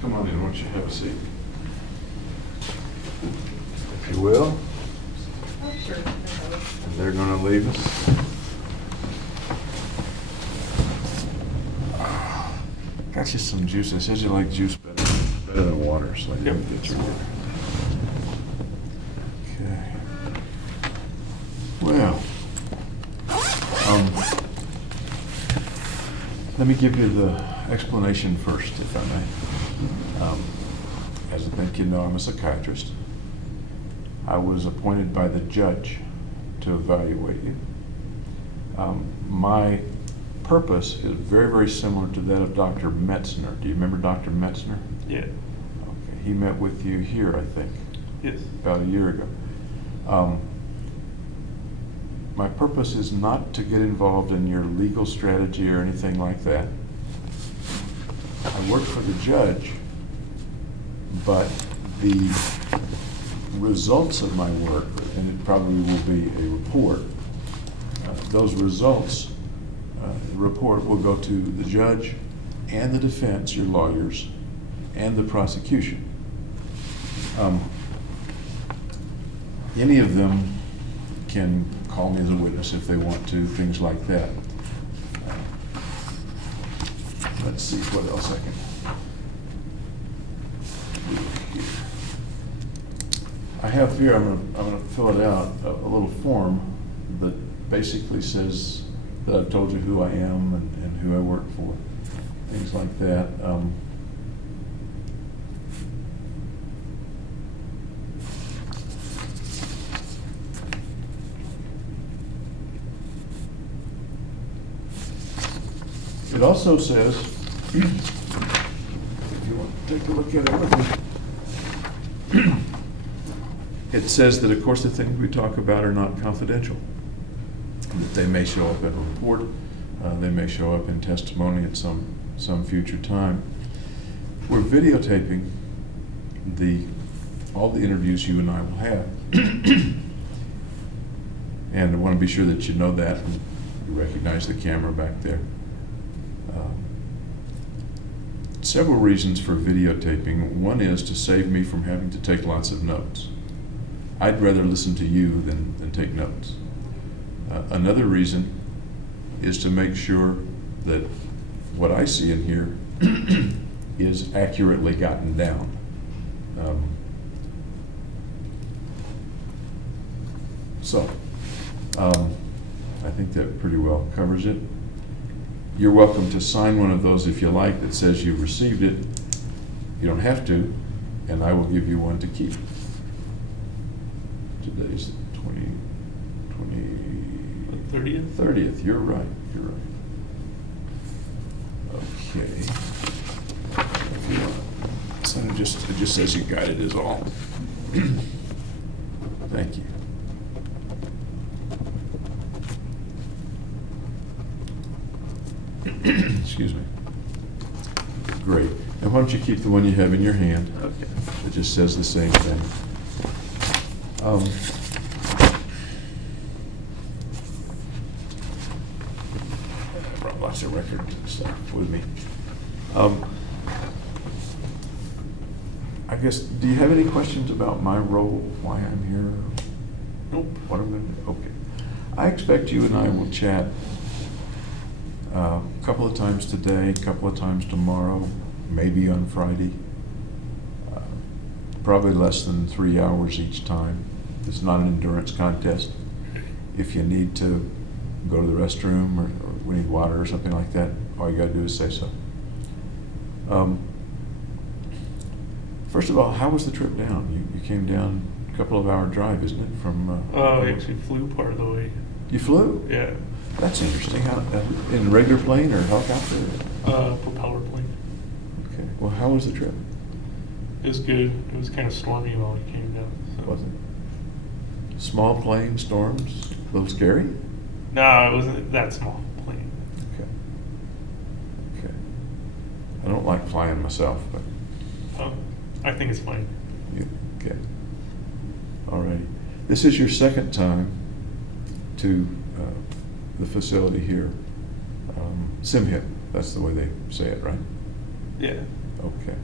Come on in, why don't you have a seat? If you will. Oh, sure. No problem. And they're going to leave us. Got you some juice. It says you like juice better than water, so I Yep, know that's that's right. Okay. Well, let me give you the explanation first, if I may. As I think you know, I'm a psychiatrist. I was appointed by the judge to evaluate you. My purpose is very, very similar to that of Dr. Metzner. Do you remember Dr. Metzner? Yeah. Okay. He met with you here, I think, Yes. about a year ago. My purpose is not to get involved in your legal strategy or anything like that. I work for the judge, but the results of my work, and it probably will be a report, those results, the report will go to the judge and the defense, your lawyers, and the prosecution. Any of them can call me as a witness if they want to, things like that. Let's see what else I can do here. I have here, I'm gonna fill it out, a little form that basically says that I've told you who I am and who I work for, things like that. It also says, if you want to take a look at it with me, it says that, of course, the things we talk about are not confidential, that they may show up in a report, they may show up in testimony at some future time. We're videotaping all the interviews you and I will have. And I want to be sure that you know that, and you recognize the camera back there. Several reasons for videotaping. One is to save me from having to take lots of notes. I'd rather listen to you than take notes. Another reason is to make sure that what I see in here is accurately gotten down. I think that pretty well covers it. You're welcome to sign one of those if you like that says you've received it. You don't have to, and I will give you one to keep. Today's 30th? 30th, you're right, you're right. Okay. If you want, so it just says you got it is all. Thank you. Excuse me. Great. Now why don't you keep the one you have in your hand? Okay. It just says the same thing. I brought lots of records and stuff with me. I guess, do you have any questions about my role, why I'm here? Nope. What I'm going to do? Okay. I expect you and I will chat a couple of times today, a couple of times tomorrow, maybe on Friday. Probably less than 3 hours each time. It's not an endurance contest. If you need to go to the restroom or we need water or something like that, all you got to do is say so. First of all, how was the trip down? You came down a couple of hour drive, isn't it? From I actually flew part of the way. You flew? Yeah. That's interesting. How, in a regular plane or helicopter? Propeller plane. Okay. Well, how was the trip? It was good. It was kind of stormy while we came down. So. Was it? Small plane, storms, a little scary? No, it wasn't that small plane. Okay. Okay. I don't like flying myself, but I think it's fine. okay. All righty. This is your second time to the facility here. SimHip, that's the way they say it, right? Yeah. Okay.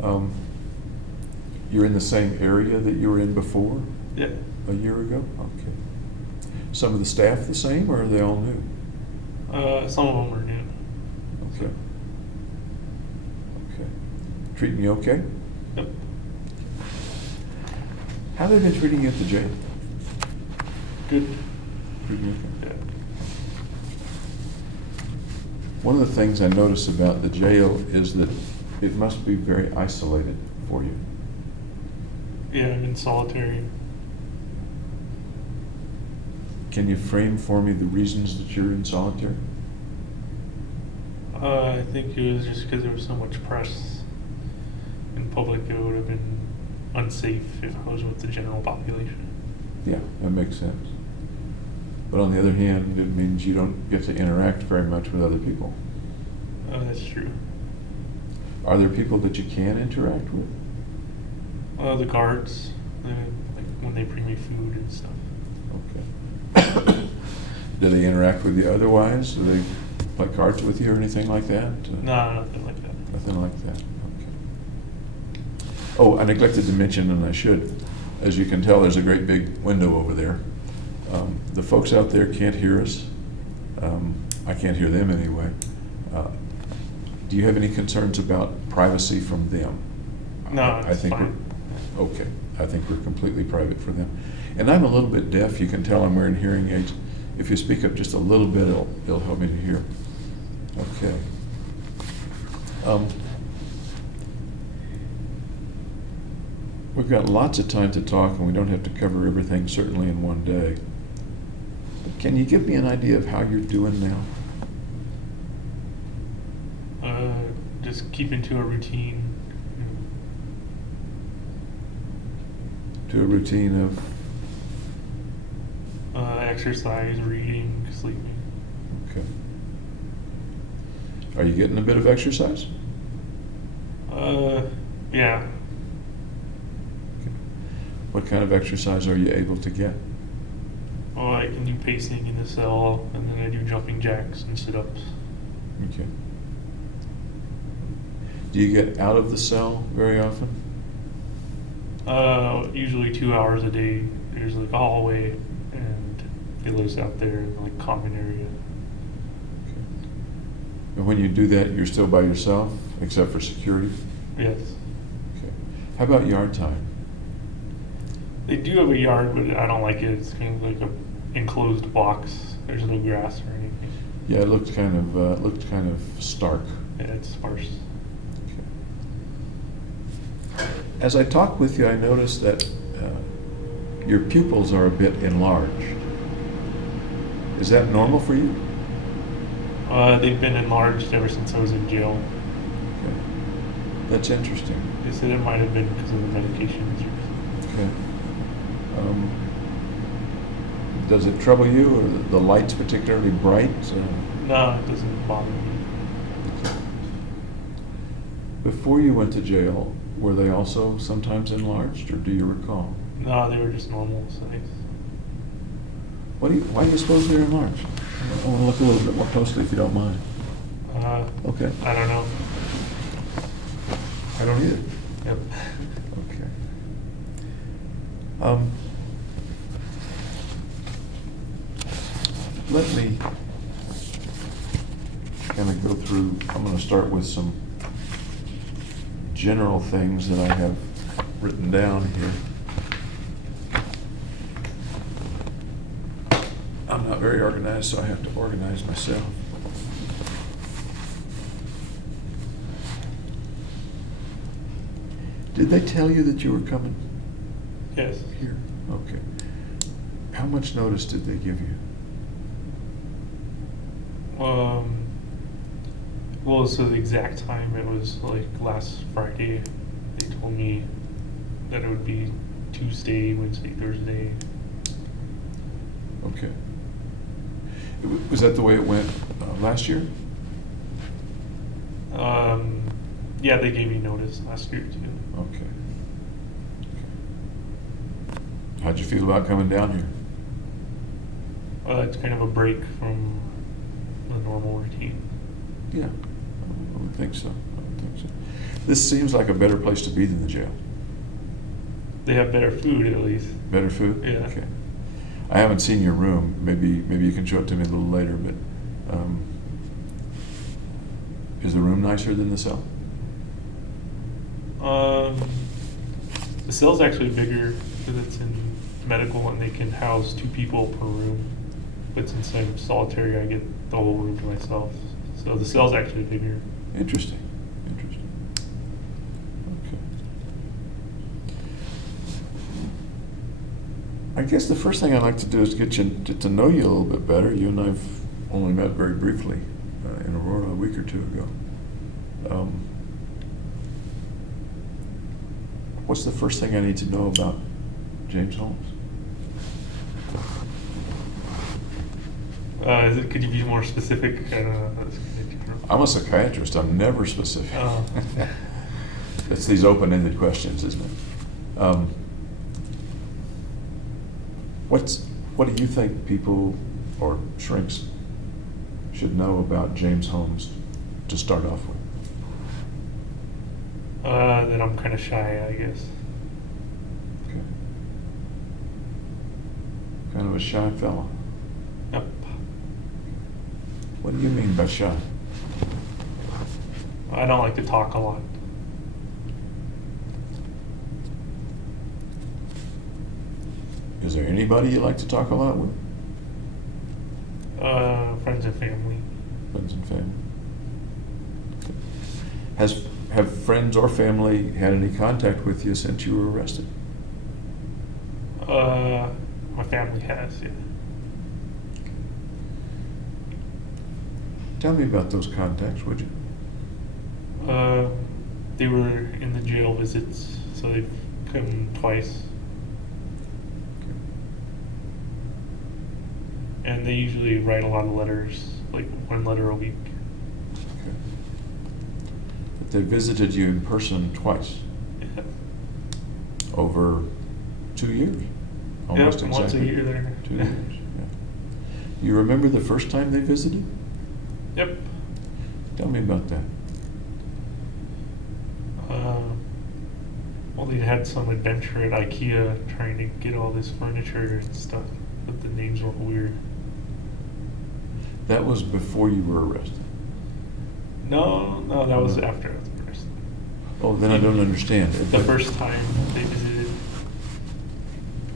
You're in the same area that you were in before Yeah. a year ago? Okay. Some of the staff the same, or are they all new? Some of them are new. Okay. Okay. Treating you okay? Yep. How have they been treating you at the jail? Good. Treating you okay? Yeah. One of the things I notice about the jail is that it must be very isolated for you. Yeah, I'm in solitary. Can you frame for me the reasons that you're in solitary? I think it was just because there was so much press in public. It would have been unsafe if I was with the general population. Yeah, that makes sense. But on the other hand, it means you don't get to interact very much with other people. Oh, that's true. Are there people that you can interact with? The guards, like when they bring me food and stuff. Okay. Do they interact with you otherwise? Do they play cards with you or anything like that? No, nothing like that. Nothing like that. Okay. Oh, I neglected to mention, and I should. As you can tell, there's a great big window over there. The folks out there can't hear us. I can't hear them anyway. Do you have any concerns about privacy from them? No, I it's think fine. Okay, I think we're completely private for them. And I'm a little bit deaf. You can tell I'm wearing hearing aids. If you speak up just a little bit, it'll help me to hear. Okay. We've got lots of time to talk, and we don't have to cover everything, certainly in one day. Can you give me an idea of how you're doing now? Just keeping to a routine. To a routine of, Exercise, reading, sleeping. okay. Are you getting a bit of exercise? Yeah. Okay. What kind of exercise are you able to get? Well, I can do pacing in the cell, and then I do jumping jacks and sit-ups. Okay. Do you get out of the cell very often? Usually 2 hours a day. There's like a hallway, and it lives out there in like common area. Okay. And when you do that, you're still by yourself, except for security? Yes. Okay. How about yard time? They do have a yard, but I don't like it. It's kind of like a enclosed box. There's no grass or anything. Yeah, it looked kind of stark. Yeah, it's sparse. Okay. As I talk with you, I noticed that your pupils are a bit enlarged. Is that normal for you? They've been enlarged ever since I was in jail. Okay. That's interesting. They said it might have been because of the medications. Okay. Does it trouble you, or the light's particularly bright? No, it doesn't bother me. Before you went to jail, were they also sometimes enlarged, or do you recall? No, they were just normal size. Why do you suppose they're enlarged? I want to look a little bit more closely, if you don't mind. Okay. I don't know. I don't either. Yep. Okay. Let me kind of go through. I'm going to start with some general things that I have written down here. I'm not very organized, so I have to organize myself. Did they tell you that you were coming Yes. here? Okay. How much notice did they give you? Well, so the exact time, it was like last Friday. They told me that it would be Tuesday, Wednesday, Thursday. Okay. Was that the way it went last year? Yeah, they gave me notice last year too. Okay. How'd you feel about coming down here? It's kind of a break from the normal routine. Yeah, I would think so. This seems like a better place to be than the jail. They have better food at least. Better food? Yeah. Okay. I haven't seen your room. Maybe you can show it to me a little later, but is the room nicer than the cell? The cell's actually bigger because it's in medical and they can house 2 people per room. But since I'm solitary, I get the whole room to myself. So the cell's actually bigger. Interesting. Interesting. Okay. I guess the first thing I'd like to do is get to know you a little bit better. You and I've only met very briefly in Aurora a week or 2 ago. What's the first thing I need to know about James Holmes? Could you be more specific? I don't know. I'm a psychiatrist. I'm never specific. Oh. It's these open-ended questions, isn't it? What do you think people or shrinks should know about James Holmes to start off with? That I'm kind of shy, I guess. Okay. Kind of a shy fella. Yep. What do you mean by shy? I don't like to talk a lot. Is there anybody you like to talk a lot with? Friends and family. Friends and family. Have friends or family had any contact with you since you were arrested? My family has, yeah. Tell me about those contacts, would you? They were in the jail visits, so they've come twice. And they usually write a lot of letters, like 1 letter a week. Okay. But they visited you in person twice Yeah. over 2 years? Almost Yep, once a exactly year there. 2 years, yeah. You remember the first time they visited? Yep. Tell me about that. Well, they had some adventure at IKEA trying to get all this furniture and stuff, but the names were weird. That was before you were arrested. No, that was after I was arrested. Oh, then I don't understand. The first time they visited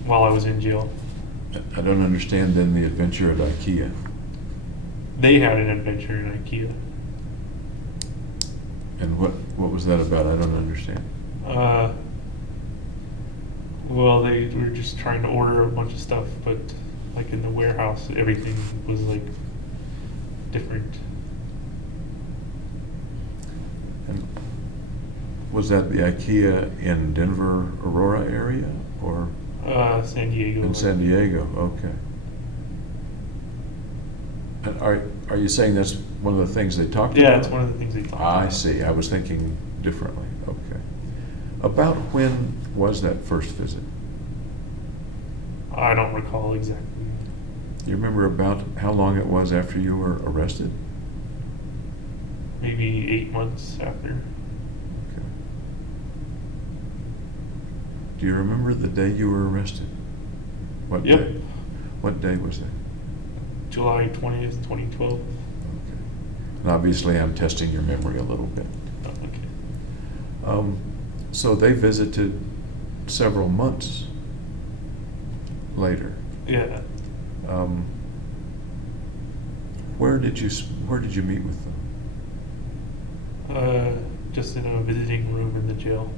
while I was in jail. I don't understand then the adventure at IKEA. They had an adventure in IKEA. And what was that about? I don't understand. Well, they were just trying to order a bunch of stuff, but like in the warehouse, everything was like different. And was that the IKEA in Denver, Aurora area, or San Diego. in San Diego? Okay. And are you saying that's one of the things they talked about? Yeah, it's one of the things they talked about. I see. I was thinking differently. Okay. About when was that first visit? I don't recall exactly. You remember about how long it was after you were arrested? Maybe 8 months after. Okay. Do you remember the day you were arrested? What Yep. day? What day was that? July 20th, 2012. Okay. And obviously, I'm testing your memory a little bit. Oh, okay. So they visited several months later. Yeah. Where did you meet with them? Just in a visiting room in the jail.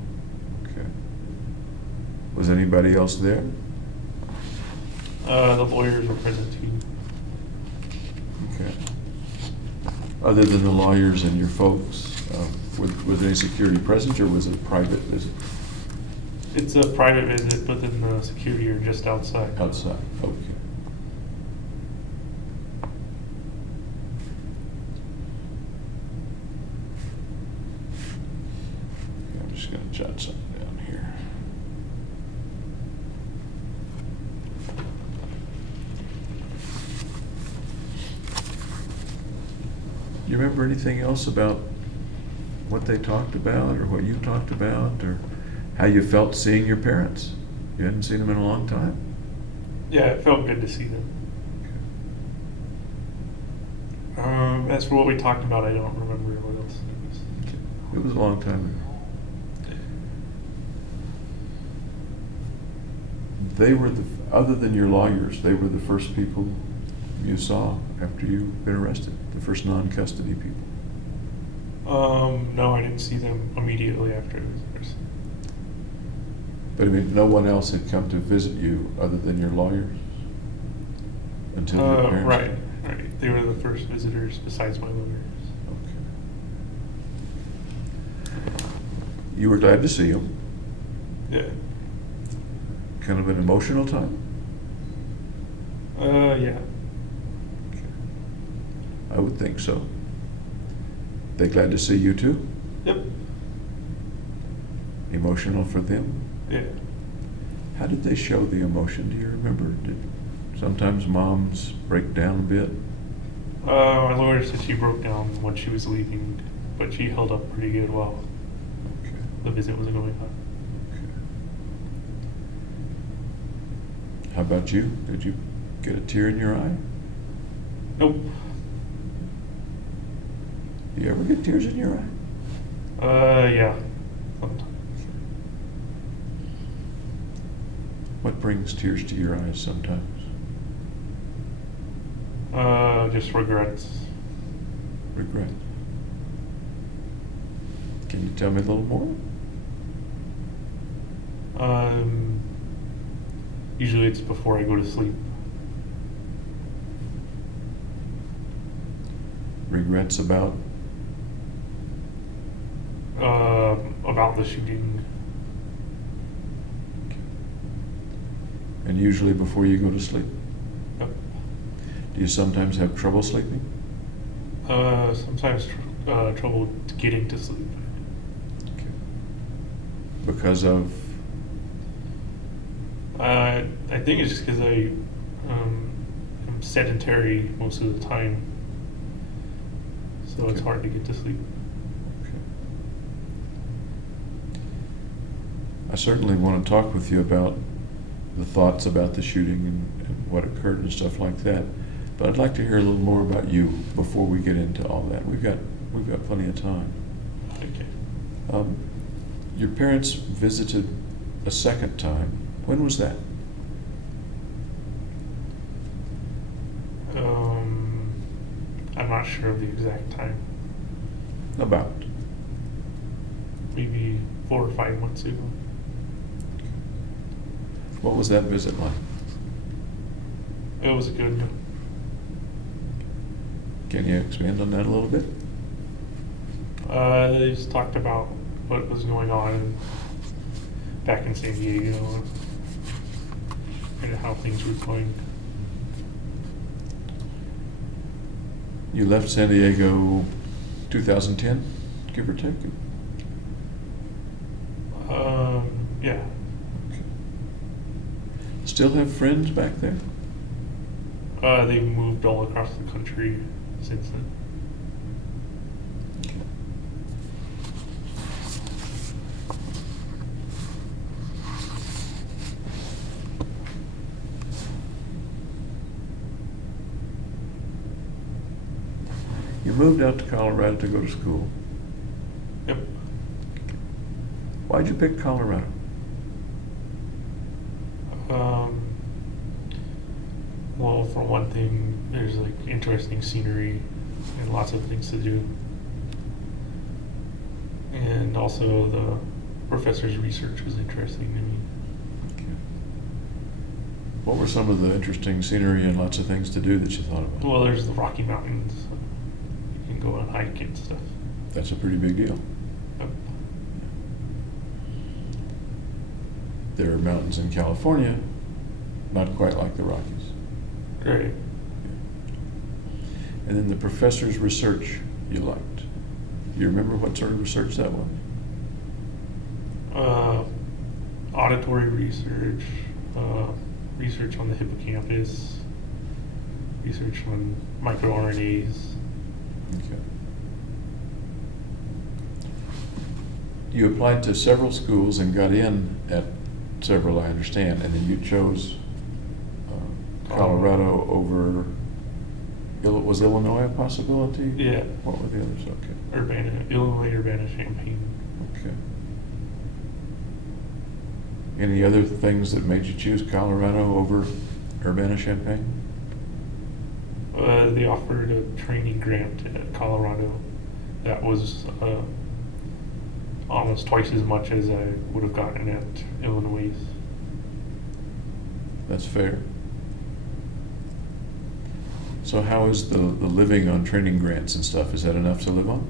Okay. Was anybody else there? The lawyers were present too. Okay. Other than the lawyers and your folks, was there any security present, or was it a private visit? It's a private visit, but then the security are just outside. Outside. Okay. I'm just going to jot something down here. Do you remember anything else about what they talked about, or what you talked about, or how you felt seeing your parents? You hadn't seen them in a long time. Yeah, it felt good to see them. As for what we talked about, I don't remember what else it was. It was a long time ago. They were other than your lawyers, they were the first people you saw after you'd been arrested, the first non-custody people. No, I didn't see them immediately after I was arrested. But I mean, no one else had come to visit you other than your lawyers? Until your parents? Right. They were the first visitors besides my lawyers. Okay. You were glad to see them? Yeah. Kind of an emotional time? Yeah. Okay. I would think so. They glad to see you too? Yep. Emotional for them? Yeah. How did they show the emotion? Do you remember? Did sometimes moms break down a bit? My lawyer said she broke down when she was leaving, but she held up pretty good while Okay. the visit was going on. Okay. How about you? Did you get a tear in your eye? Nope. Do you ever get tears in your eye? Yeah. Sometimes. What brings tears to your eyes sometimes? Just regrets. Regret. Can you tell me a little more? Usually it's before I go to sleep. Regrets about? About the shooting. And usually before you go to sleep? Yep. Do you sometimes have trouble sleeping? Sometimes trouble getting to sleep. Okay. Because of? I think it's just because I am sedentary most of the time, so it's Okay. hard to get to sleep. Okay. I certainly want to talk with you about the thoughts about the shooting and what occurred and stuff like that. But I'd like to hear a little more about you before we get into all that. We've got plenty of time. Okay. Your parents visited a second time. When was that? I'm not sure of the exact time. About. Maybe 4 or 5 months ago. What was that visit like? It was good. Can you expand on that a little bit? They just talked about what was going on back in San Diego and how things were going. You left San Diego 2010, give or take? Yeah. Okay. Still have friends back there? They've moved all across the country since then. You moved out to Colorado to go to school. Yep. Why'd you pick Colorado? Well, for one thing, there's like interesting scenery and lots of things to do. And also the professor's research was interesting to me. Okay. What were some of the interesting scenery and lots of things to do that you thought about? Well, there's the Rocky Mountains. You can go on hike and stuff. That's a pretty big deal. Yep. There are mountains in California, not quite like the Rockies. Great. And then the professor's research you liked. Do you remember what sort of research that was? Auditory research, research on the hippocampus, research on microRNAs. Okay. You applied to several schools and got in at several, I understand, and then you chose Colorado over, was Illinois a possibility? Yeah. What were the others? Okay. Illinois, Urbana-Champaign. Okay. Any other things that made you choose Colorado over Urbana-Champaign? They offered a training grant at Colorado that was almost twice as much as I would have gotten at Illinois. That's fair. So how is the living on training grants and stuff? Is that enough to live on?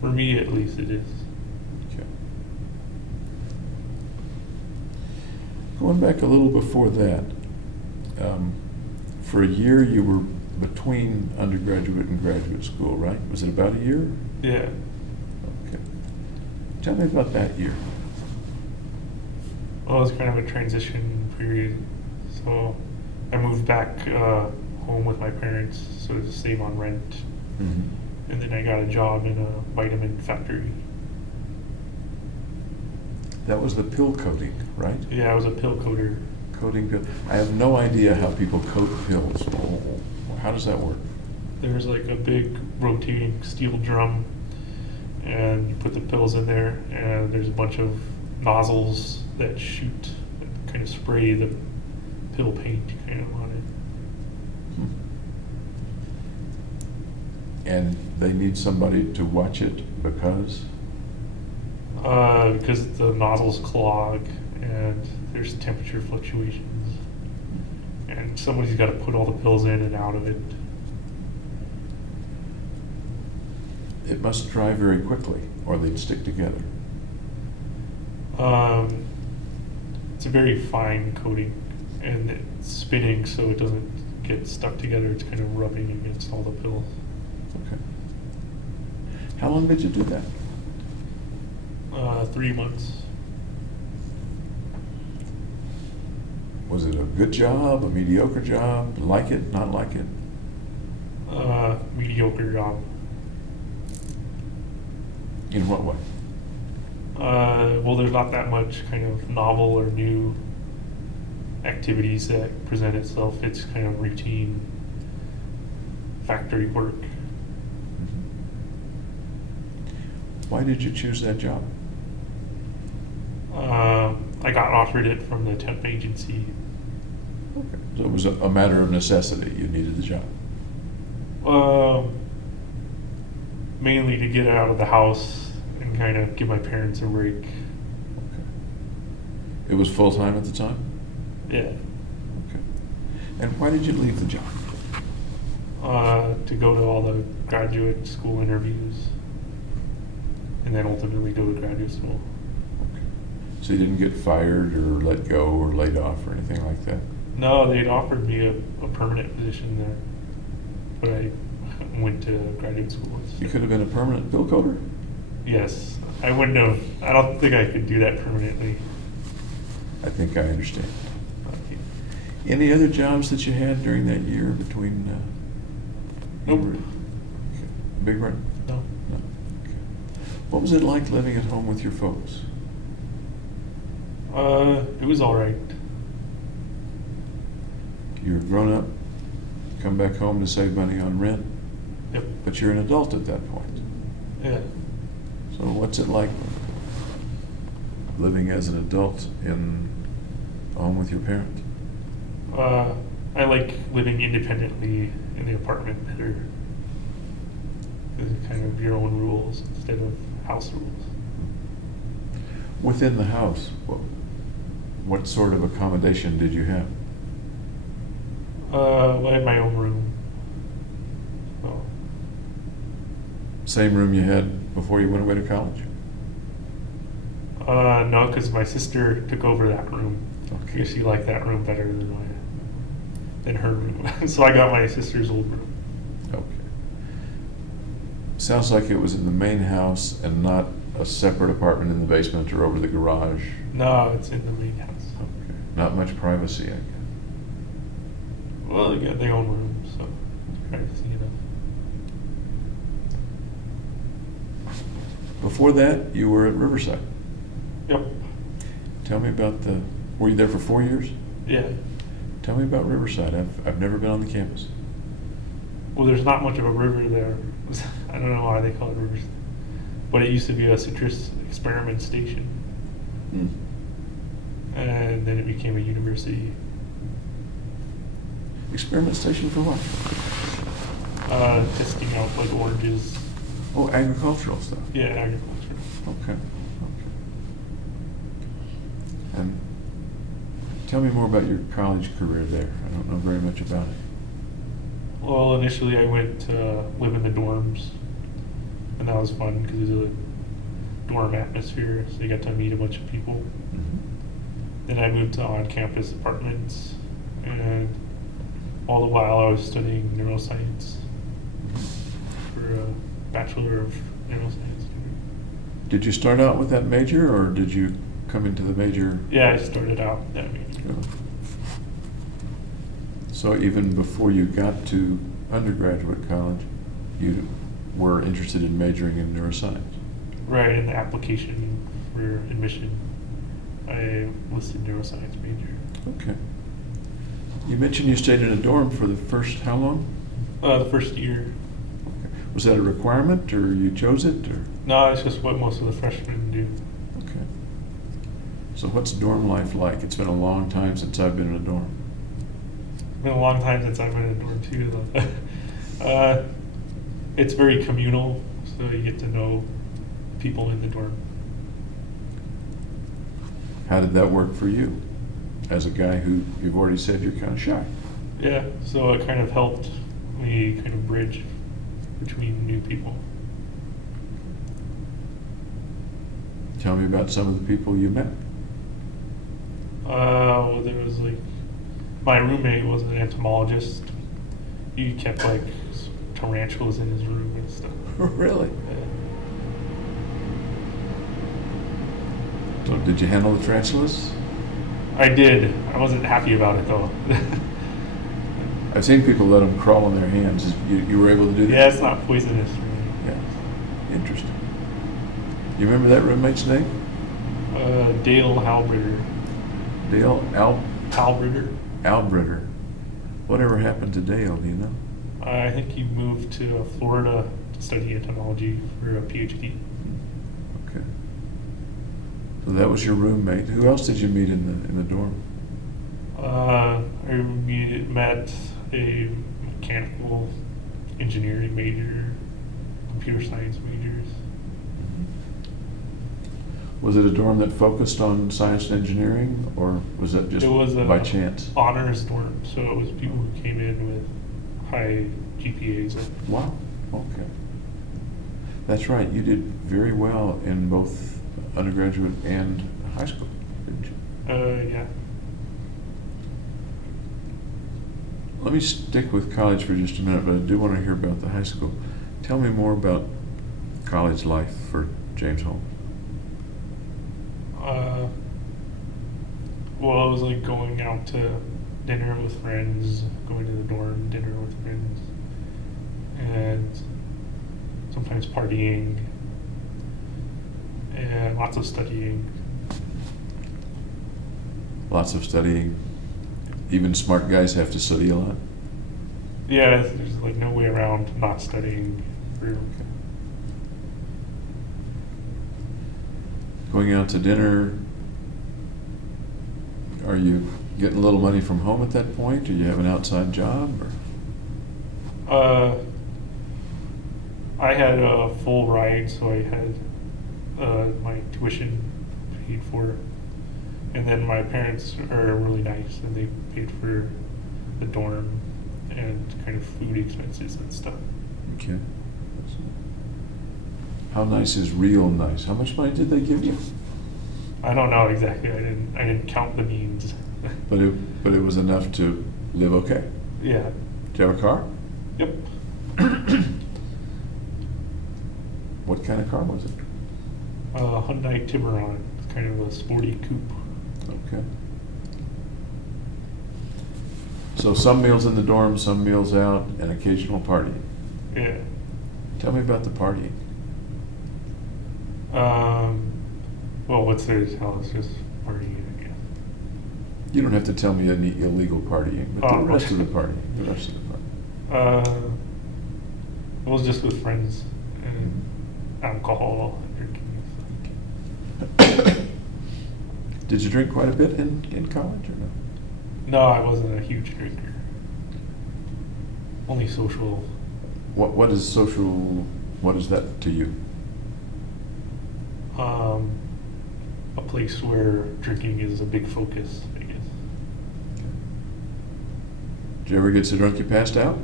For me, at least, it is. Okay. Going back a little before that, for a year you were between undergraduate and graduate school, right? Was it about a year? Yeah. Okay. Tell me about that year. Well, it was kind of a transition period. So I moved back home with my parents so to save on rent. Mm-hmm. And then I got a job in a vitamin factory. That was the pill coating, right? Yeah, I was a pill coater. Coating pill. I have no idea how people coat pills. How does that work? There's like a big rotating steel drum, and you put the pills in there, and there's a bunch of nozzles that shoot, that kind of spray the pill paint kind of on it. And they need somebody to watch it because? Because the nozzles clog and there's temperature fluctuations, and somebody's got to put all the pills in and out of it. It must dry very quickly, or they'd stick together. It's a very fine coating, and it's spinning so it doesn't get stuck together. It's kind of rubbing against all the pills. Okay. How long did you do that? 3 months. Was it a good job, a mediocre job, like it, not like it? Mediocre job. In what way? Well, there's not that much kind of novel or new activities that present itself. It's kind of routine factory work. Why did you choose that job? I got offered it from the temp agency. Okay. So it was a matter of necessity. You needed the job. Mainly to get out of the house and kind of give my parents a break. Okay. It was full-time at the time? Yeah. Okay. And why did you leave the job? To go to all the graduate school interviews and then ultimately go to graduate school. Okay. So you didn't get fired or let go or laid off or anything like that? No, they'd offered me a permanent position there, but I went to graduate school. You could have been a permanent bill coder? Yes, I wouldn't have. I don't think I could do that permanently. I think I understand. Any other jobs that you had during that year between? Nope. Okay. Big run? No. No. Okay. What was it like living at home with your folks? It was all right. You're grown up, come back home to save money on rent, Yep. but you're an adult at that point. Yeah. So what's it like living as an adult in a home with your parents? I like living independently in the apartment better. It's kind of your own rules instead of house rules. Within the house, what sort of accommodation did you have? Well, I had my own room. So, Same room you had before you went away to college? no, because my sister took over that room. Okay. Because she liked that room better than her room. So I got my sister's old room. Okay. Sounds like it was in the main house and not a separate apartment in the basement or over the garage. No, it's in the main house. Okay. Not much privacy, I guess. Well, they got their own room, so privacy enough. before that, you were at Riverside. Yep. Tell me about were you there for 4 years? Yeah. Tell me about Riverside. I've never been on the campus. Well, there's not much of a river there. I don't know why they call it rivers, but it used to be a citrus experiment station, and then it became a university. Experiment station for what? Testing out like oranges. Oh, agricultural stuff. Yeah, agriculture. Okay. And tell me more about your college career there. I don't know very much about it. Well, initially I went to live in the dorms, and that was fun because it was a dorm atmosphere, so you got to meet a bunch of people. Mm-hmm. Then I moved to on-campus apartments, and all the while I was studying neuroscience for a Bachelor of Neuroscience degree. Did you start out with that major, or did you come into the major? Yeah, I started out that major. So even before you got to undergraduate college, you were interested in majoring in neuroscience? Right, in the application for admission, I listed neuroscience major. Okay. You mentioned you stayed in a dorm for the first, how long? The first year. Okay. Was that a requirement, or you chose it, or? No, it's just what most of the freshmen do. Okay. So what's dorm life like? It's been a long time since I've been in a dorm. It's been a long time since I've been in a dorm too, though. It's very communal, so you get to know people in the dorm. How did that work for you, as a guy who, you've already said you're kind of shy? Yeah, so it kind of helped me kind of bridge between new people. Tell me about some of the people you met. Well, there was like, my roommate was an entomologist. He kept like tarantulas in his room and stuff. Really? So did you handle the tarantulas? I did. I wasn't happy about it though. I've seen people let them crawl on their hands. You were able to do that? Yeah, it's not poisonous. Yeah. Interesting. You remember that roommate's name? Dale Halbritter. Dale Halbritter. Albritter. Whatever happened to Dale, do you know? I think he moved to Florida to study entomology for a PhD. Okay. So that was your roommate. Who else did you meet in the dorm? I met a mechanical engineering major, computer science majors. Was it a dorm that focused on science and engineering, or was that just It was a by chance? honors dorm, so it was people who came in with high GPAs. Wow. Okay. That's right. You did very well in both undergraduate and high school, didn't you? Yeah. Let me stick with college for just a minute, but I do want to hear about the high school. Tell me more about college life for James Holmes. Well, it was like going out to dinner with friends, going to the dorm, dinner with friends, and sometimes partying, and lots of studying. Lots of studying. Even smart guys have to study a lot. Yeah, there's like no way around not studying. Going out to dinner, are you getting a little money from home at that point? Do you have an outside job? Or? I had a full ride, so I had my tuition paid for. And then my parents are really nice, and they paid for the dorm and kind of food expenses and stuff. Okay. How nice is real nice? How much money did they give you? I don't know exactly. I didn't count the beans. But it was enough to live okay. Yeah. Did you have a car? Yep. What kind of car was it? Hyundai Tiburon. It's kind of a sporty coupe. Okay. So some meals in the dorm, some meals out, and occasional partying. Yeah. Tell me about the partying. Well, what's there to tell? It's just partying, I guess. You don't have to tell me any illegal partying, but Oh, the rest right. of the party. The rest of the party. It was just with friends and alcohol and drinking. Did you drink quite a bit in college or no? No, I wasn't a huge drinker. Only social. What is social? What is that to you? A place where drinking is a big focus, I guess. Did you ever get so drunk you passed out?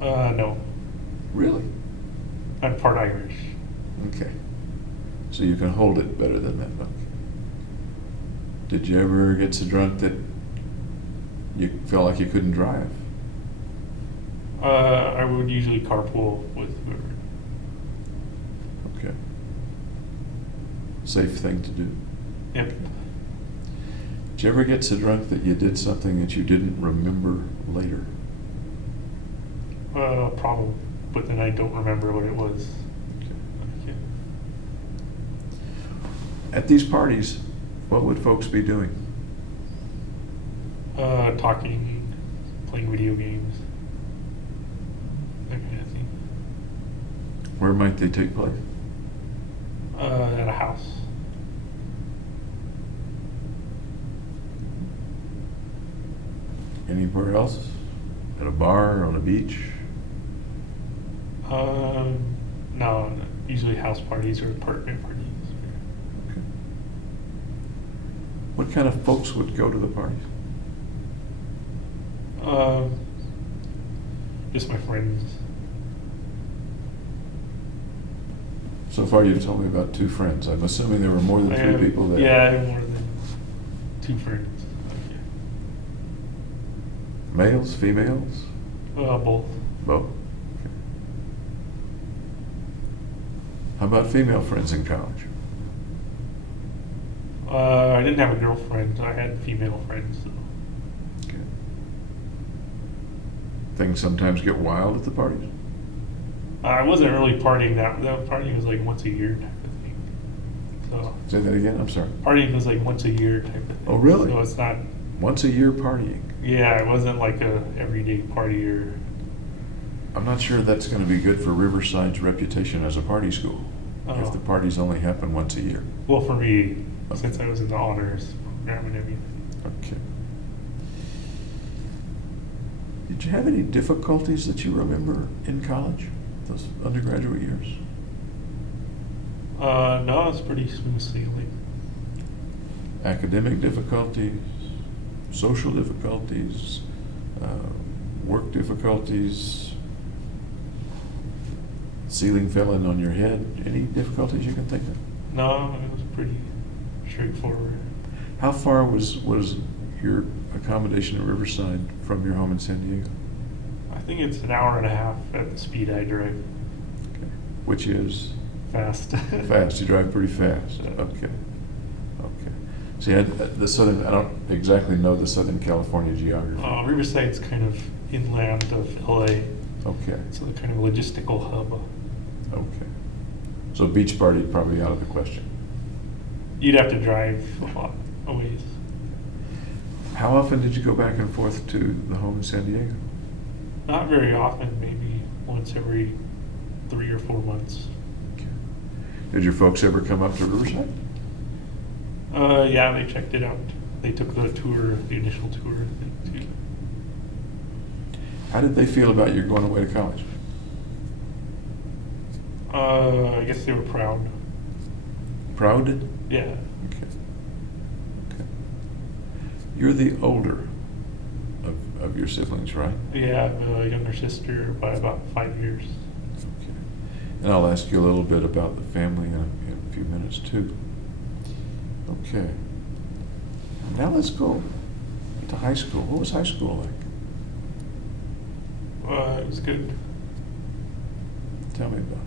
No. Really? I'm part Irish. Okay. So you can hold it better than that. Okay. Did you ever get so drunk that you felt like you couldn't drive? I would usually carpool with whoever. Okay. Safe thing to do. Yep. Did you ever get so drunk that you did something that you didn't remember later? Problem, but then I don't remember what it was. Okay. At these parties, what would folks be doing? Talking, playing video games, that kind of thing. Where might they take place? At a house. Anywhere else? At a bar, on a beach? No, usually house parties or apartment parties. Okay. What kind of folks would go to the parties? Just my friends. So far, you've told me about 2 friends. I'm assuming there were more than 3 people there. Yeah, I have more than 2 friends. Okay. Males, females, Both. both. Okay. How about female friends in college? I didn't have a girlfriend. I had female friends. So. Okay. Things sometimes get wild at the parties. I wasn't really partying that partying was like once a year type of thing. So Say that again. I'm sorry. partying was like once a year type of thing. Oh, really? So it's not. Once a year partying. Yeah, it wasn't like a everyday partier. I'm not sure that's going to be good for Riverside's reputation as a party school. If Oh. the parties only happen once a year. Well, for me, Okay. since I was in the honors program and everything. Okay. Did you have any difficulties that you remember in college, those undergraduate years? No, it's pretty smooth sailing. Academic difficulties, social difficulties, work difficulties, ceiling fell in on your head. Any difficulties you can think of? No, it was pretty straightforward. How far was your accommodation at Riverside from your home in San Diego? I think it's an hour and a half at the speed I drive. Okay. Which is Fast. fast. You drive pretty fast. Yeah. Okay. Okay. See, the southern. I don't exactly know the Southern California geography. Riverside's kind of inland of LA. Okay. It's a kind of logistical hub. Okay. So beach party probably out of the question. You'd have to drive a lot a ways. How often did you go back and forth to the home in San Diego? Not very often, maybe once every 3 or 4 months. Okay. Did your folks ever come up to Riverside? Yeah, they checked it out. They took the tour, the initial tour, I think, too. How did they feel about your going away to college? I guess they were proud. Proud? Yeah. Okay. Okay. You're the older of your siblings, right? Yeah, I have a younger sister by about 5 years. Okay. And I'll ask you a little bit about the family in a few minutes too. Okay. Now let's go to high school. What was high school like? It was good. Tell me about it.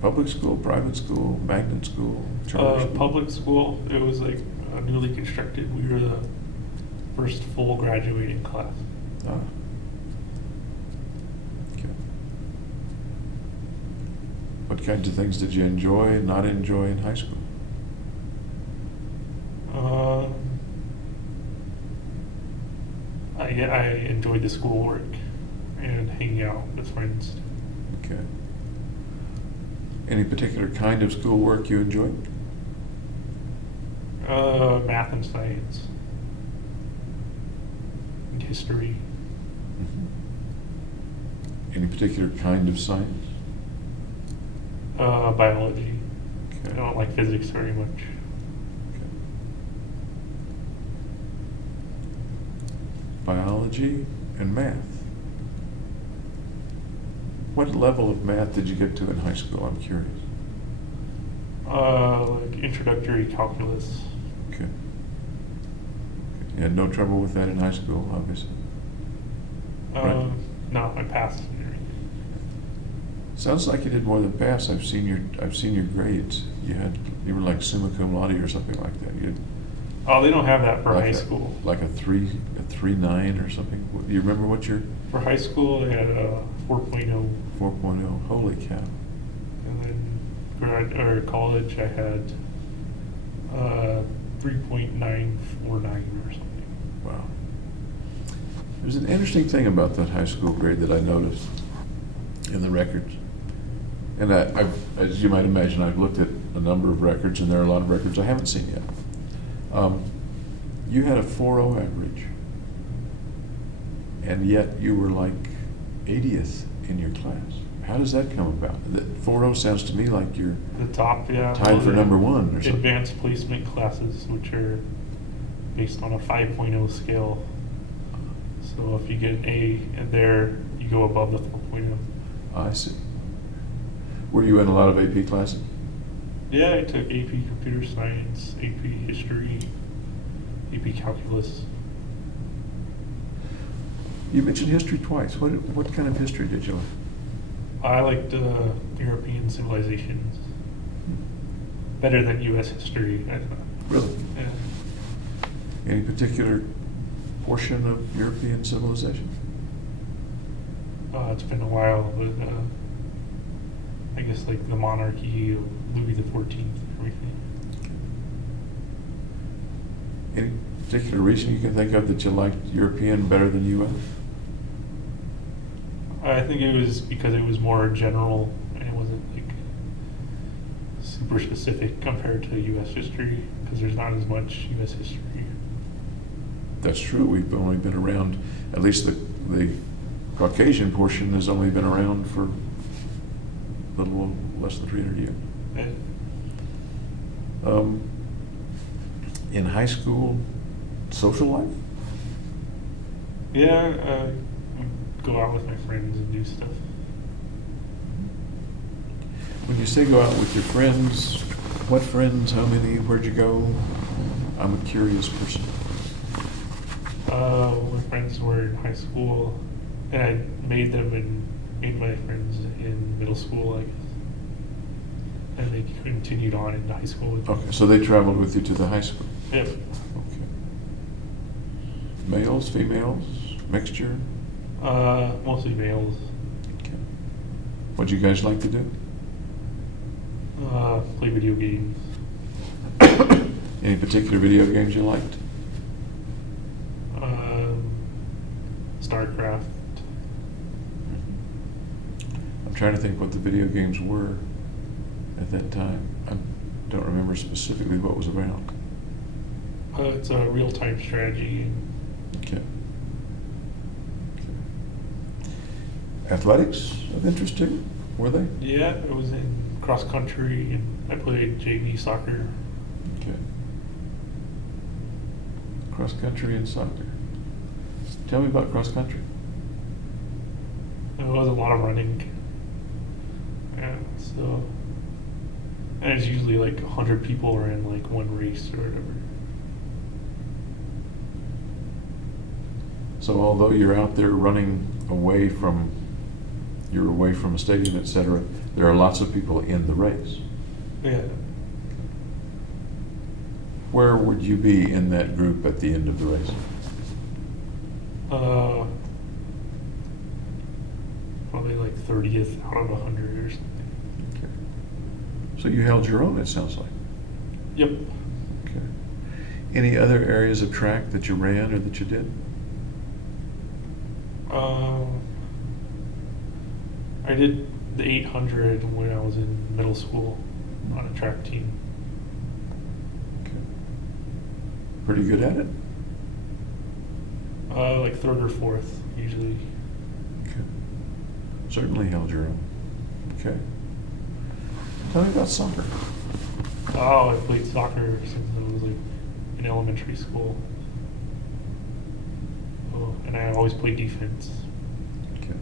Public school, private school, magnet school, charter school? Public school, it was like newly constructed. We were the first full graduating class. What kinds of things did you enjoy and not enjoy in high school? I enjoyed the schoolwork and hanging out with friends. Okay. Any particular kind of schoolwork you enjoyed? Math and science, and history. Mhm. Any particular kind of science? Biology. I Okay. don't like physics very much. Okay. Biology and math. What level of math did you get to in high school? I'm curious. Like introductory calculus. Okay. You had no trouble with that in high school, obviously. Right. No, I passed and everything. Sounds like you did more than pass. I've seen your grades. You were like summa cum laude or something like that. You had Oh, they don't have that for like high a- school. Like a 3.9 or something. You remember what your For high school, they had a 4.0, 4.0? Holy cow! and then college, I had 3.949 or something. Wow. There's an interesting thing about that high school grade that I noticed in the records. And as you might imagine, I've looked at a number of records, and there are a lot of records I haven't seen yet. You had a 4.0 average, and yet you were like 80th in your class. How does that come about? That 4.0 sounds to me like you're The top, yeah. tied for the number one or something. Advanced placement classes, which are based on a 5.0 scale. So if you get an A and there, you go above the 4.0. I see. Were you in a lot of AP classes? Yeah, I took AP Computer Science, AP History, AP Calculus. You mentioned history twice. What kind of history did you like? I liked European civilizations better than U.S. history, I thought. Really? Yeah. Any particular portion of European civilization? It's been a while, but I guess like the monarchy of Louis XIV and everything. Any particular reason you can think of that you liked European better than U.S.? I think it was because it was more general and it wasn't like super specific compared to U.S. history, because there's not as much U.S. history. That's true. We've only been around, at least the Caucasian portion has only been around for a little less than 300 years. And In high school, social life? yeah, go out with my friends and do stuff. When you say go out with your friends, what friends, how many, where'd you go? I'm a curious person. My friends were in high school, and I made my friends in middle school, I guess. And they continued on into high school with me. Okay, so they traveled with you to the high school? Yep. Okay. Males, females, mixture? Mostly males. Okay. What'd you guys like to do? Play video games. Any particular video games you liked? StarCraft. I'm trying to think what the video games were at that time. I don't remember specifically what was around. It's a real-time strategy. Okay. Athletics of interest to you? Were they? Yeah, I was in cross country and I played JV soccer. Okay. Cross country and soccer. Tell me about cross country. It was a lot of running. And so, and it's usually like 100 people are in like one race or whatever. So although you're out there running you're away from a stadium, etc., there are lots of people in the race. Yeah. Where would you be in that group at the end of the race? Probably like 30th out of 100 or something. Okay. So you held your own, it sounds like. Yep. Okay. Any other areas of track that you ran or that you did? I did the 800 when I was in middle school on a track team. Okay. Pretty good at it? Like third or fourth, usually. Okay. Certainly held your own. Okay. Tell me about soccer. Oh, I played soccer since I was like in elementary school. Oh, and I always played defense. Okay.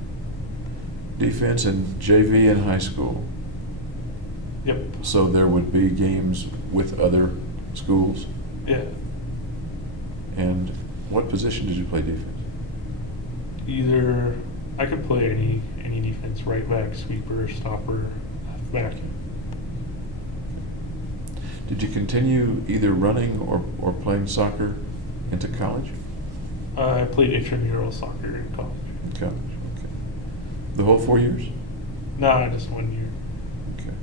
Defense and JV in high school. Yep. So there would be games with other schools. Yeah. And what position did you play defense? Either I could play any defense, right back, sweeper, stopper, left back. Did you continue either running or playing soccer into college? I played intramural soccer in college. Okay. Okay. The whole 4 years? Nah, just 1 year. Okay.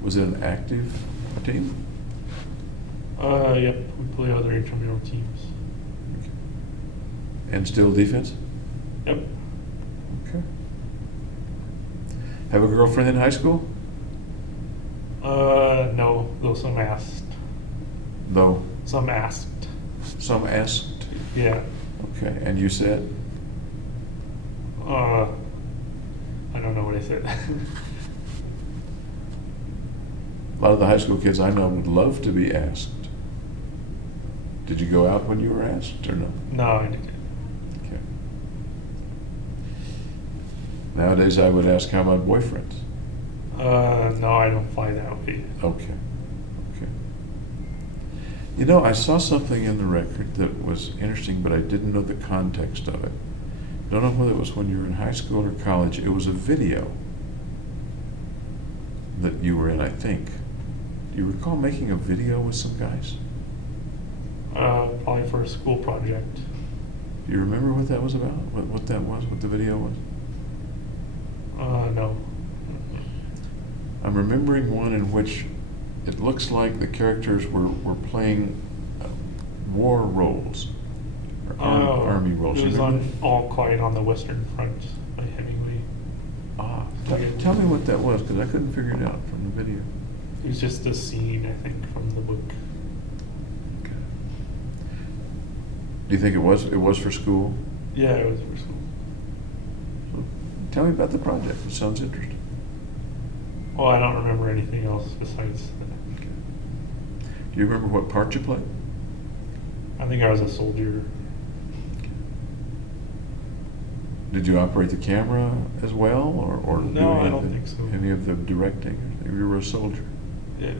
Was it an active team? Yep, we play other intramural teams. Okay. And still defense? Yep. Okay. Have a girlfriend in high school? No, though some asked. Though Some asked. some asked. Yeah. Okay. And you said? I don't know what I said. A lot of the high school kids I know would love to be asked. Did you go out when you were asked or no? No, I didn't. Okay. Nowadays I would ask, how about boyfriends? No, I don't fly that way. Okay. Okay. You know, I saw something in the record that was interesting, but I didn't know the context of it. I don't know whether it was when you were in high school or college. It was a video that you were in, I think. Do you recall making a video with some guys? Probably for a school project. Do you remember what that was about? What that was? What the video was? No. I'm remembering one in which it looks like the characters were playing war roles, or army roles. It You was remember? on All Quiet on the Western Front by Hemingway. Ah, Okay. tell me what that was, because I couldn't figure it out from the video. It was just a scene, I think, from the book. Okay. Do you think it was for school? Yeah, it was for school. So, tell me about the project. It sounds interesting. Well, I don't remember anything else besides that. Okay. Do you remember what part you played? I think I was a soldier. Did you operate the camera as well, or do No, any I of don't the- think so. Any of the directing? You were a soldier. Yeah.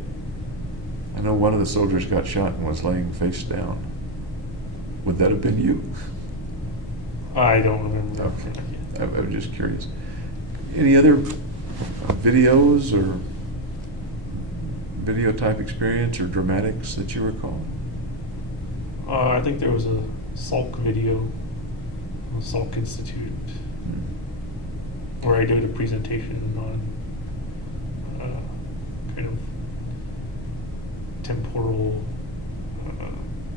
I know one of the soldiers got shot and was laying face down. Would that have been you? I don't remember. Okay. I was just curious. Any other videos or video type experience or dramatics that you recall? I think there was a Salk video, Salk Institute, where I did a presentation on kind of temporal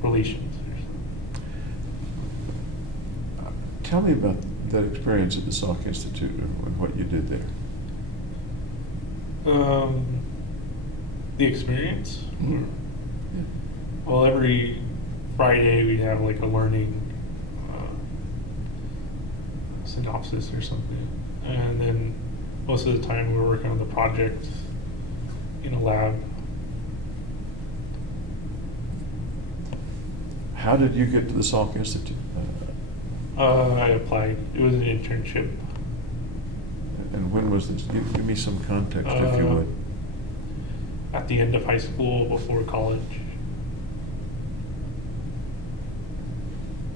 relations or something. Tell me about that experience at the Salk Institute and what you did there. The experience? Yeah. Well, every Friday we have like a learning synopsis or something. And then most of the time we're working on the project in a lab. How did you get to the Salk Institute? I applied. It was an internship. And when was this? Give me some context, if you would. At the end of high school, before college.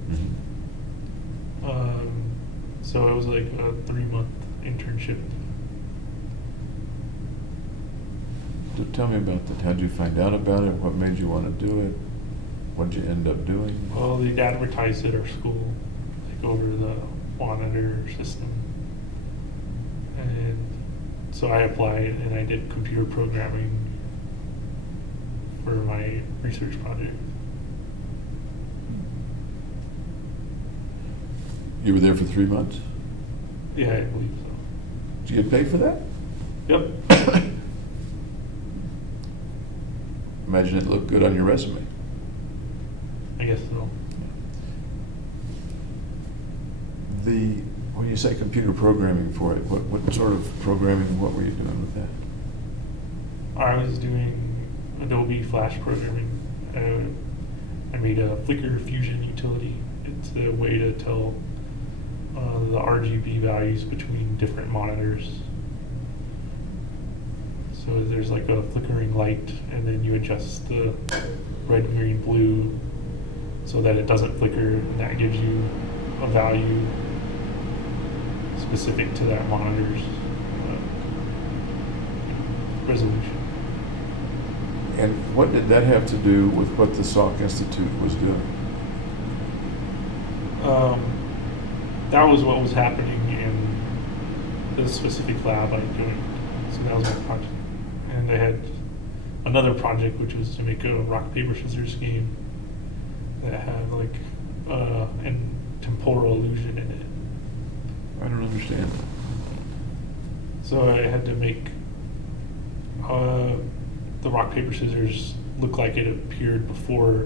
Mhm. So it was like a 3-month internship. So tell me about that. How did you find out about it? What made you want to do it? What did you end up doing? Well, they advertised at our school, like over the monitor system. And so I applied and I did computer programming for my research project. You were there for 3 months? Yeah, I believe so. Did you get paid for that? Yep. Imagine it looked good on your resume. I guess so. When you say computer programming for it, what sort of programming, what were you doing with that? I was doing Adobe Flash programming. I made a Flickr Fusion utility. It's a way to tell the RGB values between different monitors. So there's like a flickering light, and then you adjust the red, green, blue so that it doesn't flicker, and that gives you a value specific to that monitor's resolution. And what did that have to do with what the Salk Institute was doing? That was what was happening in the specific lab I joined. So that was my project. And I had another project, which was to make a rock, paper, scissors game that had like an temporal illusion in it. I don't understand. So I had to make the rock, paper, scissors look like it appeared before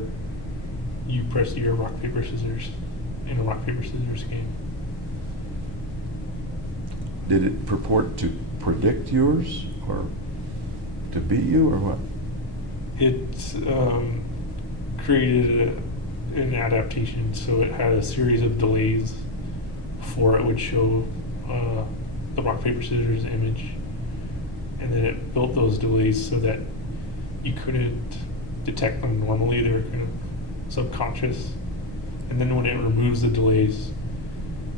you pressed your rock, paper, scissors in a rock, paper, scissors game. Did it purport to predict yours or to beat you or what? It created an adaptation, so it had a series of delays before it would show the rock, paper, scissors image. And then it built those delays so that you couldn't detect them normally. They were kind of subconscious. And then when it removes the delays,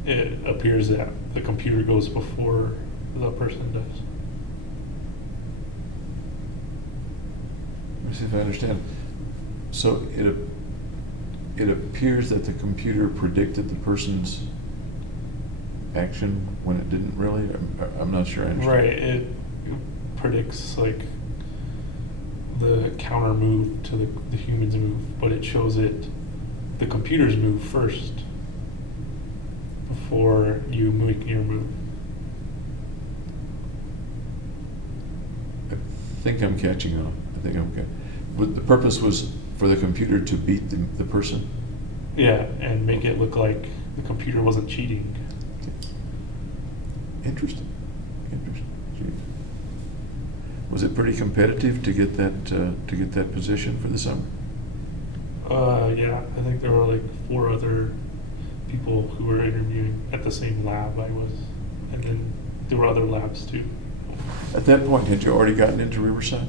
it appears that the computer goes before the person does. Let me see if I understand. So it appears that the computer predicted the person's action when it didn't really? I'm not sure I understand. Right, it predicts like the counter move to the human's move, but it shows it the computer's move first before you make your move. I think I'm catching on. I think I'm catching. But the purpose was for the computer to beat the person? Yeah, and make it look like the computer wasn't cheating. Interesting. Gee. Was it pretty competitive to get that position for the summer? Yeah, I think there were like 4 other people who were interviewing at the same lab I was, and then there were other labs too. At that point, had you already gotten into Riverside?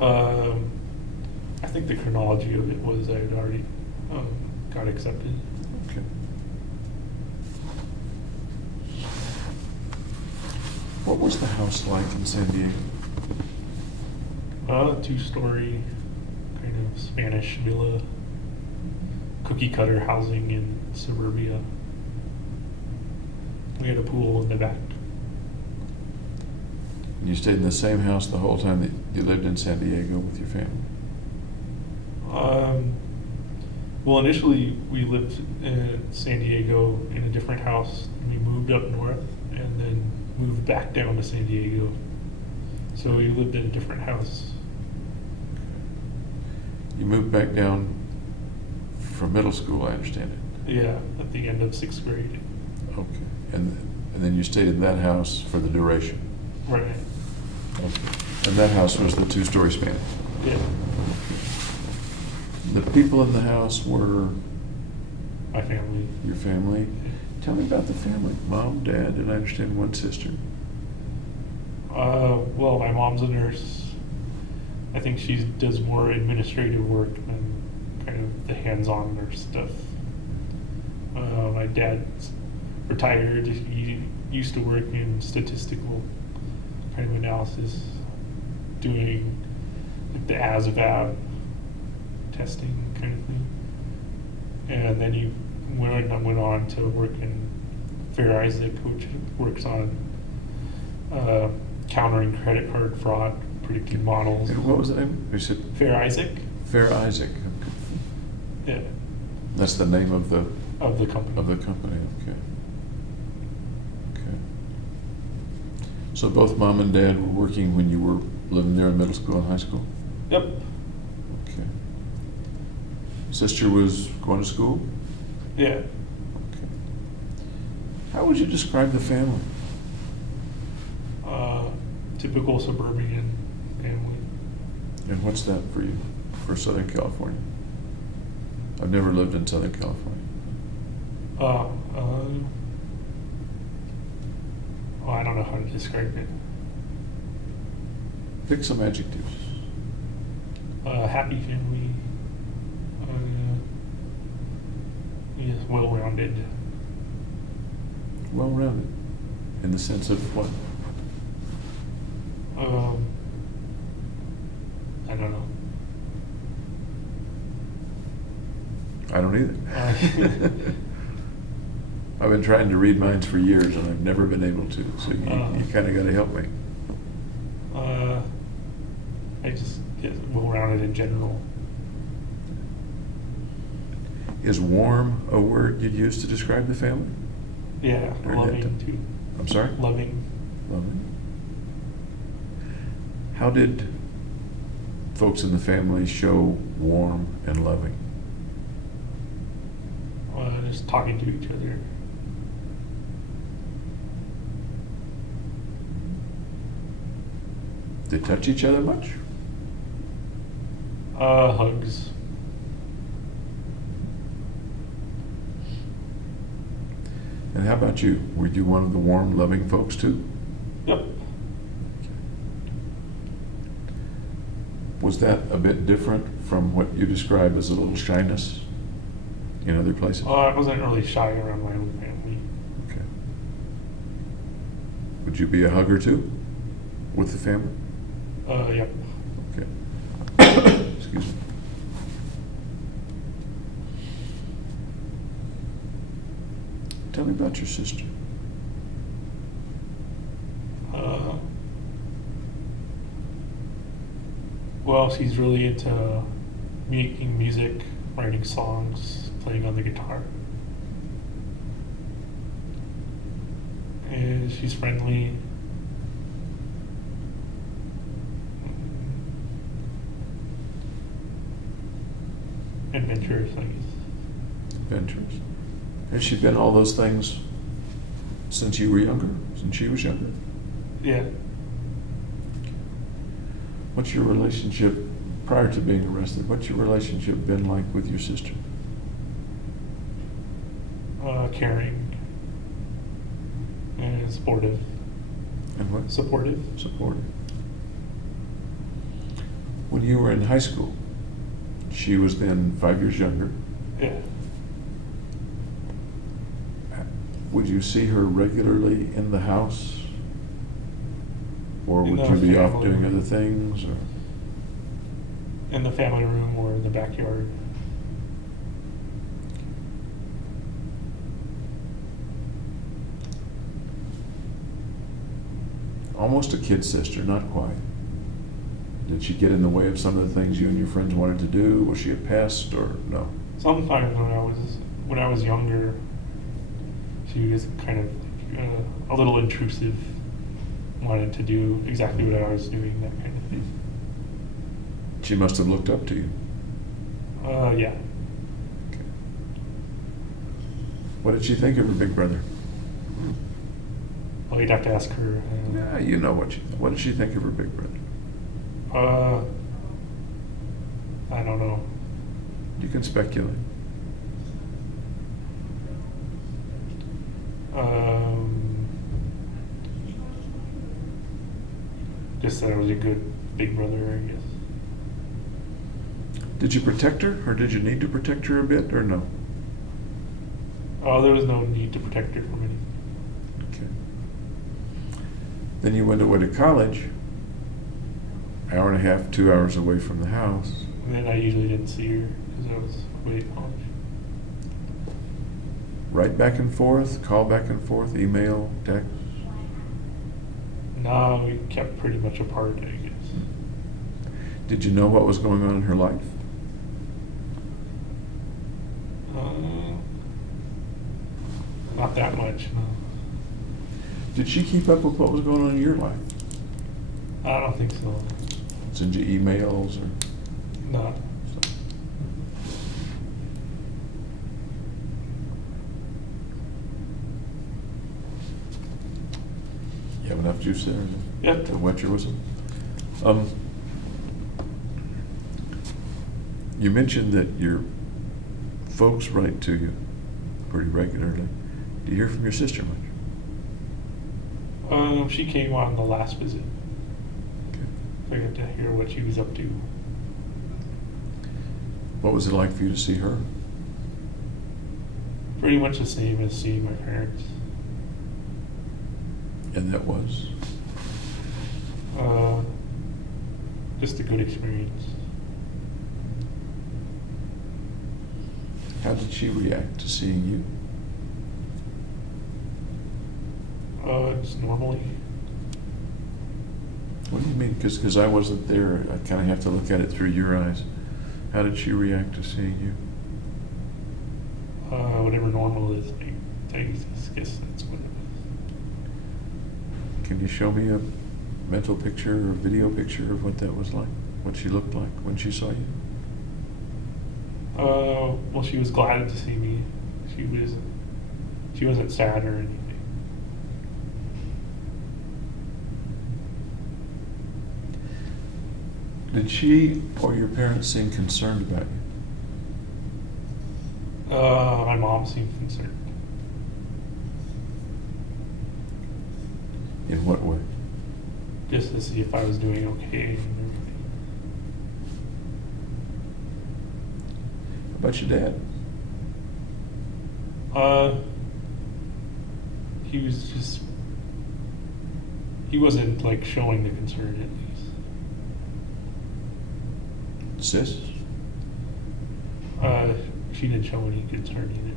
I think the chronology of it was I had already got accepted. Okay. What was the house like in San Diego? 2-story kind of Spanish villa, cookie cutter housing in suburbia. We had a pool in the back. And you stayed in the same house the whole time that you lived in San Diego with your family? Well, initially we lived in San Diego in a different house. We moved up north and then moved back down to San Diego. So we lived in a different house. You moved back down for middle school, I understand it. Yeah, at the end of 6th grade. Okay. And then you stayed in that house for the duration? Right. Okay. And that house was the 2-story Spanish? Yeah. The people in the house were My family. your family? Tell me about the family. Mom, dad, and I understand one sister. Well, my mom's a nurse. I think she does more administrative work than kind of the hands-on nurse stuff. My dad's retired. He used to work in statistical kind of analysis, doing like the ASVAB testing kind of thing. And then he went on to work in Fair Isaac, which works on countering credit card fraud, predicting models. And what was the name? You said Fair Isaac? Fair Isaac. Yeah, That's the name of the company. company. Okay. Okay. So both mom and dad were working when you were living there in middle school and high school? Yep. Okay. Sister was going to school? Yeah. Okay. How would you describe the family? Typical suburban family. And what's that for you, for Southern California? I've never lived in Southern California. I don't know how to describe it. Pick some adjectives. Happy family. Yes, well-rounded. Well-rounded. In the sense of what? I don't know. I don't either. I've been trying to read minds for years and I've never been able to, so you kind of got to help me. I just get well-rounded in general. Is warm a word you'd use to describe the family? Yeah, Or loving that- too. I'm sorry? Loving. Loving. How did folks in the family show warm and loving? Just talking to each other. They touch each other much? Hugs. And how about you? Were you one of the warm, loving folks too? Yep. Was that a bit different from what you describe as a little shyness in other places? I wasn't really shy around my own family. Okay. Would you be a hugger too with the family? Yep. Okay. Excuse me. Tell me about your sister. Well, she's really into making music, writing songs, playing on the guitar. And she's friendly. Adventurous, I guess. Adventures. Has she been all those things since you were younger? Since she was younger? Yeah. What's your relationship prior to being arrested? What's your relationship been like with your sister? Caring. And supportive. And what? Supportive. Supportive. When you were in high school, she was then 5 years younger. Yeah. Would you see her regularly in the house? Or In would the you be off family doing room. other things? Or? In the family room or in the backyard. Almost a kid sister, not quite. Did she get in the way of some of the things you and your friends wanted to do? Was she a pest or no? Sometimes when I was younger, she was kind of a little intrusive, wanted to do exactly what I was doing, that kind of thing. She must have looked up to you. Yeah. Okay. What did she think of her big brother? Well, you'd have to ask her. Yeah, you know what did she think of her big brother? I don't know. You can speculate. Just that I was a good big brother, I guess. Did you protect her, or did you need to protect her a bit, or no? Oh, there was no need to protect her from anything. Okay. Then you went away to college, hour and a half, 2 hours away from the house. And then I usually didn't see her because I was away at college. Write back and forth, call back and forth, email, text. No, we kept pretty much apart, I guess. Did you know what was going on in her life? Not that much, no. Did she keep up with what was going on in your life? I don't think so. Send you emails or No. stuff? You have enough juice there Yep. to wet your whistle? You mentioned that your folks write to you pretty regularly. Do you hear from your sister much? She came on the last visit. Okay. I got to hear what she was up to. What was it like for you to see her? Pretty much the same as seeing my parents. And that was? Just a good experience. How did she react to seeing you? Just normally. What do you mean? Because I wasn't there, I kind of have to look at it through your eyes. How did she react to seeing you? Whatever normal is, I guess that's what it is. Can you show me a mental picture or video picture of what that was like? What she looked like when she saw you? Well, she was glad to see me. She wasn't sad or anything. Did she or your parents seem concerned about you? My mom seemed concerned. In what way? Just to see if I was doing okay and everything. How about your dad? He wasn't like showing the concern at least. Sis? She didn't show any concern either.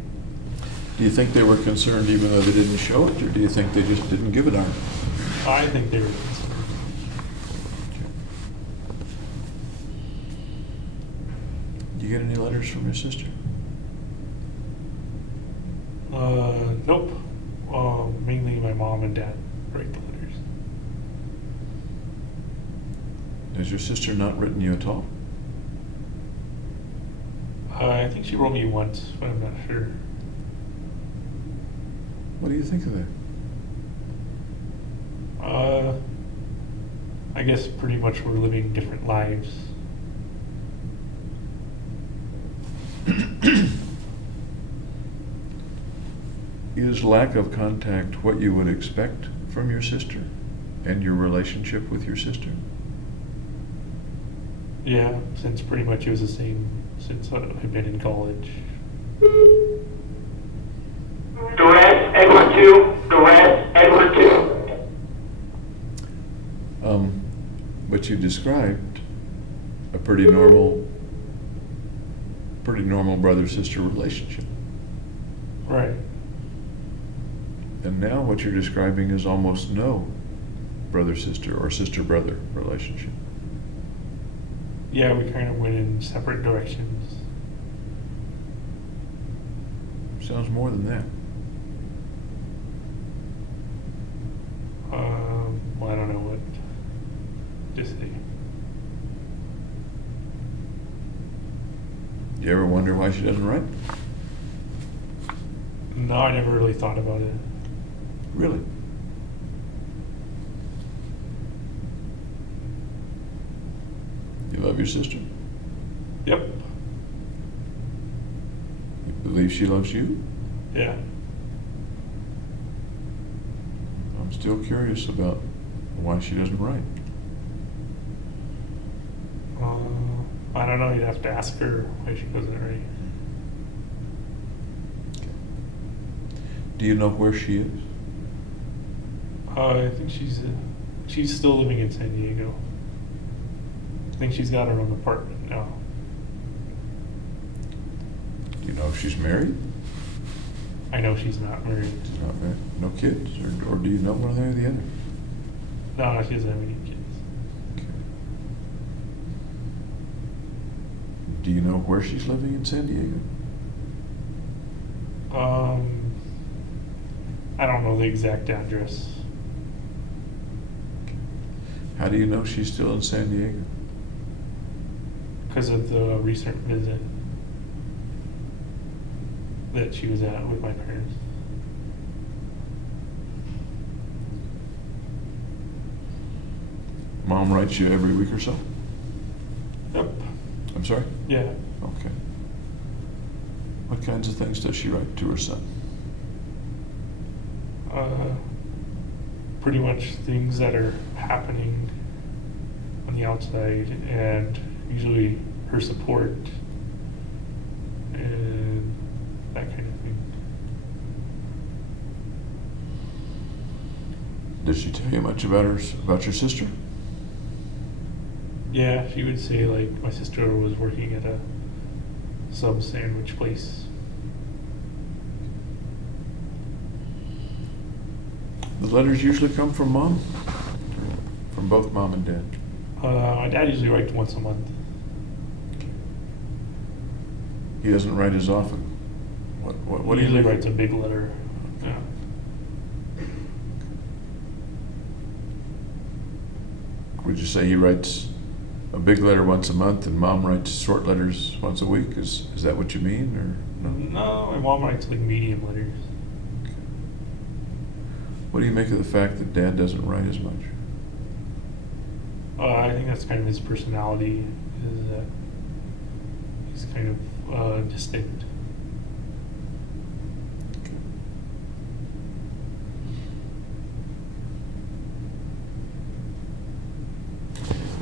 Do you think they were concerned even though they didn't show it, or do you think they just didn't give a darn? I think they were concerned. Do you get any letters from your sister? Nope. Mainly my mom and dad write the letters. Has your sister not written you at all? I think she wrote me once, but I'm not sure. What do you think of that? I guess pretty much we're living different lives. Is lack of contact what you would expect from your sister and your relationship with your sister? Yeah, since pretty much it was the same since I've been in college. Duress, Edward 2. Duress, Edward 2. But you described a pretty normal brother-sister relationship. Right. And now what you're describing is almost no brother-sister or sister-brother relationship. Yeah, we kind of went in separate directions. Sounds more than that. Well, I don't know what to say. You ever wonder why she doesn't write? No, I never really thought about it. Really? You love your sister? Yep. You believe she loves you? Yeah. I'm still curious about why she doesn't write. I don't know. You'd have to ask her why she doesn't write. Do you know where she is? I think she's still living in San Diego. I think she's got her own apartment now. Do you know if she's married? I know she's not married. She's not married. No kids? Or do you know one way or the other? No, she doesn't have any kids. Do you know where she's living in San Diego? I don't know the exact address. How do you know she's still in San Diego? Because of the recent visit that she was at with my parents. Mom writes you every week or so? Yep. I'm sorry? Yeah. Okay. What kinds of things does she write to her son? Pretty much things that are happening on the outside, and usually her support and that kind of thing. Does she tell you much about your sister? Yeah, she would say like my sister was working at a sub sandwich place. The letters usually come from Mom? From both Mom and Dad? My dad usually writes once a month. He doesn't write as often. What do He you usually think? writes a big letter. Yeah. Would you say he writes a big letter once a month and Mom writes short letters once a week? Is that what you mean, or no? No, my mom writes like medium letters. What do you make of the fact that Dad doesn't write as much? I think that's kind of his personality, is that he's kind of distinct.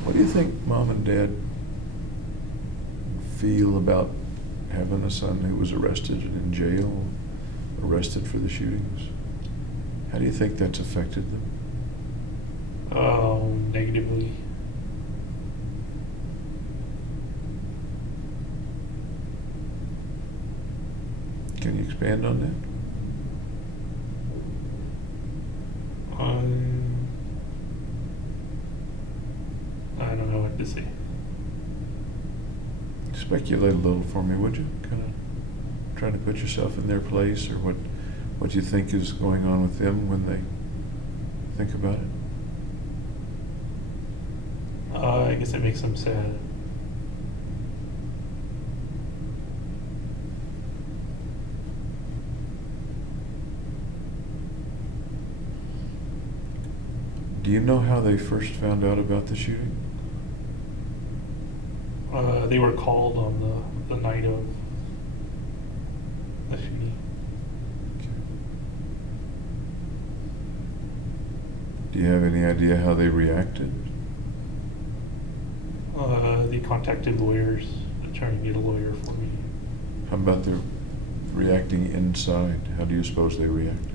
What do you think Mom and Dad feel about having a son who was arrested and in jail, arrested for the shootings? How do you think that's affected them? Negatively. Can you expand on I don't know what to say. that? Speculate a little for me, would you? Kind of trying to put yourself in their place, or what you think is going on with them when they think about it? I guess it makes them sad. Do you know how they first found out about the shooting? They were called on the night of the shooting. Do you have any idea how they reacted? They contacted lawyers to try and get a lawyer for me. How about their reacting inside? How do you suppose they reacted?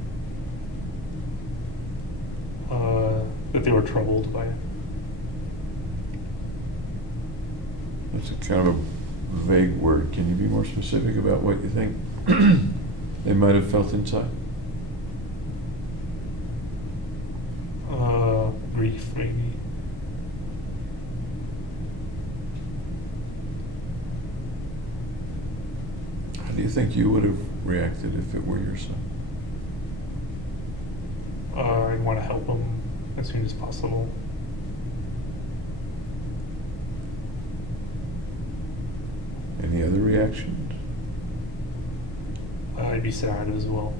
That they were troubled by it. That's a kind of a vague word. Can you be more specific about what you think they might have felt inside? Grief, maybe. How do you think you would have reacted if it were your son? I want to help them as soon as possible. Any other reactions? I'd be sad as well.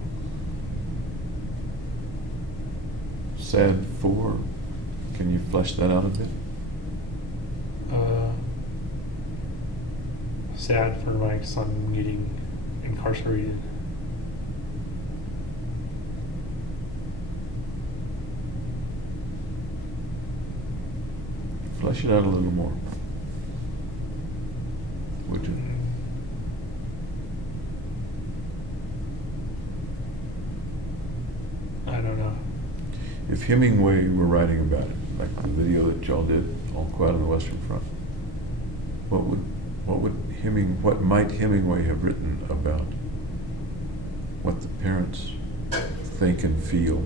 Sad for? Can you flesh that out a bit? Sad for my son getting incarcerated. Flesh it out a little more. Would you? I don't know. If Hemingway were writing about it, like the video that y'all did, All Quiet on the Western Front, what might Hemingway have written about what the parents think and feel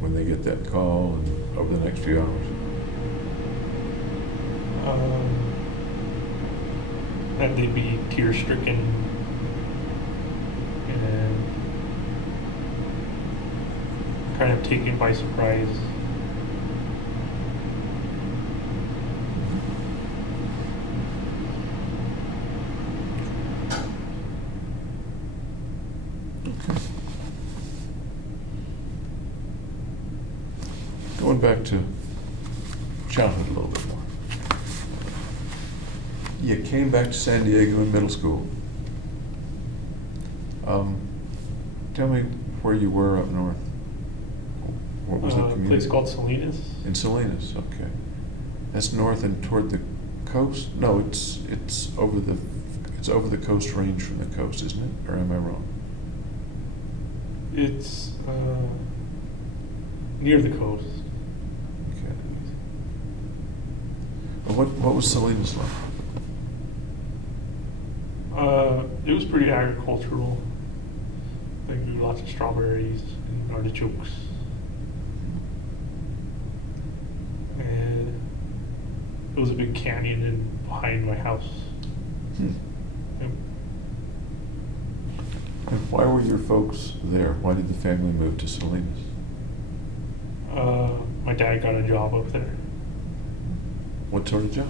when they get that call, and over the next few hours? That they'd be tear-stricken and kind of taken by surprise. Okay. Going back to childhood a little bit more. You came back to San Diego in middle school. Tell me where you were up north. What was the A community? place called Salinas. In Salinas, okay. That's north and toward the coast? No, it's over the coast range from the coast, isn't it? Or am I wrong? It's near the coast. Okay. Well, what was Salinas like? It was pretty agricultural. They grew lots of strawberries and artichokes. And there was a big canyon behind my house. Hmm. Yep. And why were your folks there? Why did the family move to Salinas? My dad got a job up there. What sort of job?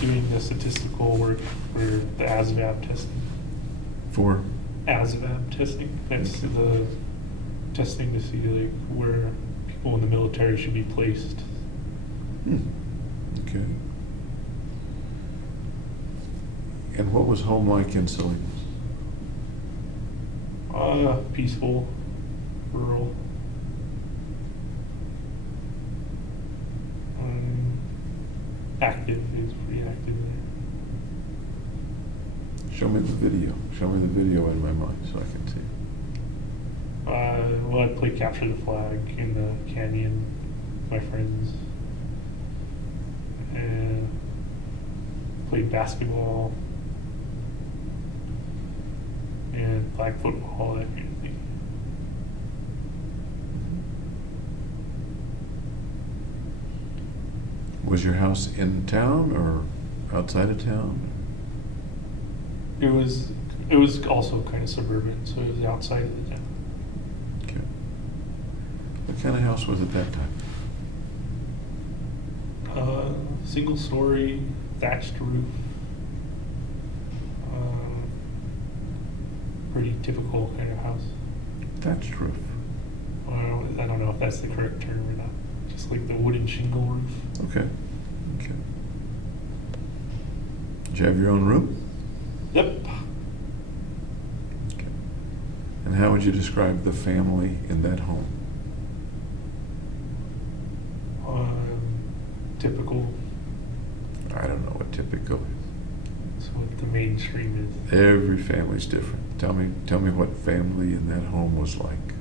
Doing the statistical work for the ASVAB testing. For? ASVAB testing. That's the testing to see like where people in the military should be placed. Okay. And what was home like in Salinas? Peaceful, rural. Active. It was pretty active there. Show me the video. Show me the video in my mind so I can see. Well, I played capture the flag in the canyon with my friends. And played basketball and flag football, that kind of thing. Was your house in town or outside of town? It was also kind of suburban, so it was outside of the town. Okay. What kind of house was it that time? Single story, thatched roof. Pretty typical kind of house. Thatched roof. I don't know if that's the correct term or not. Just like the wooden shingle roof. Okay. Okay. Did you have your own room? Yep. Okay. And how would you describe the family in that home? Typical. I don't know what typical is. That's what the mainstream is. Every family's different. Tell me what family in that home was like.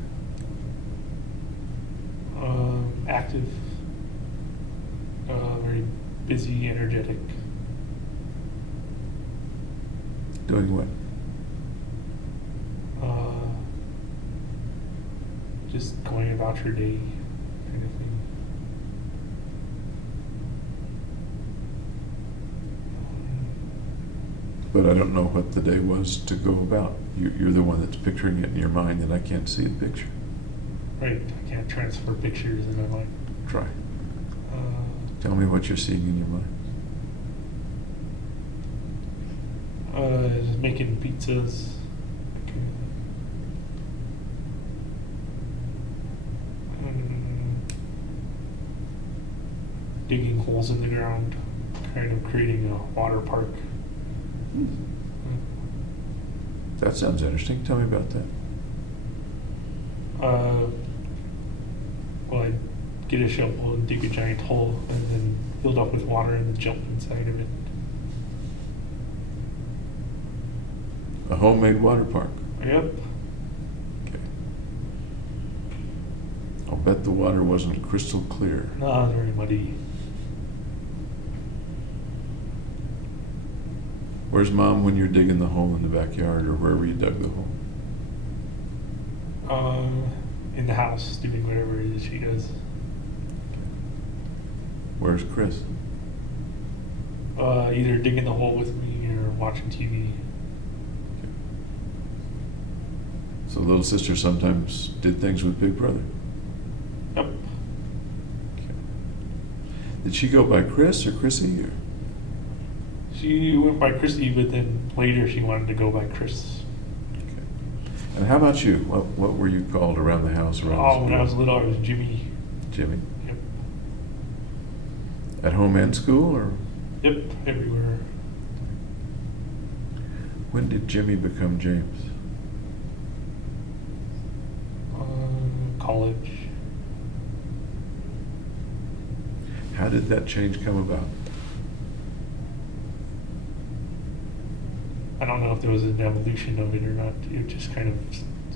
Active. Very busy, energetic. Doing what? Just going about your day, kind of thing. But I don't know what the day was to go about. You're the one that's picturing it in your mind, and I can't see the picture. Right, I can't transfer pictures in my mind. Try. Tell me what you're seeing in your mind. Just making pizzas. Digging holes in the ground, kind of creating a water park. That sounds interesting. Tell me about that. Well, I'd get a shovel and dig a giant hole and then fill it up with water and then jump inside of it. A homemade water park. Yep. Okay. I'll bet the water wasn't crystal clear. Not very muddy. Where's Mom when you're digging the hole in the backyard or wherever you dug the hole? in the house doing whatever it is she does. Where's Chris? Either digging the hole with me or watching TV. So little sister sometimes did things with Big Brother. Yep. Okay. Did she go by Chris or Chrissy? Or? She went by Chrissy, but then later she wanted to go by Chris. Okay. And how about you? What were you called around the house? Around When I was little, I was Jimmy. Jimmy. Yep. At home and school, or Yep, everywhere. when did Jimmy become James? College. How did that change come about? I don't know if there was an evolution of it or not. It just kind of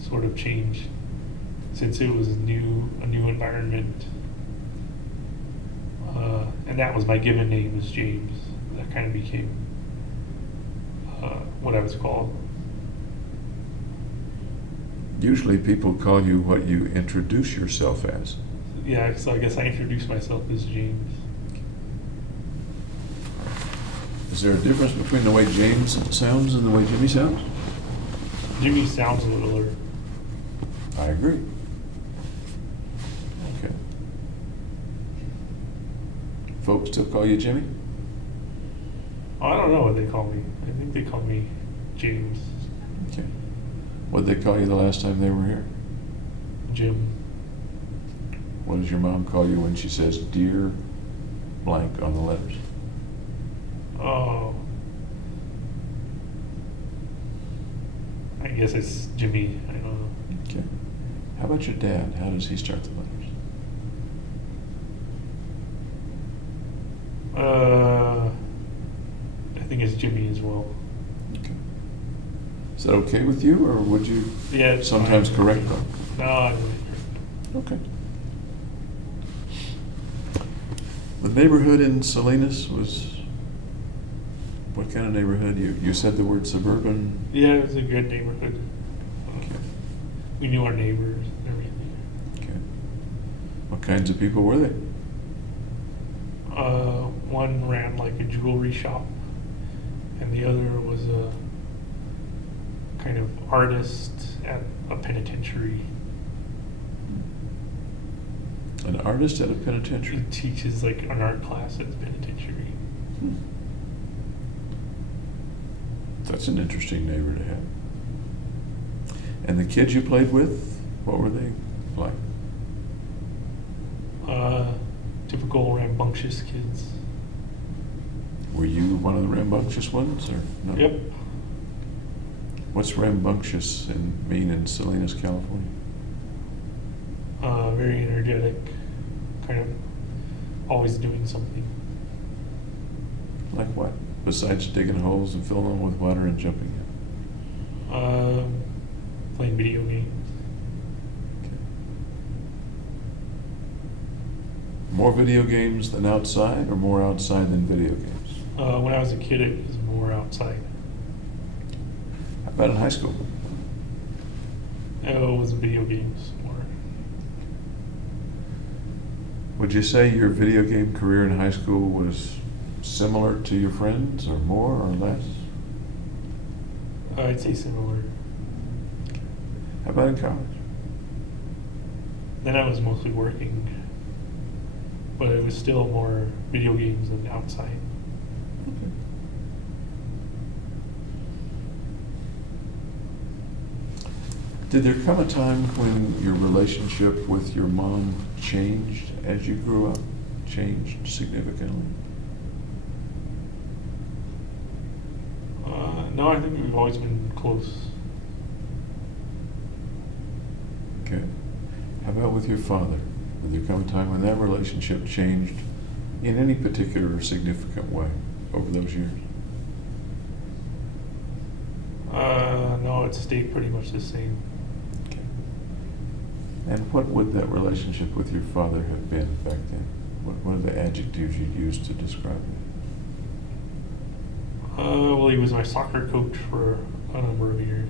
sort of changed since it was a new environment. And that was my given name, is James. That kind of became what I was called. Usually people call you what you introduce yourself as. Yeah, so I guess I introduced myself as James. Is there a difference between the way James sounds and the way Jimmy sounds? Jimmy sounds littler. I agree. Okay. Folks still call you Jimmy? I don't know what they call me. I think they call me James. Okay. What did they call you the last time they were here? Jim. What does your mom call you when she says dear blank on the letters? Oh. I guess it's Jimmy. I don't know. Okay. How about your dad? How does he start the letters? I think it's Jimmy as well. Okay. Is that okay with you, or would you Yeah, it's sometimes fine. correct them? No, I don't. Okay. The neighborhood in Salinas was, what kind of neighborhood? You said the word suburban. Yeah, it was a good neighborhood. Okay. We knew our neighbors and everything. Okay. What kinds of people were they? One ran like a jewelry shop, and the other was a kind of artist at a penitentiary. An artist at a He penitentiary? teaches like an art class at the penitentiary. Hmm. That's an interesting neighbor to have. And the kids you played with, what were they like? Typical rambunctious kids. Were you one of the rambunctious ones, or no? Yep. What's rambunctious mean in Salinas, California? Very energetic, kind of always doing something. Like what? Besides digging holes and filling them with water and jumping in? Playing video games. Okay. More video games than outside, or more outside than video games? When I was a kid, it was more outside. How about in high school? It was video games more. Would you say your video game career in high school was similar to your friends, or more or less? I'd say similar. How about in college? Then I was mostly working, but it was still more video games than outside. Okay. Did there come a time when your relationship with your mom changed as you grew up? Changed significantly? No, I think we've always been close. Okay. How about with your father? Did there come a time when that relationship changed in any particular or significant way over those years? No, it stayed pretty much the same. Okay. And what would that relationship with your father have been back then? What are the adjectives you'd use to describe it? Well, he was my soccer coach for a number of years.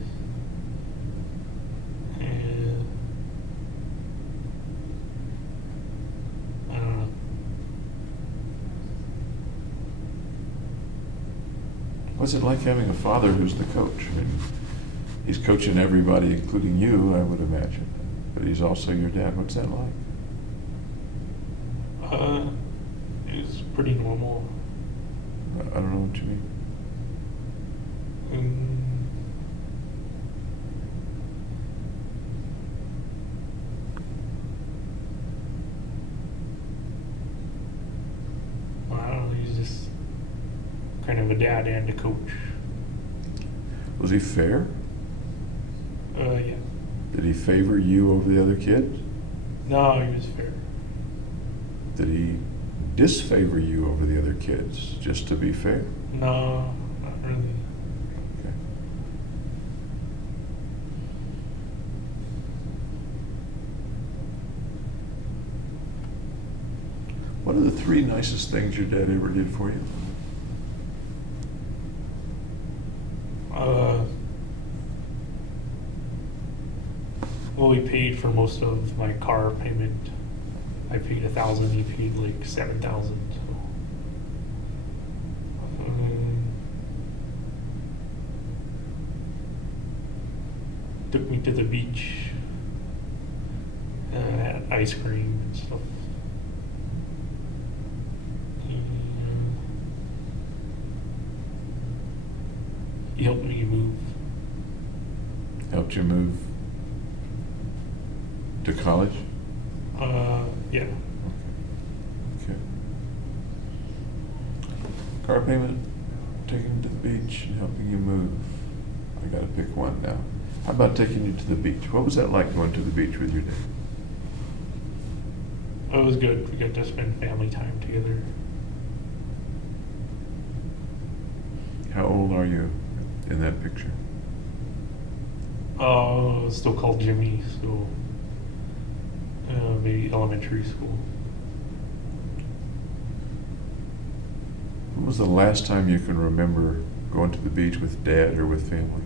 And What's it like having a father who's the coach? I mean, he's coaching everybody, including you, I would imagine. But he's also your dad. What's that like? It's pretty normal. I don't know what you mean. Well, I don't know, he's just kind of a dad and a coach. Was he fair? Yeah. Did he favor you over the other kids? No, he was fair. Did he disfavor you over the other kids, just to be fair? No, not really. Okay. What are the 3 nicest things your dad ever did for you? Well, he paid for most of my car payment. I paid $1,000. He paid like $7,000. Took me to the beach. Had ice cream and stuff. He helped me move. Helped you move to college? Yeah. Okay. Car payment, taking you to the beach and helping you move. I gotta pick one now. How about taking you to the beach? What was that like going to the beach with your dad? It was good. We got to spend family time together. How old are you in that picture? Still called Jimmy, so maybe elementary school. When was the last time you can remember going to the beach with dad or with family?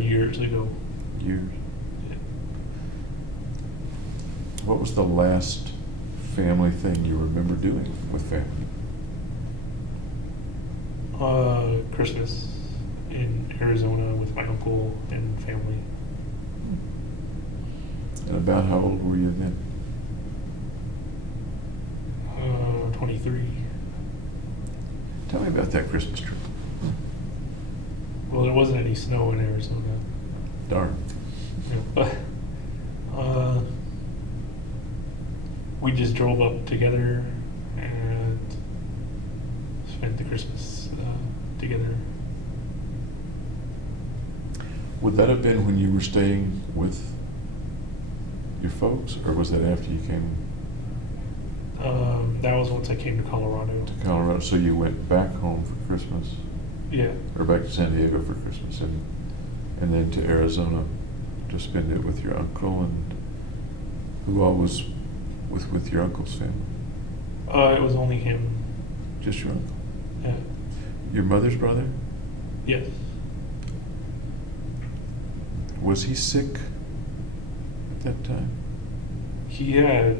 Years ago. Years. What was the last family thing you remember doing with family? Christmas in Arizona with my uncle and family. And about how old were you then? 23. Tell me about that Christmas trip. Well, there wasn't any snow in Arizona. Darn. But we just drove up together and spent the Christmas together. Would that have been when you were staying with your folks, or was that after you came That was once I came to Colorado. to Colorado? So you went back home for Christmas, Yeah. or back to San Diego for Christmas, and then to Arizona to spend it with your uncle, and who all was with your uncle's family? It was only him. Just your uncle? Yeah. Your mother's brother? Yes. Was he sick at that time? He had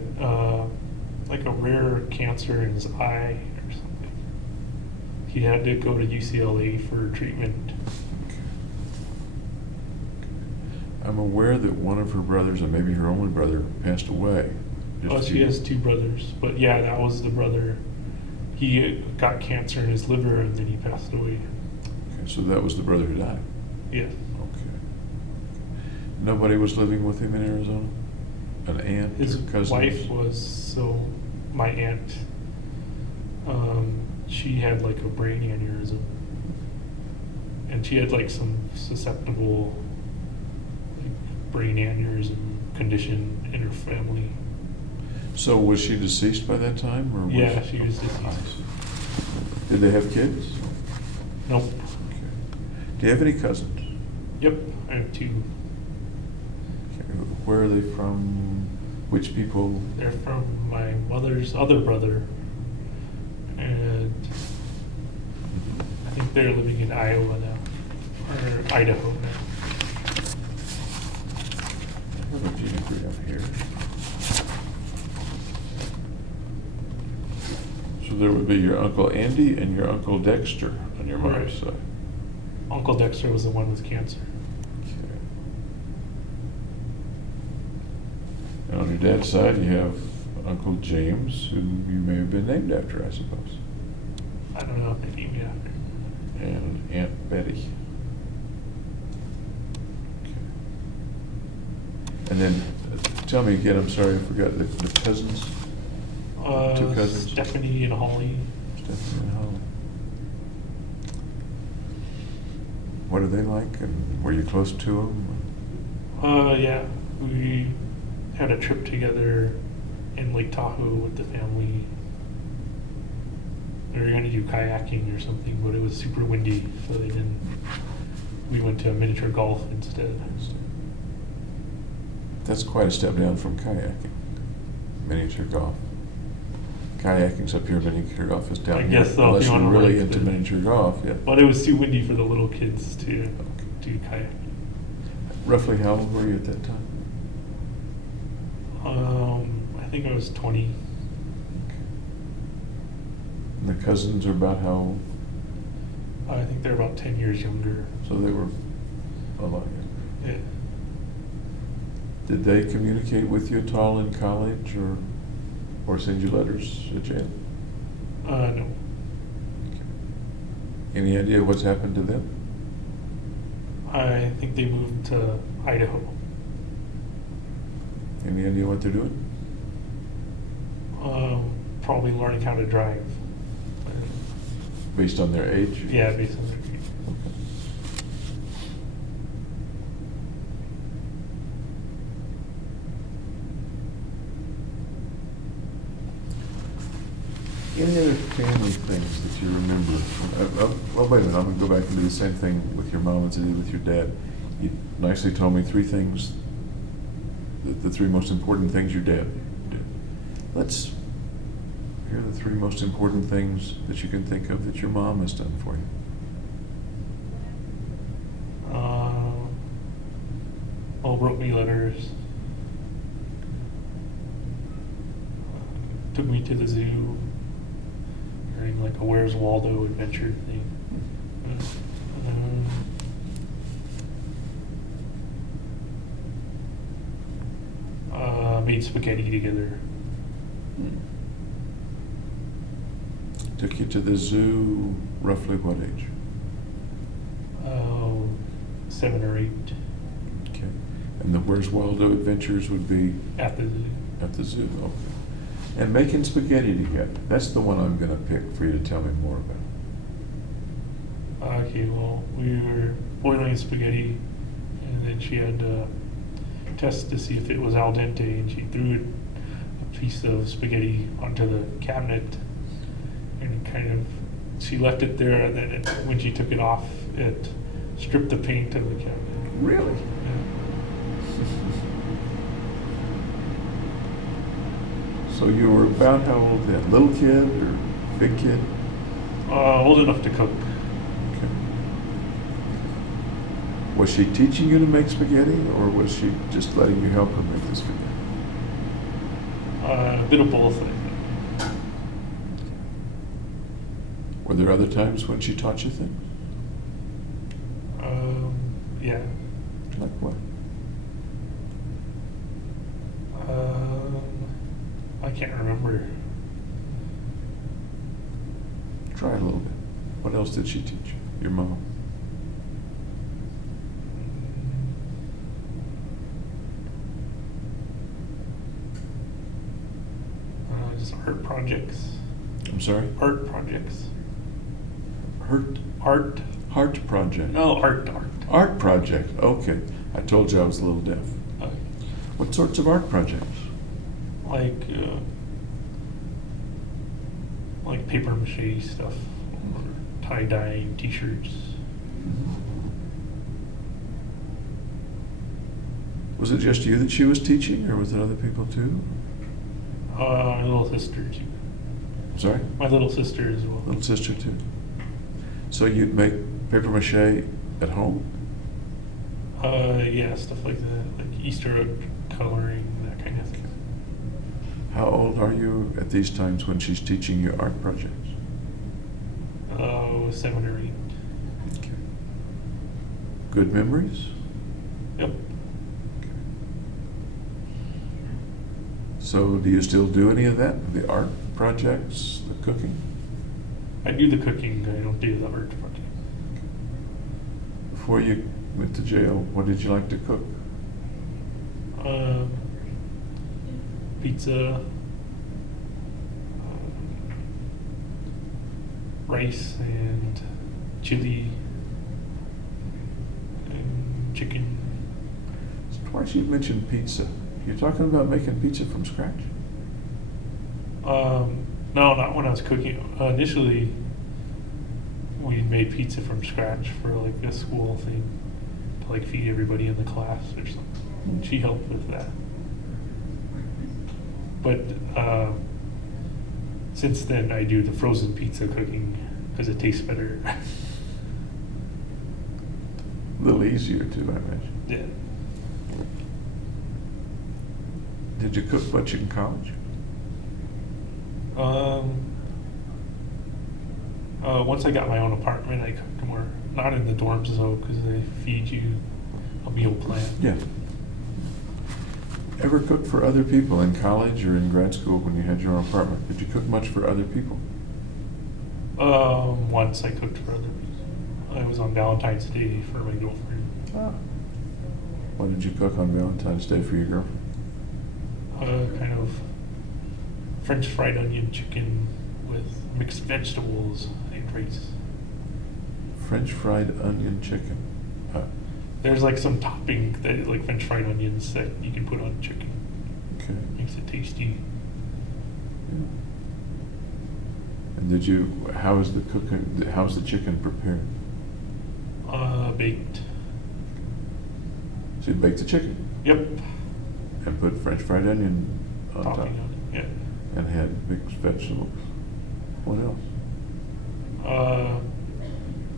like a rare cancer in his eye or something. He had to go to UCLA for treatment. Okay. I'm aware that one of her brothers, and maybe her only brother, passed away. Just She has 2 brothers, but yeah, that was the brother. He got cancer in his liver and then he passed away. Okay, so that was the brother who died. Yeah. Okay. Nobody was living with him in Arizona? An aunt His or cousin? wife was, so my aunt, she had like a brain aneurysm. And she had like some susceptible like, brain aneurysm condition in her family. So was she deceased by that time? Or was Yeah, she was I deceased. see. Did they have kids? Nope. Okay. Do you have any cousins? Yep, I have 2. Okay. Where are they from? Which people? They're from my mother's other brother. And I think they're living in Iowa now. Or Idaho now. I have a geography up here. So there would be your Uncle Andy and your Uncle Dexter on your mom's Right. side. Uncle Dexter was the one with cancer. Okay. And on your dad's side, you have Uncle James, who you may have been named after, I suppose, I don't know if they named me after. and Aunt Betty. Okay. And then, tell me again, I'm sorry, I forgot the cousins, two cousins. Stephanie and Holly. Stephanie and Holly. What are they like, and were you close to them? Yeah, we had a trip together in Lake Tahoe with the family. We were gonna do kayaking or something, but it was super windy, so they didn't. We went to miniature golf instead. That's quite a step down from kayaking, miniature golf. Kayaking's up here, miniature golf is down I here. guess so, if Unless you you're wanna really like into the- miniature golf, yeah. But it was too windy for the little kids to do kayaking. Roughly how old were you at that time? I think I was 20. And the cousins are about how old? I think they're about 10 years younger. So they were a lot younger. Yeah. Did they communicate with you at all in college, or send you letters at jail? No. Any idea what's happened to them? I think they moved to Idaho. Any idea what they're doing? Probably learning how to drive. Based on their age? Yeah, based on their age. Any other family things that you remember? Oh, wait a minute, I'm gonna go back and do the same thing with your mom as I did with your dad. You nicely told me three things, the three most important things your dad did. Let's hear the three most important things that you can think of that your mom has done for you. Well, wrote me letters. Took me to the zoo during like a Where's Waldo adventure thing. Made spaghetti together. Took you to the zoo, roughly what age? 7 or 8 Okay. And the Where's Waldo adventures would be at the zoo. at the zoo, okay. And making spaghetti together, that's the one I'm gonna pick for you to tell me more about. Okay, well, we were boiling spaghetti, and then she had to test to see if it was al dente, and she threw a piece of spaghetti onto the cabinet, and she left it there, and then when she took it off, it stripped the paint of the cabinet. Really? Yeah. So you were about how old then? Little kid or big kid? Old enough to cook. Okay. Was she teaching you to make spaghetti, or was she just letting you help her make the spaghetti? A bit of both, I think. Were there other times when she taught you things? Yeah. Like what? I can't remember. Try a little bit. What else did she teach you? Your mom? Just art projects. I'm sorry? Art projects. Hurt? Art. Heart project. No, art. Art project, okay. I told you I was a little deaf. What sorts of art projects? Like paper mache stuff, or tie dyeing T-shirts. Was it just you that she was teaching, or was it other people too? My little sister too. Sorry? My little sister as well. Little sister too. So you'd make paper mache at home? Yeah, stuff like that, like Easter egg coloring, that kind of thing. How old are you at these times when she's teaching you art projects? 7 or 8. Okay. Good memories? Yep. Okay. So do you still do any of that? The art projects, the cooking? I do the cooking, I don't do the art project. Before you went to jail, what did you like to cook? Pizza, rice and chili and chicken. Twice you mentioned pizza. You're talking about making pizza from scratch? No, not when I was cooking. Initially, we made pizza from scratch for like a school thing to like feed everybody in the class or something. She helped with that. But since then, I do the frozen pizza cooking because it tastes better. A little easier too, I imagine. Yeah. Did you cook much in college? Once I got my own apartment, I cooked more. Not in the dorms though, because they feed you a meal plan. Yeah. Ever cook for other people in college or in grad school when you had your own apartment? Did you cook much for other people? Once I cooked for other people. I was on Valentine's Day for my girlfriend. Ah. What did you cook on Valentine's Day for your girlfriend? Kind of French fried onion chicken with mixed vegetables and rice. French fried onion chicken. There's like some topping that like French fried onions that you can put on chicken. Okay. Makes it tasty. And did you? How is the cooking? How's the chicken prepared? Baked. So you bake the chicken Yep. and put French fried onion on top, Topping on it. Yeah. and had mixed vegetables. What else?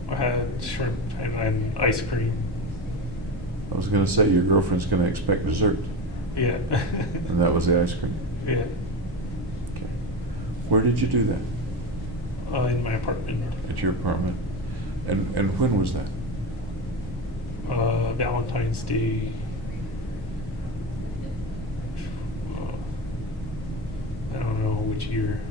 I had shrimp and ice cream. I was going to say your girlfriend's going to expect dessert, Yeah. and that was the ice cream. Yeah. Okay. Where did you do that? In my apartment. At your apartment. And when was that? Valentine's Day. I don't know which year,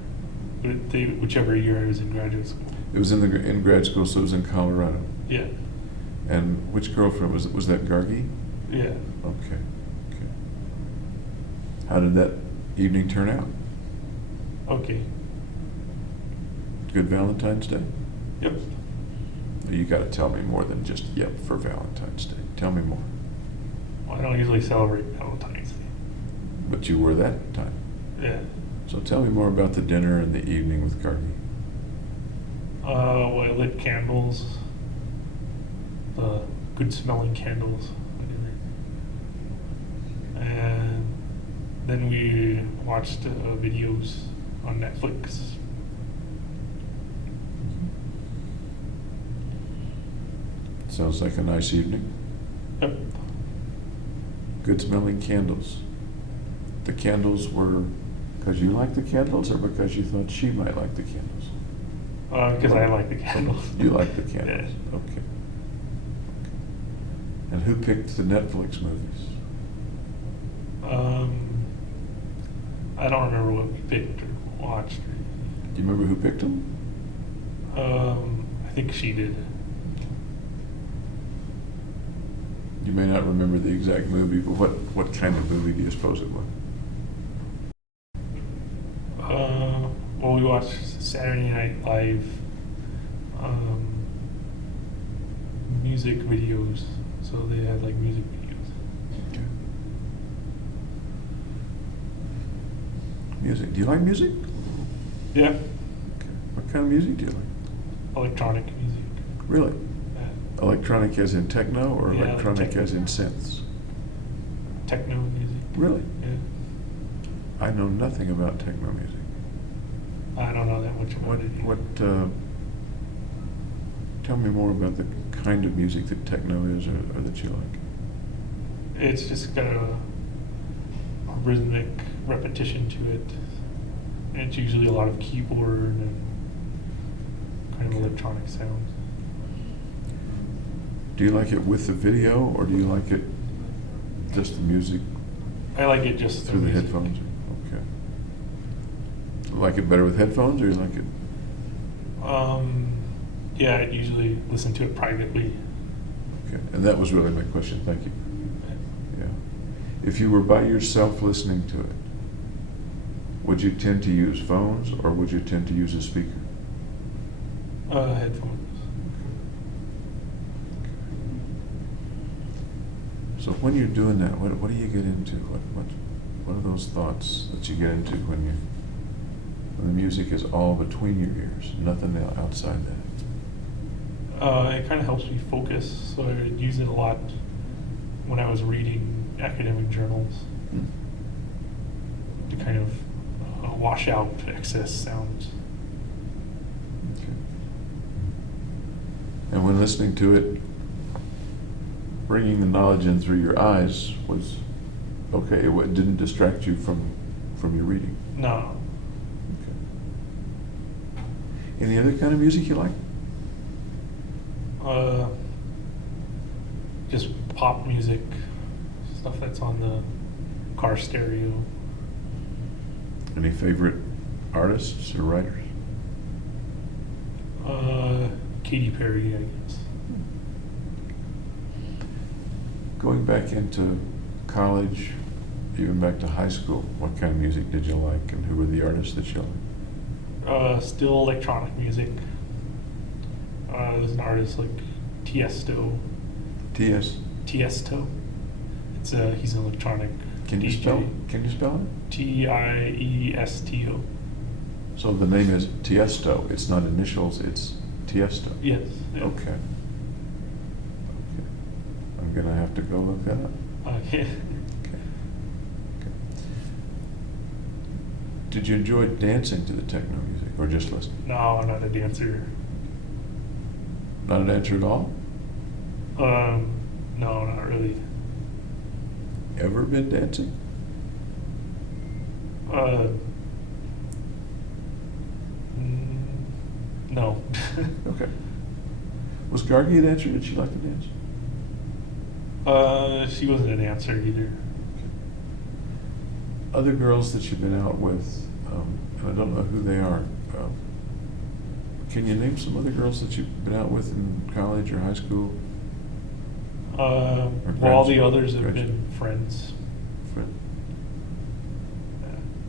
but whichever year I was in graduate school. It was in grad school, so it was in Colorado. Yeah. And which girlfriend was it? Was that Gargi? Yeah. Okay. Okay. How did that evening turn out? Okay. Good Valentine's Day? Yep. You got to tell me more than just yep for Valentine's Day. Tell me more. Well, I don't usually celebrate Valentine's Day. But you were that time. Yeah. So tell me more about the dinner and the evening with Gargi. Well, I lit candles. Good smelling candles. And then we watched videos on Netflix. Sounds like a nice evening. Yep. Good smelling candles. The candles were because you liked the candles or because you thought she might like the candles? Because I like the candles. You like the candles? Yeah. Okay. And who picked the Netflix movies? I don't remember what we picked or watched. Do you remember who picked them? I think she did. You may not remember the exact movie, but what kind of movie do you suppose it was? Well, we watched Saturday Night Live music videos, so they had like music videos. Okay. Music. Do you like music? Yeah, Okay. What kind of music do you like? electronic music. Really? Yeah. Electronic as in techno or Yeah, electronic techno. as in synths? Techno music. Really? Yeah. I know nothing about techno music. I don't know that much about it. Tell me more about the kind of music that techno is or that you like. It's just got a rhythmic repetition to it. And it's usually a lot of keyboard and kind of electronic sounds. Do you like it with the video, or do you like it just the music I like it just through the music. headphones? Okay. Like it better with headphones, or you like it? Yeah, I usually listen to it privately. Okay, and that was really my question. Thank you. Yeah. If you were by yourself listening to it, would you tend to use phones, or would you tend to use a speaker? Headphones. So when you're doing that, what do you get into? What are those thoughts that you get into when the music is all between your ears, nothing outside that? It kind of helps me focus, so I would use it a lot when I was reading academic journals to kind of wash out excess sounds. Okay. And when listening to it, bringing the knowledge in through your eyes was okay. It didn't distract you from your reading. No. Okay. Any other kind of music you like? Just pop music, stuff that's on the car stereo. Any favorite artists or writers? Katy Perry, I guess. Going back into college, even back to high school, what kind of music did you like, and who were the artists that you liked? Still electronic music. There's an artist like Tiesto. T.S. Tiesto. He's an electronic Can you DJ. spell it? Tiesto. So the name is Tiesto. It's not initials. It's Tiesto. Yes. Yeah. Okay. I'm gonna have to go look that up. Okay. Okay. Did you enjoy dancing to the techno music, or just listening? No, I'm not a dancer. Not a dancer at all? No, not really. Ever been dancing? No. Okay. Was Gargi a dancer? Did she like to dance? She wasn't a dancer either. Other girls that you've been out with, and I don't know who they are. Can you name some other girls that you've been out with in college or high school? Well, all the others have Gotcha. been friends. Friend.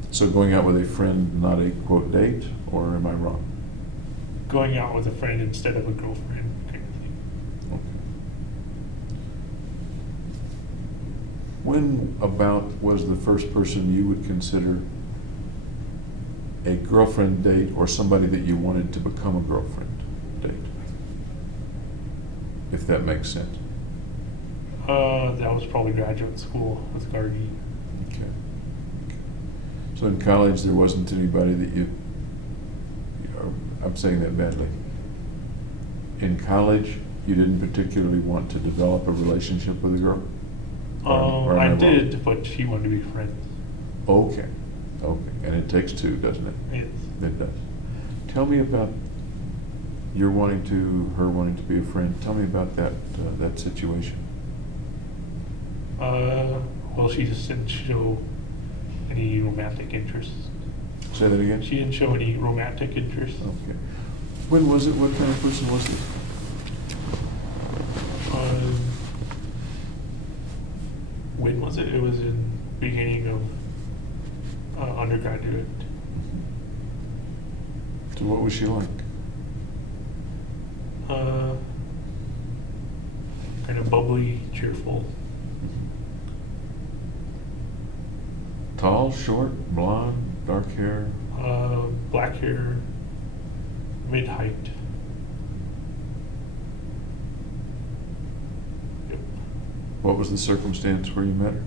So going out with a friend, not a quote date, or am I wrong? Going out with a friend instead of a girlfriend kind of thing. Okay. When about was the first person you would consider a girlfriend date, or somebody that you wanted to become a girlfriend date? If that makes sense. That was probably graduate school with Gargi. Okay. So in college, there wasn't anybody that I'm saying that badly. In college, you didn't particularly want to develop a relationship with a girl? Or am I wrong? did, but she wanted to be friends. Okay, and it takes two, doesn't it? Yes. It does. Tell me about her wanting to be a friend. Tell me about that situation. Well, she just didn't show any romantic interest. Say that again? She didn't show any romantic interest. Okay. When was it? What kind of person was this? When was it? It was in beginning of undergraduate. So what was she like? Kind of bubbly, cheerful. Tall, short, blonde, dark hair? Black hair, mid-height. Yep. What was the circumstance where you met her?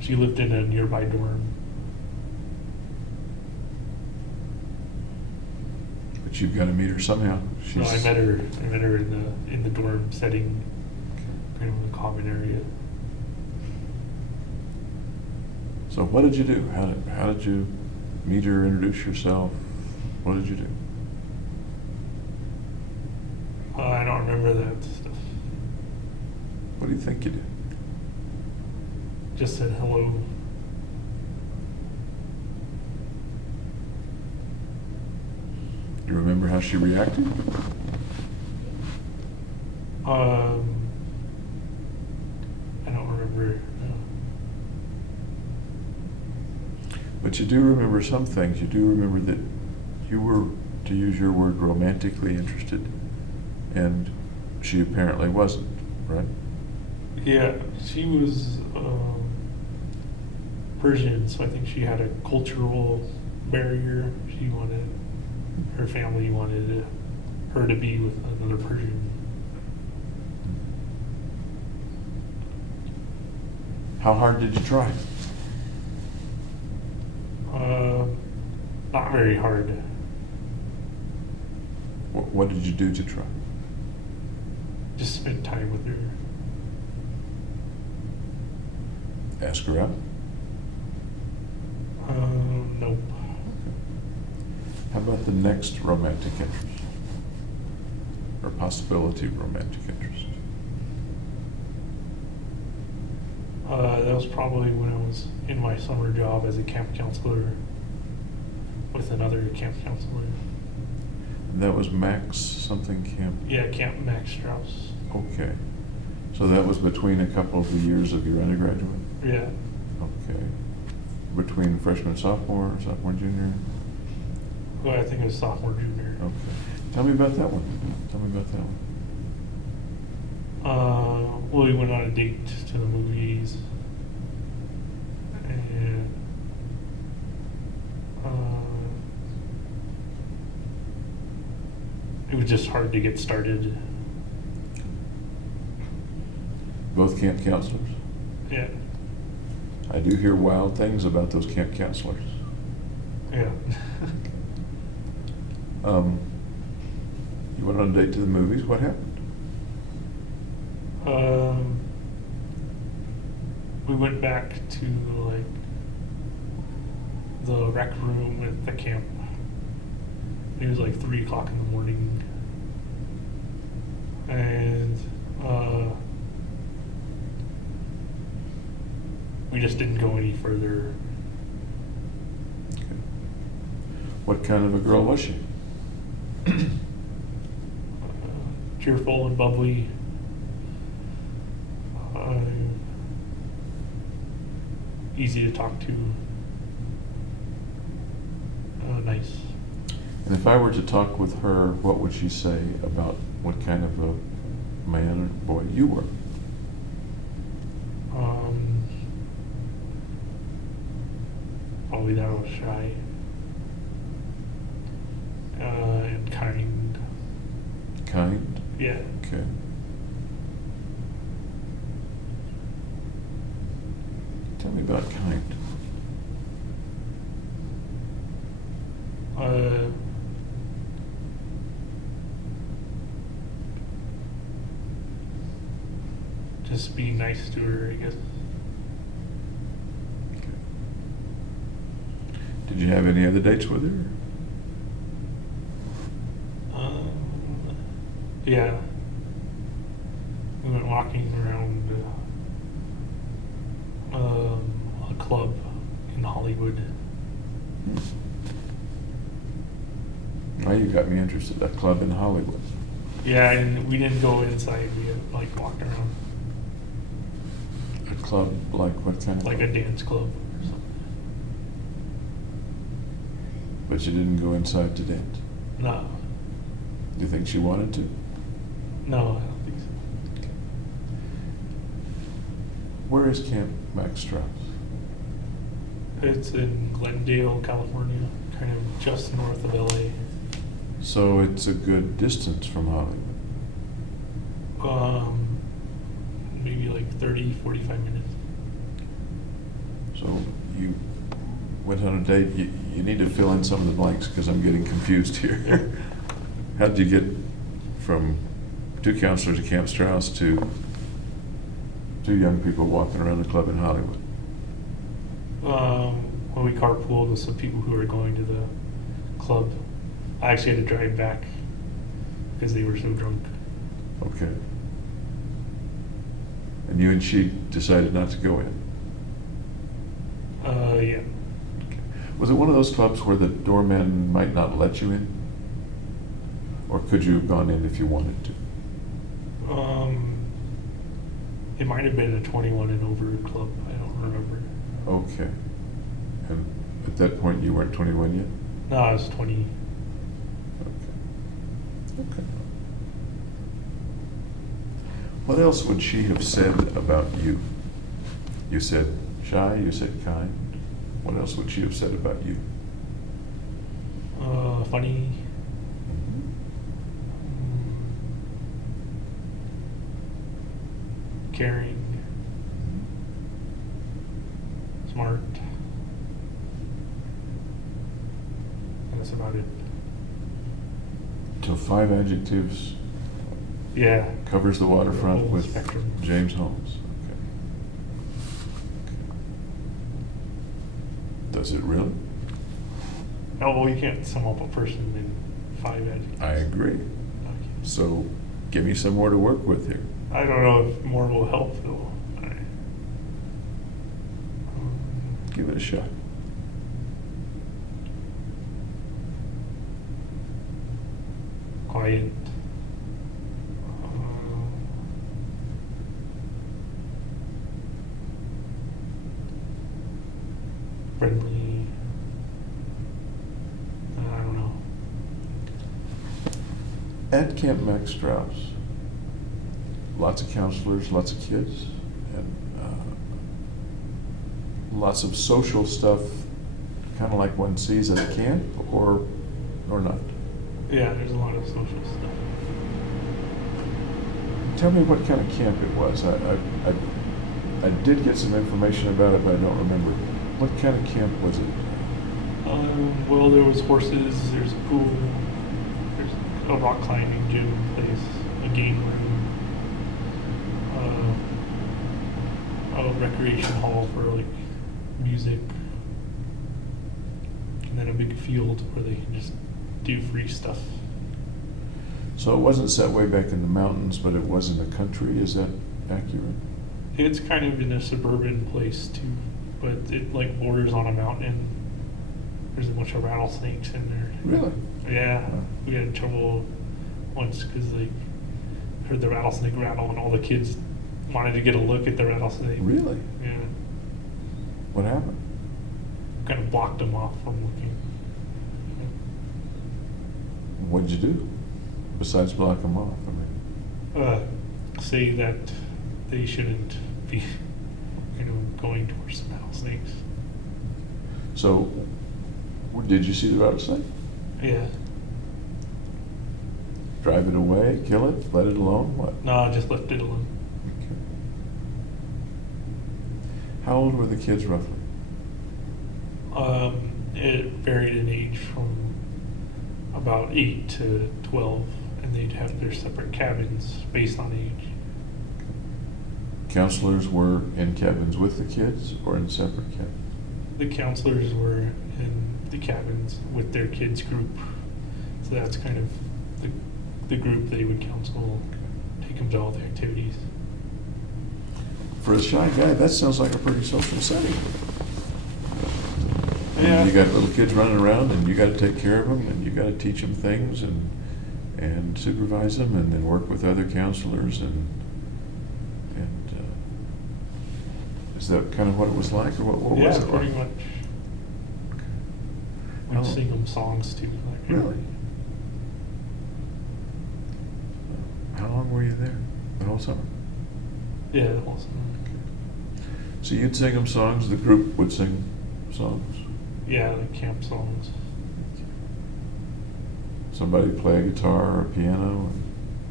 She lived in a nearby dorm. But you've got to meet her somehow. No, I met her in the dorm setting, kind of in the common area. So what did you do? How did you meet her, introduce yourself? What did you do? I don't remember that stuff. What do you think you did? Just said hello. You remember how she reacted? I don't remember. But you do remember some things. You do remember that you were, to use your word, romantically interested, and she apparently wasn't, right? Yeah, she was Persian, so I think she had a cultural barrier. Her family wanted her to be with another Persian. How hard did you try? Not very hard. What did you do to try? Just spent time with her. Ask her out? Nope. How about the next romantic interest? Or possibility of romantic interest? That was probably when I was in my summer job as a camp counselor with another camp counselor. And that was Max something camp? Yeah, Camp Max Strauss. Okay. So that was between a couple of the years of your undergraduate? Yeah. Okay. Between freshman, sophomore, junior? Well, I think it was sophomore, junior. Okay. Tell me about that one. Well, we went on a date to the movies, and it was just hard to get started. Both camp counselors? Yeah, I do hear wild things about those camp counselors. yeah. You went on a date to the movies. What happened? We went back to the rec room at the camp. It was 3:00 in the morning, and we just didn't go any further. Okay. What kind of a girl was she? Cheerful and bubbly. Easy to talk to. Nice. And if I were to talk with her, what would she say about what kind of a man or boy you were? Probably that I was shy. And kind. Kind? Yeah. Okay. Tell me about kind. Just being nice to her, I guess. Okay. Did you have any other dates with her? Yeah. We went walking around a club in Hollywood. Now you got me interested. A club in Hollywood. Yeah, and we didn't go inside. We walked around. A club like what kind of? Like a club? dance club or something. But you didn't go inside to dance. No. Do you think she wanted to? No, I don't think so. Where is Camp Max Strauss? It's in Glendale, California, kind of just north of LA. So it's a good distance from Hollywood. Maybe 30, 45 minutes. So you went on a date. You need to fill in some of the blanks because I'm getting confused here. How did you get from two counselors at Camp Strauss to two young people walking around the club in Hollywood? When we carpooled with some people who were going to the club, I actually had to drive back because they were so drunk. Okay. And you and she decided not to go in? Yeah. Was it one of those clubs where the doorman might not let you in? Or could you have gone in if you wanted to? It might have been a 21 and over club. I don't remember. Okay. And at that point, you weren't 21 yet? No, I was 20. Okay. Okay. What else would she have said about you? You said shy, you said kind. What else would she have said about you? Funny. Caring. Smart. And that's about it. So 5 adjectives Yeah. covers the waterfront whole with spectrum. James Holmes. Okay. Does it really? Oh, well, you can't sum up a person in 5 adjectives. I agree. Okay. So give me some more to work with here. I don't know if more will help, though. Give it a shot. Quiet. Friendly. I don't know. At Camp Max Strauss, lots of counselors, lots of kids, and lots of social stuff, kind of like one sees at a camp, or not. Yeah, there's a lot of social stuff. Tell me what kind of camp it was. I did get some information about it, but I don't remember. What kind of camp was it? Well, there was horses, there's a pool, there's a rock climbing gym place, a game room, a recreation hall for like music, and then a big field where they can just do free stuff. So it wasn't set way back in the mountains, but it was in the country. Is that accurate? It's kind of in a suburban place too, but it like borders on a mountain. There's a bunch of rattlesnakes in there. Really? Yeah, we had trouble once because like heard the rattlesnake rattle, and all the kids wanted to get a look at the rattlesnake. Really? Yeah, What happened? kind of blocked them off from looking. What'd you do besides block them off? I mean, Say that they shouldn't be, going towards the rattlesnakes. so did you see the rattlesnake? Yeah. Drive it away, kill it, let it alone? What? No, I just left it alone. Okay. How old were the kids roughly? It varied in age from about 8 to 12, and they'd have their separate cabins based on age. Counselors were in cabins with the kids or in separate cabins? The counselors were in the cabins with their kids group, so that's kind of the group they would counsel, take them to all the activities. For a shy guy, that sounds like a pretty social setting. Yeah. You got little kids running around, and you got to take care of them, and you got to teach them things, and supervise them, and then work with other counselors, and is that kind of what it was like, or what was Yeah, it like? pretty much. How- We'd sing them songs too. Like, Really? How long were you there? The whole summer? Yeah, the whole summer. So you'd sing them songs, the group would sing songs. Yeah, the camp songs. Somebody play a guitar or a piano?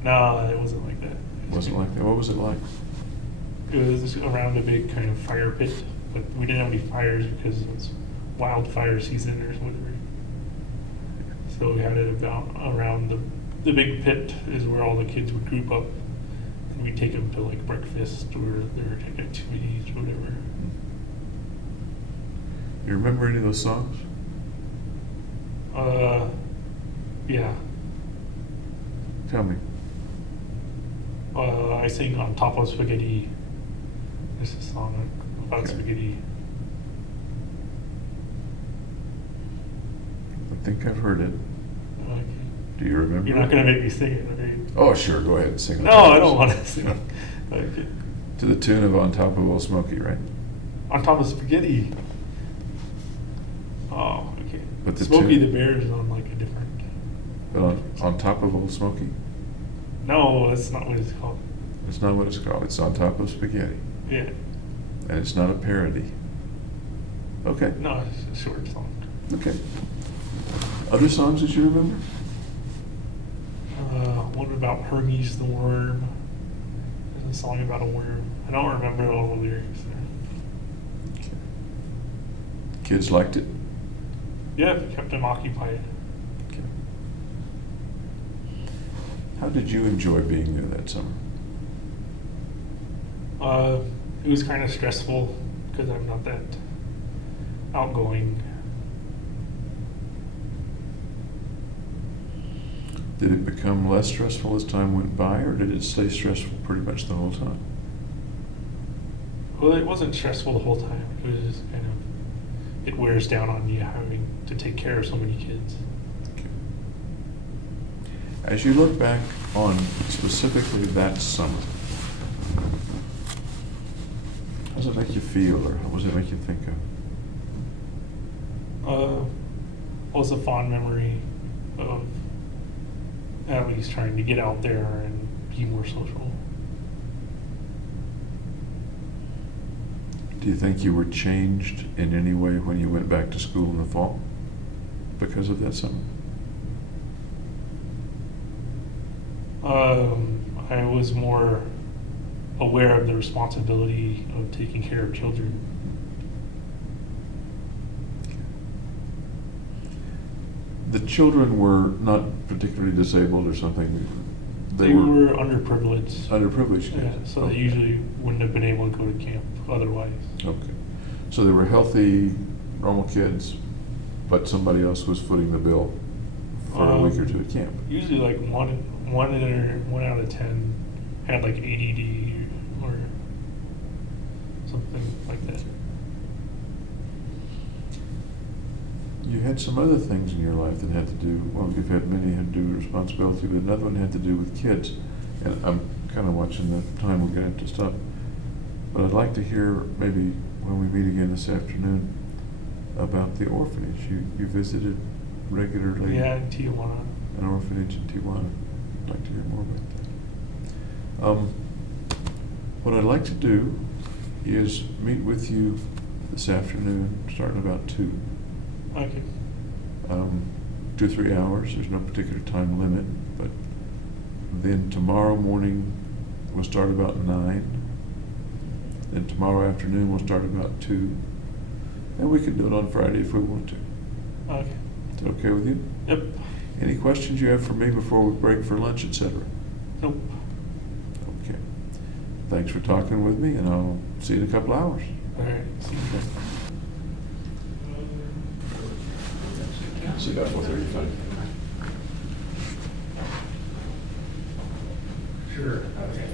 No, it wasn't like that. It wasn't like that. What was it like? It was around a big kind of fire pit, but we didn't have any fires because it was wildfire season or whatever. So we had it about around the big pit is where all the kids would group up, and we'd take them to like breakfast or their activities or whatever. You remember any of those songs? Yeah. Tell me. I sing On Top of Spaghetti. There's a song about Okay. spaghetti. I think I've heard it. Okay. Do you remember? You're not going to make me sing it, right? Oh, sure. Go ahead and sing it. No, I don't want to sing it. Okay. To the tune of On Top of Old Smoky, right? On Top of Spaghetti. Oh, okay. But the Smokey tune- the Bear is on like a different. But on Top of Old Smoky? No, that's not what it's called. It's not what it's called. It's On Top of Spaghetti. Yeah. And it's not a parody. Okay. No, it's a short song. Okay. Other songs that you remember? One about Hermes the Worm. There's a song about a worm. I don't remember all the lyrics there. Okay. Kids liked it? Yeah, it kept them occupied. Okay. How did you enjoy being there that summer? It was kind of stressful because I'm not that outgoing. Did it become less stressful as time went by, or did it stay stressful pretty much the whole time? Well, it wasn't stressful the whole time. It was just kind of, it wears down on you having to take care of so many kids. Okay. As you look back on specifically that summer, how does it make you feel, or what does it make you think of? Was a fond memory of at least trying to get out there and be more social. Do you think you were changed in any way when you went back to school in the fall because of that summer? I was more aware of the responsibility of taking care of children. The children were not particularly disabled or something. They were underprivileged. Underprivileged kids. Yeah, so Okay. they usually wouldn't have been able to go to camp otherwise. Okay. So they were healthy, normal kids, but somebody else was footing the bill for a week or two at camp. Usually, like one out of 10 had like ADD or something like that. You had some other things in your life that had to do, well, you've had many had to do with responsibility, but another one had to do with kids. And I'm kind of watching the time, we're going to have to stop. But I'd like to hear maybe when we meet again this afternoon about the orphanage. You visited regularly. Yeah, in Tijuana. An orphanage in Tijuana. I'd like to hear more about that. What I'd like to do is meet with you this afternoon, starting about 2. Okay. 2 or 3 hours. There's no particular time limit, but then tomorrow morning we'll start about 9. Then tomorrow afternoon we'll start about 2. And we can do it on Friday if we want to. Okay. Is that okay with you? Yep. Any questions you have for me before we break for lunch, etc.? Nope. Okay. Thanks for talking with me, and I'll see you in a couple hours. All right. See you then. See you at 4:35. Sure. Okay.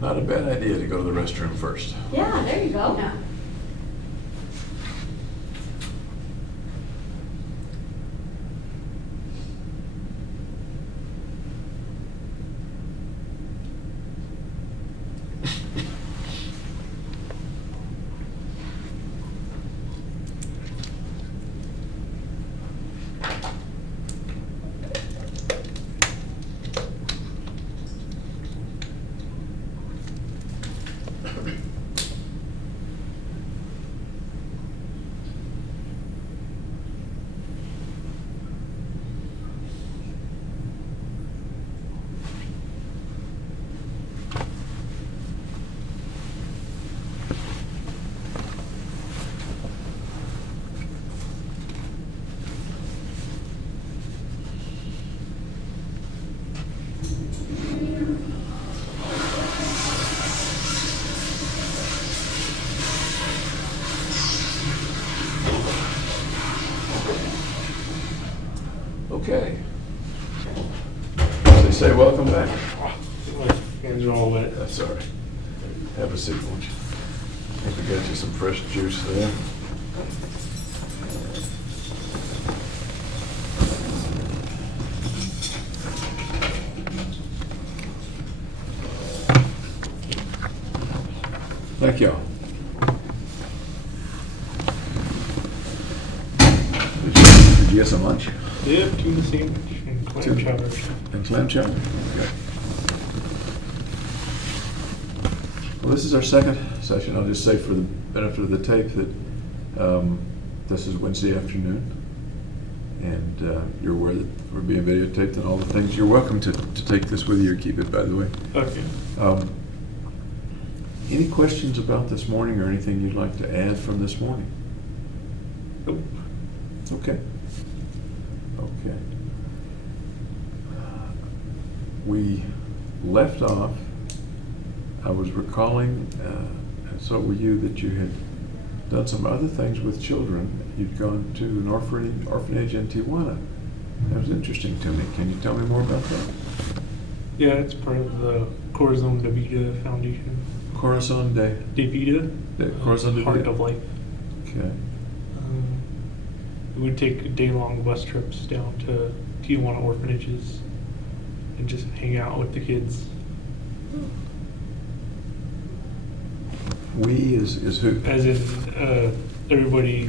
Not a bad idea to go to the restroom first. Yeah, there you go. Yeah. Hands are all wet. That's all right. Have a seat, won't you? I think we got you some fresh juice there. Thank y'all. Did you get some lunch? Yeah, tuna sandwich and clam chowder. And clam chowder? Okay. Well, this is our second session. I'll just say for the benefit of the tape that this is Wednesday afternoon, and you're aware that we're being videotaped and all the things. You're welcome to take this with you or keep it, by the way. Okay. Any questions about this morning or anything you'd like to add from this morning? Nope. Okay. Okay. We left off, I was recalling, and so were you, that you had done some other things with children. You'd gone to an orphanage in Tijuana. That was interesting to me. Can you tell me more about that? Yeah, it's part of the Corazon-de Foundation. Corazon de Vida. Corazon de Heart Vida. of Life. Okay. We would take day-long bus trips down to Tijuana orphanages and just hang out with the kids. We is who? As in everybody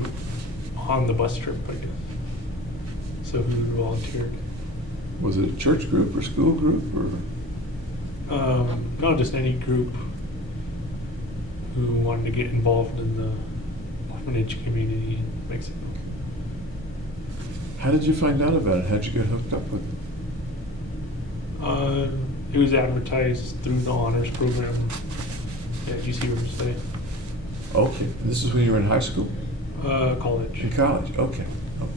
on the bus trip, I guess. So who volunteered? Was it a church group or school group or? No, just any group who wanted to get involved in the orphanage community in Mexico. How did you find out about it? How'd you get hooked up with it? It was advertised through the honors program at UC Riverside. Okay. This is when you were in high school? College. In college. Okay. Okay. Well,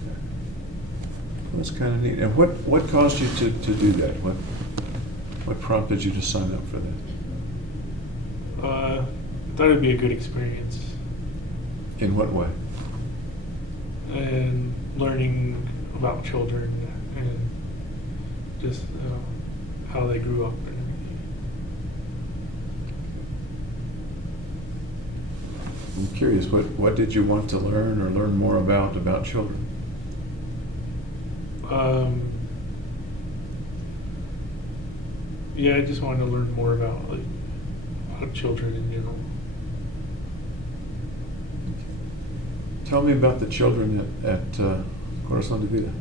that's kind of neat. And what caused you to do that? What prompted you to sign up for that? I thought it'd be a good experience. In what way? And learning about children and just how they grew up and everything. I'm curious, what did you want to learn or learn more about children? Yeah, I just wanted to learn more about children in general. Tell me about the children at Corazon de Vida.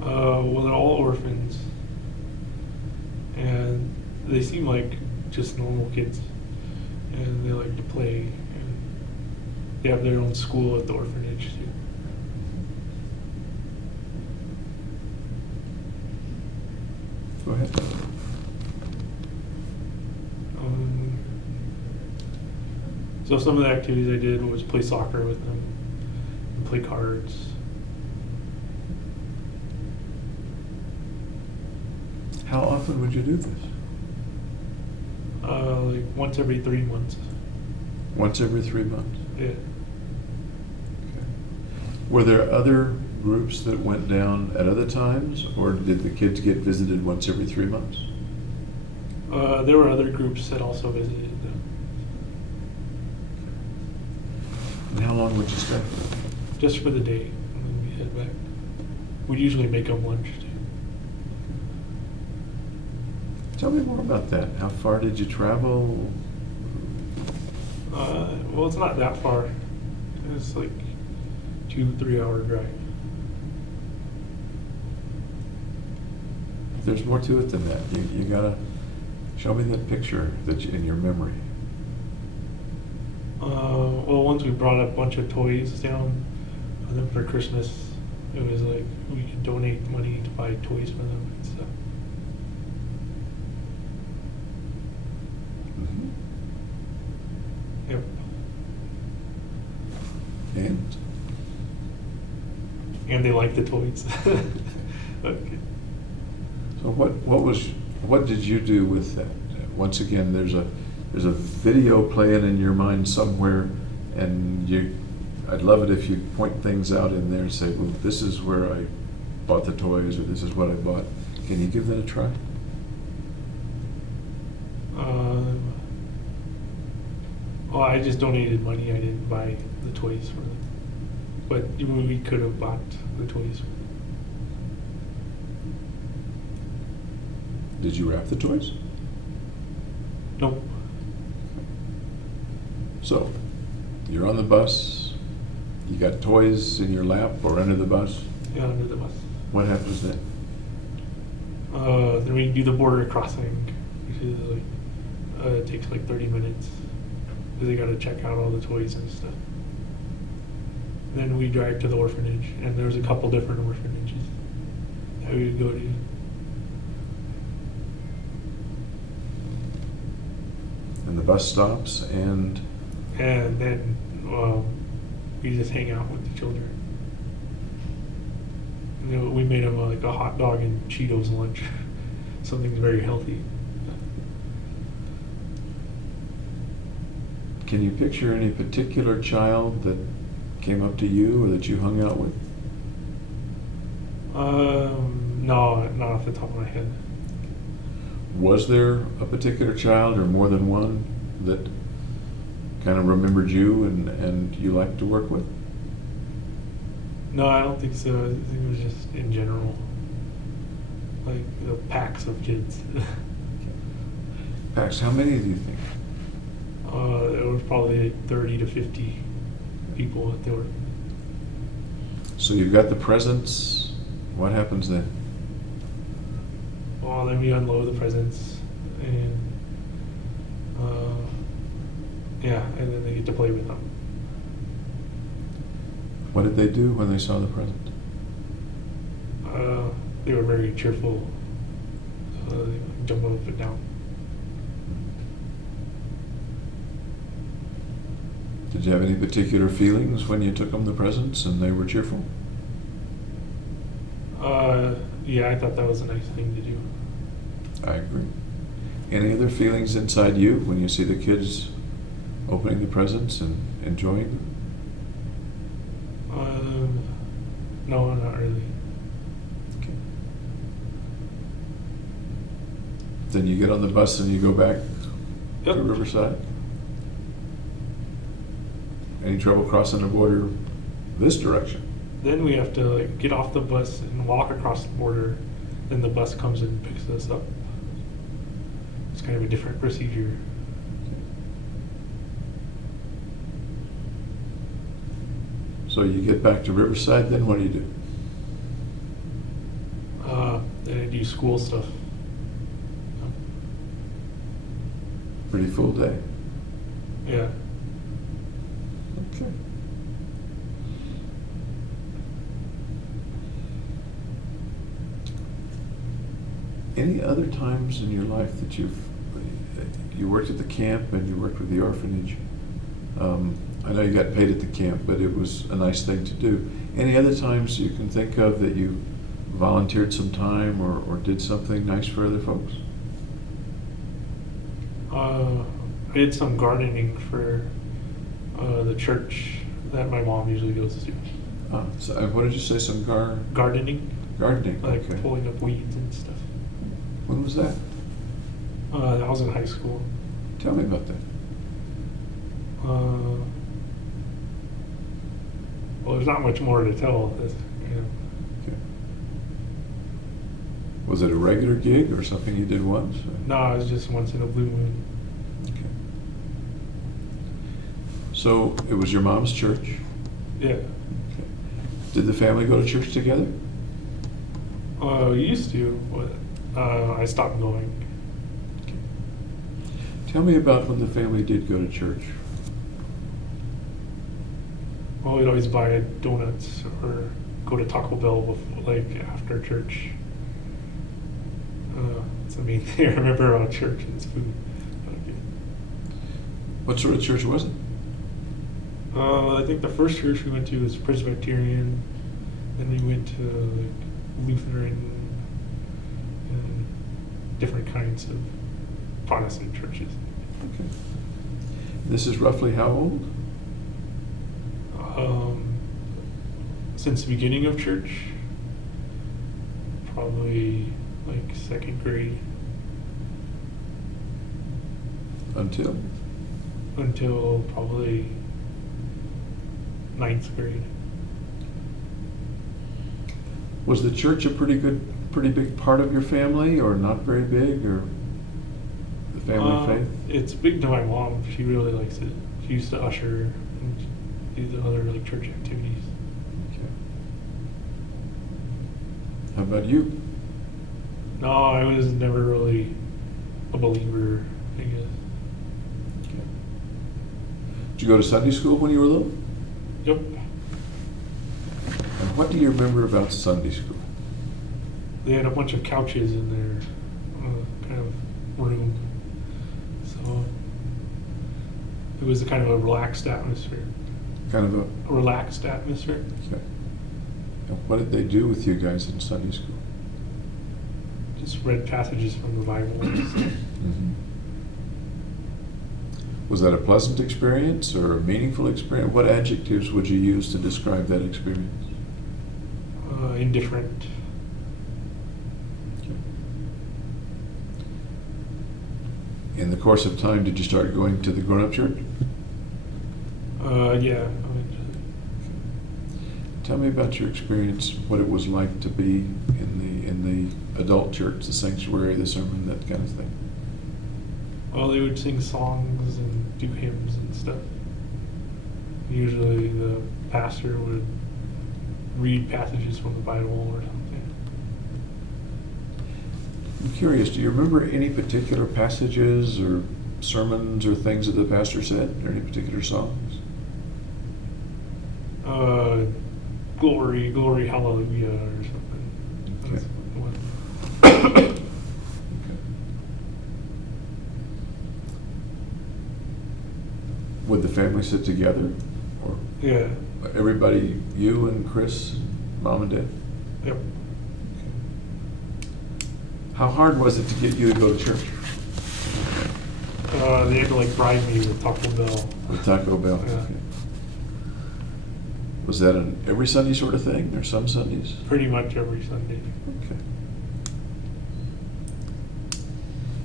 Well, they're all orphans, and they seem like just normal kids, and they like to play, and they have their own school at the orphanage too. Go ahead. So some of the activities I did was play soccer with them and play cards. How often would you do this? Like once every 3 months. Once every 3 months. Yeah. Okay. Were there other groups that went down at other times, or did the kids get visited once every 3 months? There were other groups that also visited them. And how long would you stay? Just for the day, and then we head back. We'd usually make them lunch too. Tell me more about that. How far did you travel? Well, it's not that far. It's like 2-3 hour drive. There's more to it than that. You gotta show me that picture that in your memory. Well, once we brought a bunch of toys down for them for Christmas, it was like we could donate money to buy toys for them and stuff. Mm-hmm. Yep. And they like the toys. Okay. So what did you do with that? Once again, there's a video playing in your mind somewhere, and I'd love it if you point things out in there and say, well, this is where I bought the toys, or this is what I bought. Can you give that a try? Well, I just donated money. I didn't buy the toys for them. But we could have bought the toys. Did you wrap the toys? Nope. So, you're on the bus, you got toys in your lap or under the bus. Yeah, under the bus. What happens then? Then we do the border crossing, which is like, it takes like 30 minutes. Because they got to check out all the toys and stuff. Then we drive to the orphanage, and there's a couple different orphanages that we would go to. And the bus stops and And then we just hang out with the children. You know, we made them like a hot dog and Cheetos lunch, something very healthy. can you picture any particular child that came up to you or that you hung out with? No, not off the top of my head. Was there a particular child or more than one that kind of remembered you and you liked to work with? No, I don't think so. I think it was just in general, like the packs of kids. Pax, how many do you think? It was probably 30 to 50 people at the orphanage. So you've got the presents. What happens then? Well, then we unload the presents, and yeah, and then they get to play with them. What did they do when they saw the present? They were very cheerful. They would jump up and down. Did you have any particular feelings when you took them the presents and they were cheerful? Yeah, I thought that was a nice thing to do. I agree. Any other feelings inside you when you see the kids opening the presents and enjoying them? No, not really. Okay. Then you get on the bus and you go back Yep. to Riverside? Any trouble crossing the border this direction? Then we have to like get off the bus and walk across the border. Then the bus comes and picks us up. It's kind of a different procedure. So you get back to Riverside, then what do you do? Then I do school stuff. Pretty full day. Yeah. Okay. Any other times in your life that you worked at the camp and you worked with the orphanage? I know you got paid at the camp, but it was a nice thing to do. Any other times you can think of that you volunteered some time or did something nice for other folks? I did some gardening for the church that my mom usually goes to. So what did you say? Some Gardening, gardening? like Okay. pulling up weeds and stuff. When was that? That was in high school. Tell me about that. Well, there's not much more to tell. You know. Okay. Was it a regular gig or something you did once? No, it was just once in a blue moon. Okay. So it was your mom's church? Yeah. Okay. Did the family go to church together? We used to, but I stopped going. Okay. Tell me about when the family did go to church. Well, we'd always buy donuts or go to Taco Bell before, like after church. It's the main thing I remember about church and its food. Okay. What sort of church was it? I think the first church we went to was Presbyterian. Then we went to like Lutheran and different kinds of Protestant churches. Okay. This is roughly how old? Since the beginning of church, probably like second grade. Until? until probably 9th grade. Was the church a pretty big part of your family, or not very big, or the family faith? It's big to my mom. She really likes it. She used to usher and do the other like church activities. Okay. How about you? No, I was never really a believer, I guess. Okay. Did you go to Sunday school when you were little? Yep. And what do you remember about Sunday school? They had a bunch of couches in their kind of room. So it was a kind of a relaxed atmosphere. Kind of A relaxed atmosphere. okay. And what did they do with you guys in Sunday school? Just read passages from the Bible. Mm-hmm. Was that a pleasant experience or a meaningful experience? What adjectives would you use to describe that experience? Indifferent. Okay. In the course of time, did you start going to the grown-up church? Yeah. Tell me about your experience, what it was like to be in the adult church, the sanctuary, the sermon, that kind of thing. Well, they would sing songs and do hymns and stuff. Usually the pastor would read passages from the Bible or something. I'm curious, do you remember any particular passages or sermons or things that the pastor said, or any particular songs? Glory, glory, hallelujah, or something. Okay. That's what Okay. Would the family sit together, or yeah. everybody, you and Chris, mom and dad? Yep. How hard was it to get you to go to church? They had to like bribe me with Taco Bell. With Taco Bell? Yeah. Okay. Was that an every Sunday sort of thing, or some Sundays? Pretty much every Sunday. Okay.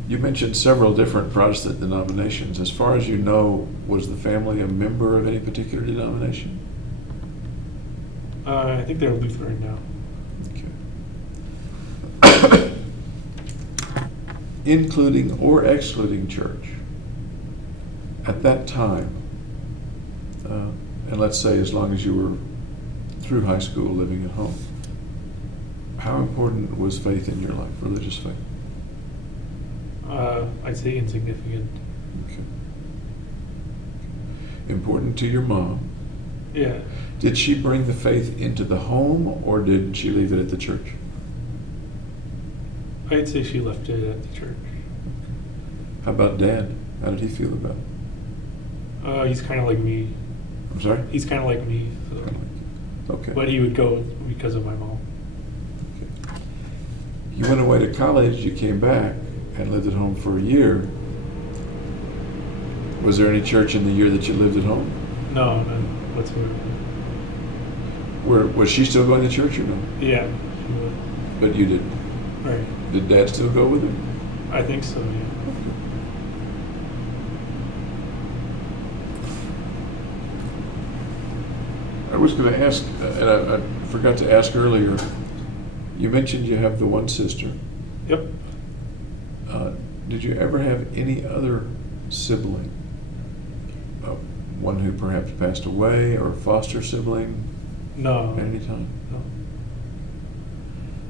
You mentioned several different Protestant denominations. As far as you know, was the family a member of any particular denomination? I think they're Lutheran now. Okay. Including or excluding church, at that time, and let's say as long as you were through high school living at home, how important was faith in your life, religious faith? I'd say insignificant. Okay. Important to your mom. Yeah. Did she bring the faith into the home, or did she leave it at the church? I'd say she left it at the church. How about Dad? How did he feel about it? He's kind of like me. I'm sorry? He's kind of like me. So. Okay. But he would go because of my mom. Okay. You went away to college, you came back, and lived at home for a year. Was there any church in the year that you lived at home? No, none whatsoever. Was she still going to church or no? Yeah, she would. But you didn't. Right. Did Dad still go with her? I think so, yeah. I was going to ask, and I forgot to ask earlier, you mentioned you have the one sister. Yep. Did you ever have any other sibling? One who perhaps passed away, or a foster sibling No. at any time? No.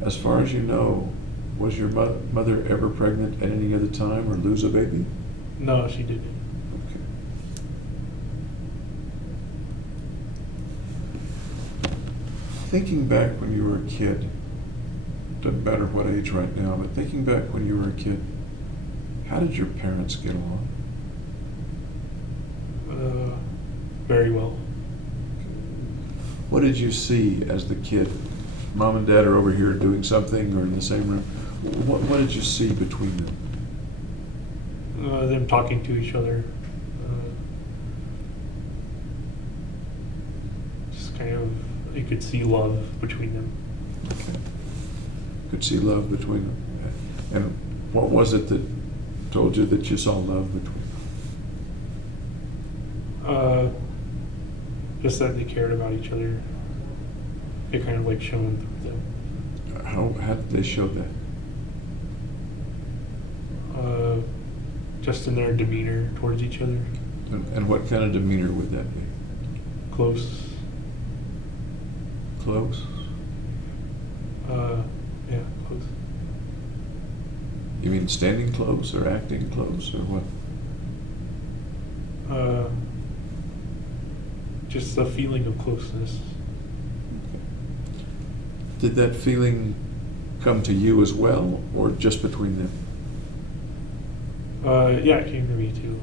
As far as you know, was your mother ever pregnant at any other time or lose a baby? No, she didn't. Okay. Thinking back when you were a kid, doesn't matter what age right now, but thinking back when you were a kid, how did your parents get along? Very well. What did you see as the kid? Mom and Dad are over here doing something or in the same room. What did you see between them? Them talking to each other. Just kind of, you could see love between them. Okay. Could see love between them. And what was it that told you that you saw love between them? Just that they cared about each other. It kind of like shone through them. How did they show that? Just in their demeanor towards each other. And what kind of demeanor would that be? Close. Close? Yeah, close. You mean standing close or acting close or what? Just a feeling of closeness. Did that feeling come to you as well, or just between them? Yeah, it came to me too.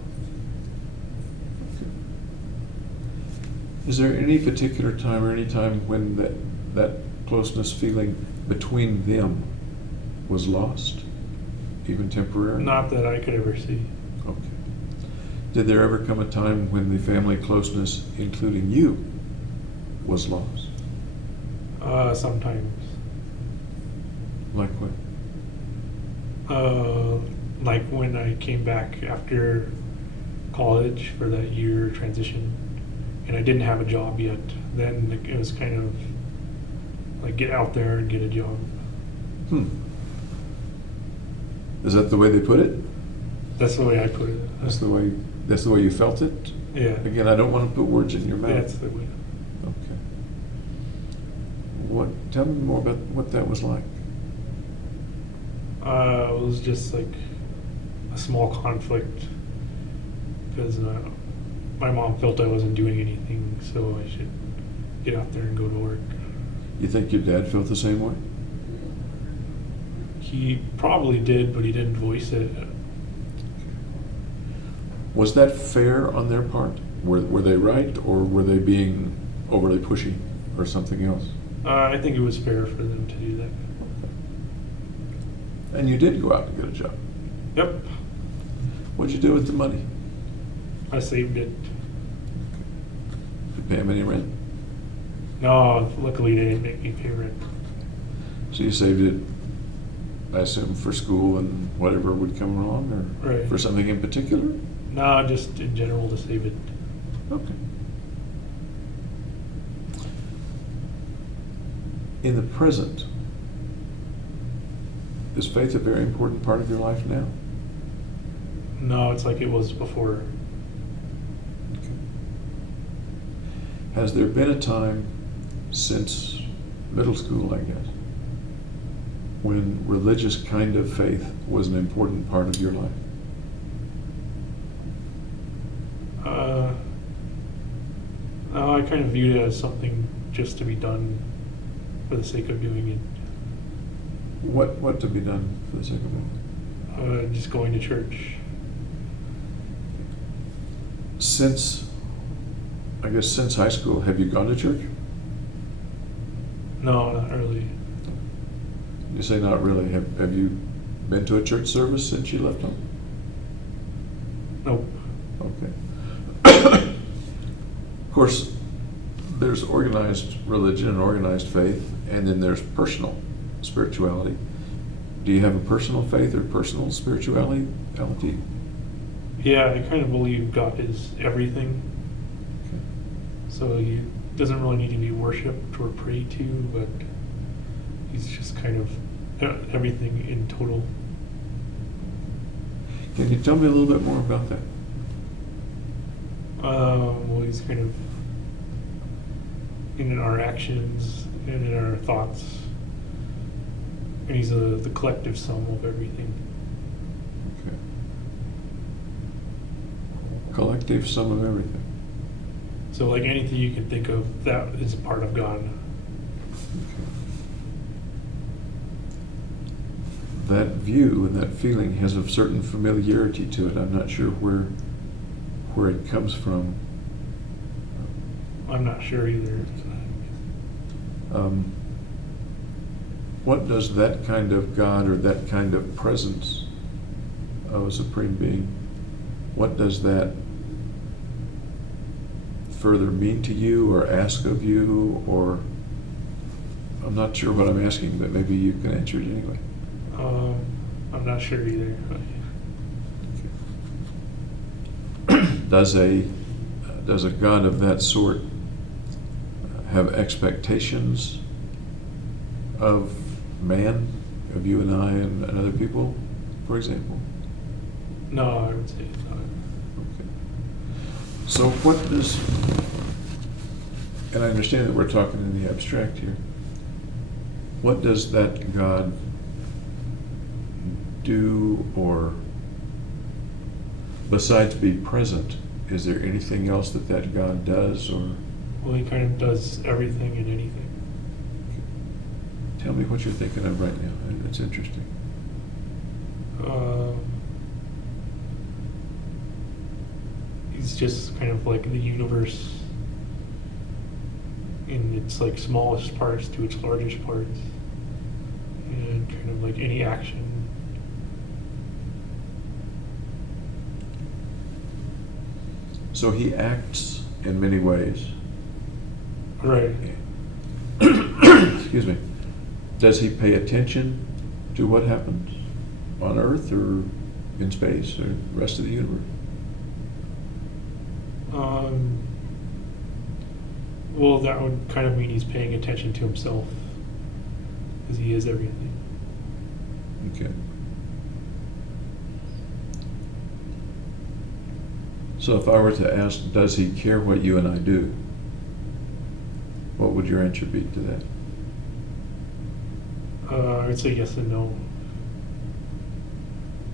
Is there any particular time or any time when that closeness feeling between them was lost, even temporarily? Not that I could ever see. Okay. Did there ever come a time when the family closeness, including you, was lost? Sometimes. Like what? Like when I came back after college for that year transition, and I didn't have a job yet. Then it was kind of like get out there and get a job. Is that the way they put it? That's the way I put it. That's the way you felt it? Yeah. Again, I don't want to put words in your mouth. That's the way. Okay. Tell me more about what that was like. It was just like a small conflict because my mom felt I wasn't doing anything, so I should get out there and go to work. You think your dad felt the same way? He probably did, but he didn't voice it. Was that fair on their part? Were they right, or were they being overly pushy, or something else? I think it was fair for them to do that. And you did go out and get a job. Yep. What'd you do with the money? I saved it. Did you pay him any rent? No, luckily they didn't make me pay rent. So you saved it, I assume, for school and whatever would come along, or Right. for something in particular? No, just in general to save it. Okay. In the present, is faith a very important part of your life now? No, it's like it was before. Okay. Has there been a time since middle school, I guess, when religious kind of faith was an important part of your life? No, I kind of viewed it as something just to be done for the sake of doing it. What to be done for the sake of it? Just going to church. Since high school, have you gone to church? No, not really. You say not really. Have you been to a church service since you left home? Nope. Okay. Of course, there's organized religion and organized faith, and then there's personal spirituality. Do you have a personal faith or personal spirituality? Yeah, I kind of believe God is everything. Okay. So he doesn't really need to be worshipped or prayed to, but he's just kind of everything in total. Can you tell me a little bit more about that? Well, he's kind of in our actions and in our thoughts. And he's the collective sum of everything. Okay. Collective sum of everything. So like anything you can think of, that is a part of God. Okay. That view and that feeling has a certain familiarity to it. I'm not sure where it comes from. I'm not sure either. What does that kind of God or that kind of presence of a supreme being, what does that further mean to you or ask of you? Or I'm not sure what I'm asking, but maybe you can answer it anyway. I'm not sure either. Does does a God of that sort have expectations of man, of you and I and other people, for example? No, I would say not. Okay. So what does, and I understand that we're talking in the abstract here, what does that God do, or besides be present, is there anything else that that God does, or? Well, he kind of does everything and anything. Tell me what you're thinking of right now. It's interesting. He's just kind of like the universe in its like smallest parts to its largest parts, and kind of like any action. So he acts in many ways. Right. Excuse me. Does he pay attention to what happens on Earth or in space or the rest of the universe? Well, that would kind of mean he's paying attention to himself, because he is everything. Okay. So if I were to ask, does he care what you and I do? What would your answer be to that? I would say yes and no.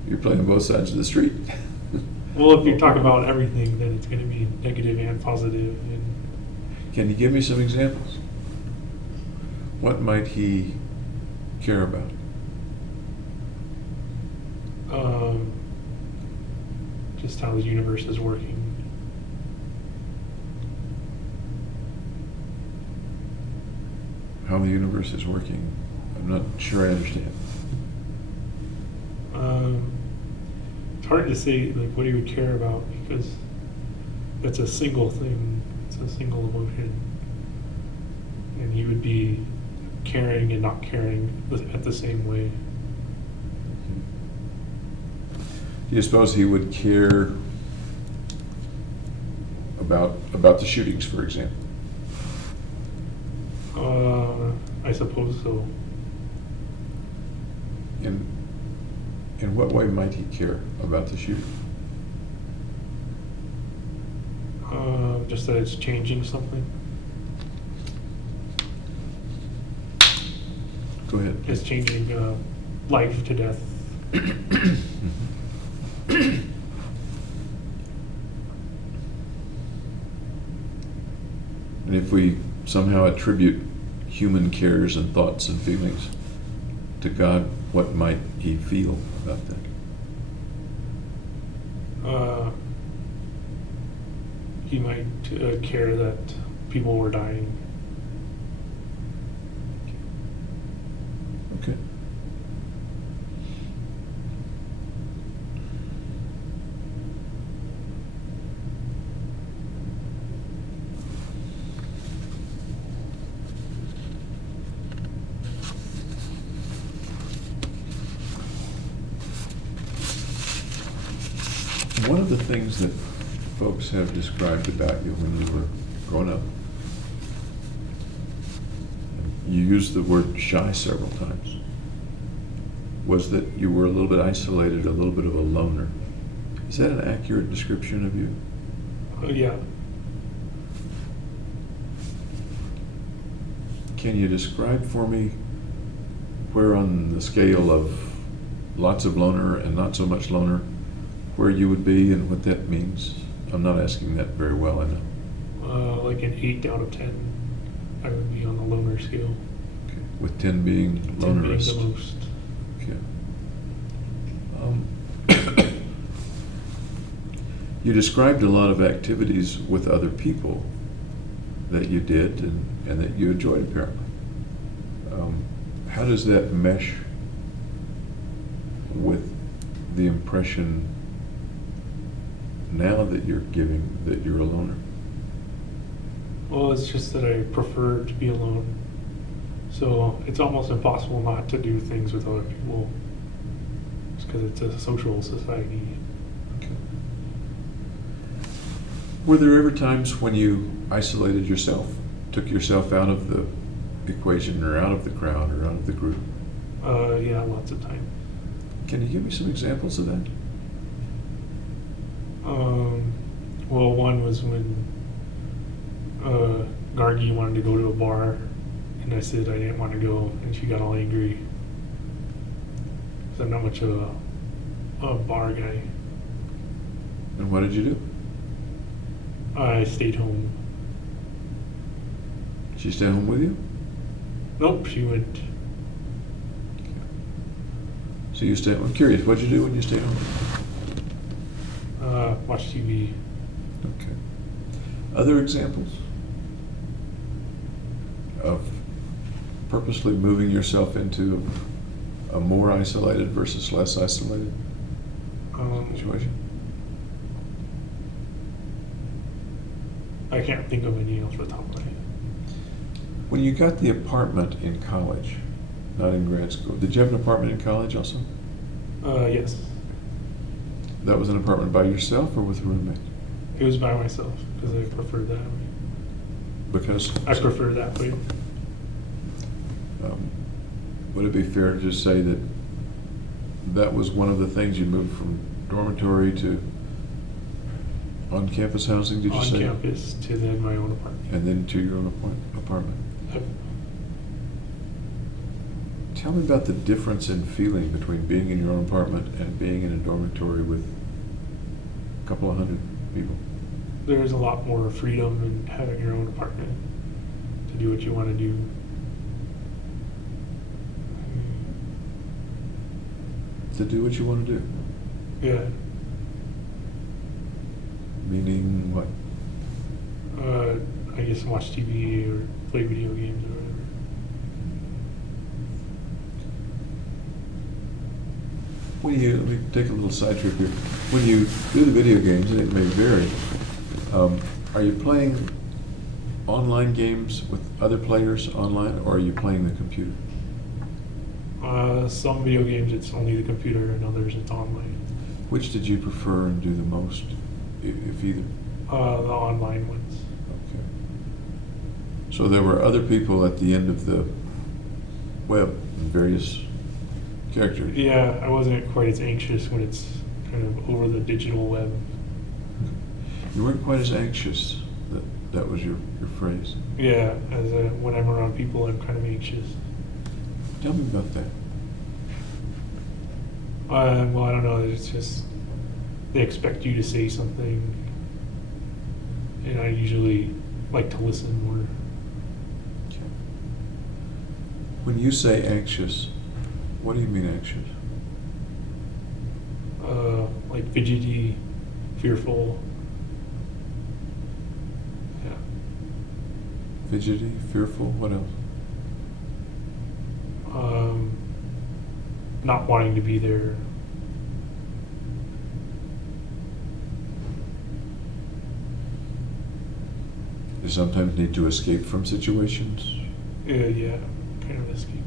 You're playing both sides of the street. Well, if you talk about everything, then it's going to be negative and positive. And Can you give me some examples? What might he care about? just how the universe is working. How the universe is working? I'm not sure I understand. It's hard to say like what he would care about, because that's a single thing. It's a single emotion, and he would be caring and not caring at the same way. Do you suppose he would care about the shootings, for example? I suppose so. In what way might he care about the shooting? Just that it's changing something. Go ahead. It's changing life to death. And if we somehow attribute human cares and thoughts and feelings to God, what might he feel about that? He might care that people were dying. Okay. One of the things that folks have described about you when you were growing up, you used the word shy several times, was that you were a little bit isolated, a little bit of a loner. Is that an accurate description of you? Yeah. Can you describe for me where on the scale of lots of loner and not so much loner, where you would be and what that means? I'm not asking that very well, I know. Like an 8 out of 10, I would be on the loner scale. Okay. With 10 being 10 being lonerist. the most. Okay. You described a lot of activities with other people that you did and that you enjoyed, apparently. How does that mesh with the impression now that you're giving that you're a loner? Well, it's just that I prefer to be alone. So it's almost impossible not to do things with other people, just because it's a social society. Okay. Were there ever times when you isolated yourself, took yourself out of the equation or out of the crowd or out of the group? Yeah, lots of time. Can you give me some examples of that? Well, one was when Gargi wanted to go to a bar, and I said I didn't want to go, and she got all angry. So I'm not much of a bar guy. And what did you do? I stayed home. She stayed home with you? Nope, she went. So you stayed. I'm curious. What did you do when you stayed home? Watch TV. Okay. Other examples of purposely moving yourself into a more isolated versus less isolated situation? I can't think of anything else for the top of my head. When you got the apartment in college, not in grad school, did you have an apartment in college also? Yes. That was an apartment by yourself or with a roommate? It was by myself because I prefer that way. Because I prefer that way. would it be fair to just say that that was one of the things you moved from dormitory to on-campus housing, did you On say? campus to then my own apartment. And then to your own apartment. Yep. Tell me about the difference in feeling between being in your own apartment and being in a dormitory with a couple of hundred people. There's a lot more freedom in having your own apartment to do what you want to do. To do what you want to do. Yeah. Meaning what? I guess watch TV or play video games or whatever. When you, let me take a little side trip here. When you do the video games, and it may vary, are you playing online games with other players online, or are you playing the computer? Some video games it's only the computer, and others it's online. Which did you prefer and do the most, if either? The online ones. Okay. So there were other people at the end of the web, in various characters. Yeah, I wasn't quite as anxious when it's kind of over the digital web. You weren't quite as anxious. That was your phrase. Yeah, as when I'm around people, I'm kind of anxious. Tell me about that. Well, I don't know. It's just they expect you to say something, and I usually like to listen more. Okay. When you say anxious, what do you mean anxious? Like fidgety, fearful. Yeah. Fidgety, fearful, what else? Not wanting to be there. You sometimes need to escape from situations. Yeah, kind of escape.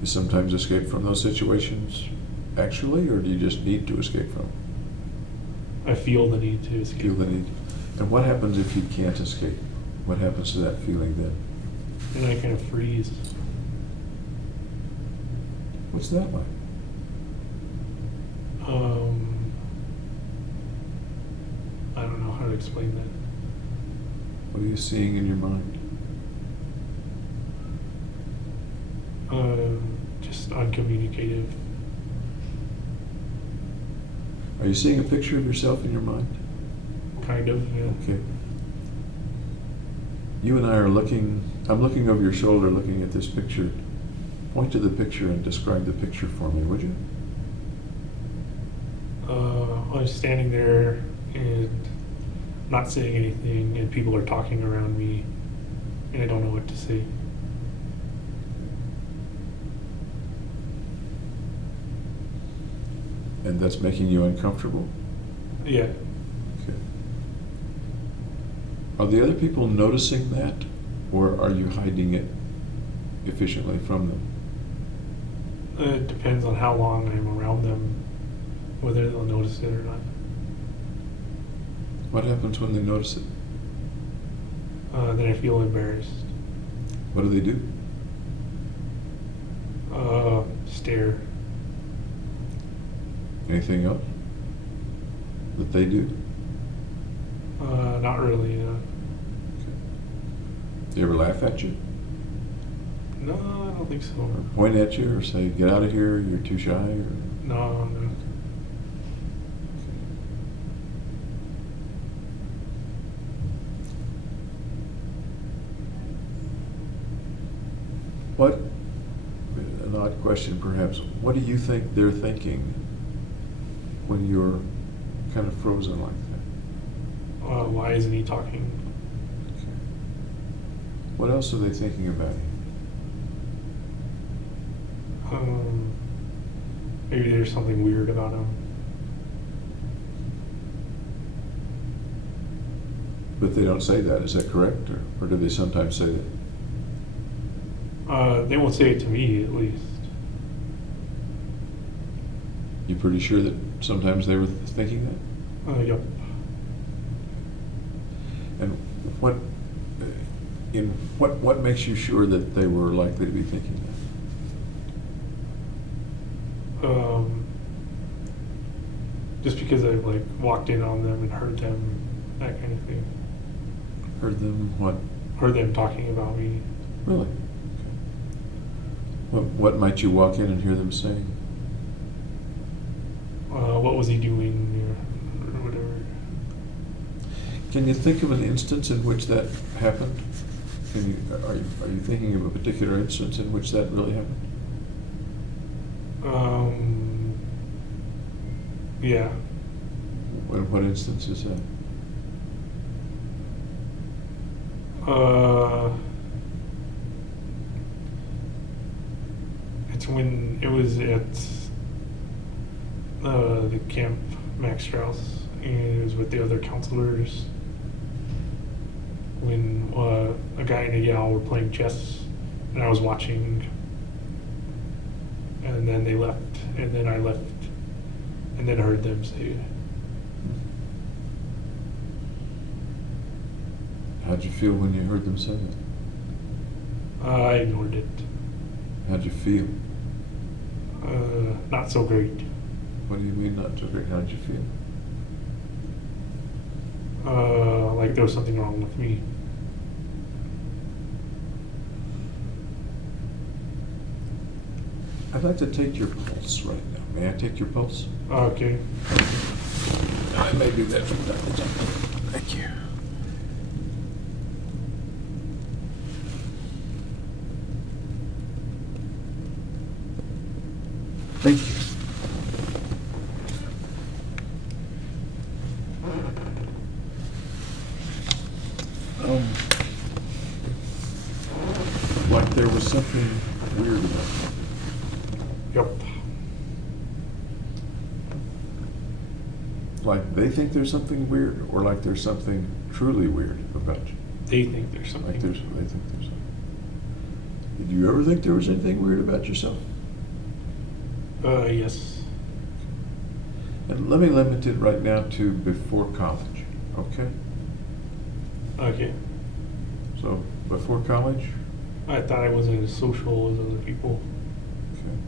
You sometimes escape from those situations actually, or do you just need to escape from them? I feel the need to escape. Feel the need. And what happens if you can't escape? What happens to that feeling then? And I kind of freeze. What's that like? I don't know how to explain that. What are you seeing in your mind? Just uncommunicative. Are you seeing a picture of yourself in your mind? Kind of, yeah. Okay. You and I are looking, I'm looking over your shoulder looking at this picture. Point to the picture and describe the picture for me, would you? I'm standing there and not saying anything, and people are talking around me, and I don't know what to say. And that's making you uncomfortable? Yeah. Okay. Are the other people noticing that, or are you hiding it efficiently from them? It depends on how long I'm around them, whether they'll notice it or not. What happens when they notice it? Then I feel embarrassed. What do they do? Stare. Anything else that they do? Not really. Do you ever laugh at you? No, I don't think so. Or point at you or say, get out of here, you're too shy? Or... No. What, an odd question perhaps, what do you think they're thinking when you're kind of frozen like that? Why isn't he talking? Okay. What else are they thinking about you? Maybe there's something weird about him. But they don't say that, is that correct? Or do they sometimes say that? They won't say it to me, at least. You pretty sure that sometimes they were thinking that? Yep. And what makes you sure that they were likely to be thinking that? Just because I've like walked in on them and heard them, that kind of thing. Heard them what? Heard them talking about me. Really? Okay. What might you walk in and hear them saying? What was he doing or whatever. Can you think of an instance in which that happened? Are you thinking of a particular instance in which that really happened? Yeah. What instance is that? It's when it was at the camp Max Strauss, and it was with the other counselors when a guy and a gal were playing chess, and I was watching, and then they left, and then I left, and then heard them say it. How'd you feel when you heard them say that? I ignored it. How'd you feel? Not so great. What do you mean not so great? How'd you feel? Like there was something wrong with me. I'd like to take your pulse right now. May I take your pulse? Okay. I may do that from time to time. Thank you. Thank you. Like there was something weird about it. Yep. Like they think there's something weird, or like there's something truly weird about you. They think there's something. They think there's something. Did you ever think there was anything weird about yourself? Yes. And let me limit it right now to before college, okay? Okay. So before college, I thought I wasn't as social as other people. okay.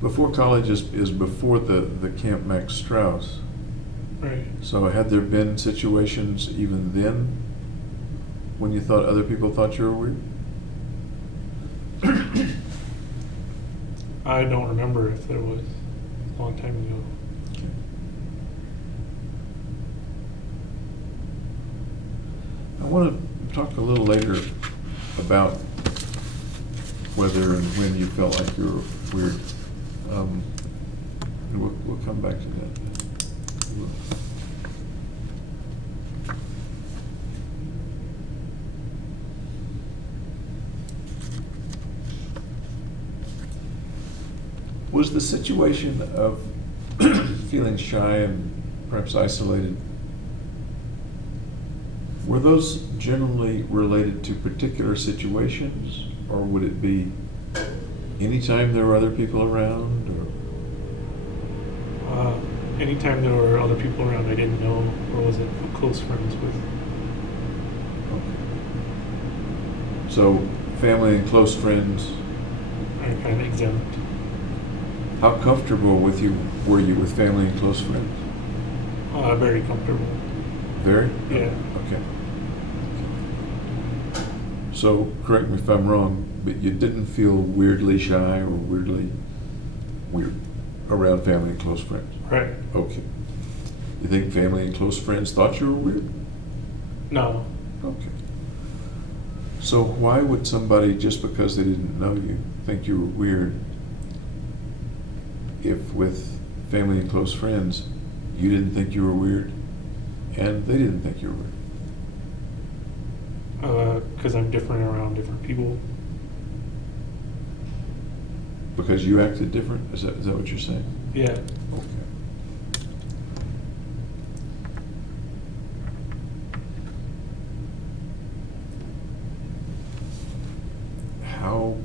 Before college is before the Camp Max Strauss. Right. So had there been situations even then when you thought other people thought you were weird? I don't remember if there was a long time ago. Okay. I want to talk a little later about whether and when you felt like you were weird. And we'll come back to that. Was the situation of feeling shy and perhaps isolated, were those generally related to particular situations, or would it be anytime there were other people around? Or? anytime there were other people around I didn't know or wasn't close friends with. Okay. So, family and close friends, I'm kind of exempt. how comfortable were you with family and close friends? Very comfortable. Very? Yeah. Okay. So, correct me if I'm wrong, but you didn't feel weirdly shy or weirdly weird around family and close friends? Right. Okay. You think family and close friends thought you were weird? No. Okay. So why would somebody, just because they didn't know you, think you were weird if with family and close friends you didn't think you were weird and they didn't think you were weird? Because I'm different around different people. Because you acted different? Is that what you're saying? Yeah. Okay. How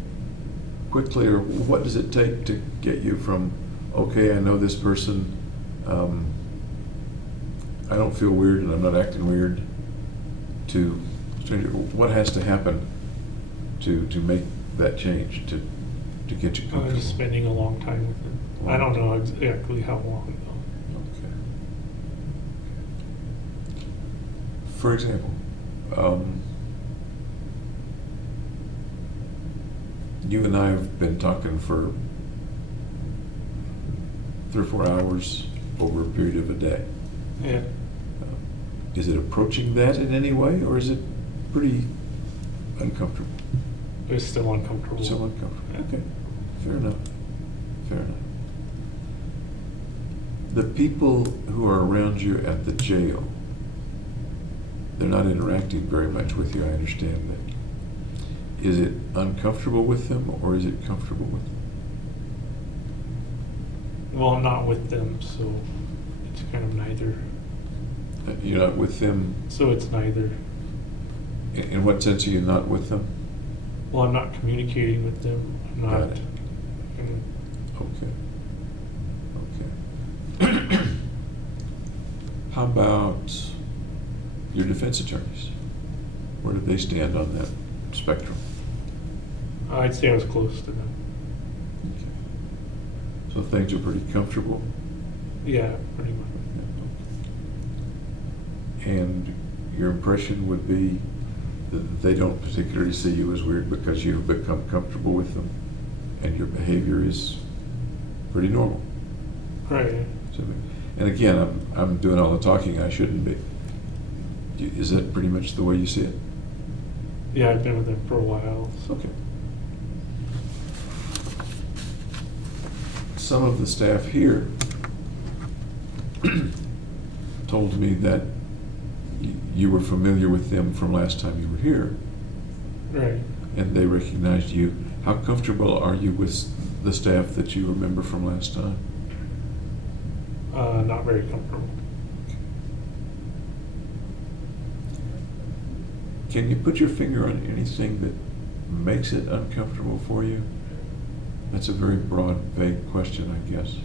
quickly or what does it take to get you from, okay, I know this person, I don't feel weird and I'm not acting weird, to stranger? What has to happen to make that change, to get you comfortable? Just spending a long time with them. I don't know exactly how long though. Okay. For example, you and I have been talking for 3 or 4 hours over a period of a day. Yeah. Is it approaching that in any way, or is it pretty uncomfortable? It was still uncomfortable. Still uncomfortable. Yeah. Okay. Fair enough. Fair enough. The people who are around you at the jail, they're not interacting very much with you, I understand that. Is it uncomfortable with them, or is it comfortable with them? Well, I'm not with them, so it's kind of neither. You're not with them. So it's neither. In what sense are you not with them? Well, I'm not communicating with them. I'm not. Got it. Okay. Okay. How about your defense attorneys? Where do they stand on that spectrum? I'd say I was close to them. Okay. So things are pretty comfortable. Yeah, pretty much. And your impression would be that they don't particularly see you as weird because you've become comfortable with them and your behavior is pretty normal. Right. And again, I'm doing all the talking I shouldn't be. Is that pretty much the way you see it? Yeah, I've been with them for a while. So. Okay. Some of the staff here told me that you were familiar with them from last time you were here. Right. And they recognized you. How comfortable are you with the staff that you remember from last time? Not very comfortable. Can you put your finger on anything that makes it uncomfortable for you? That's a very broad, vague question, I guess.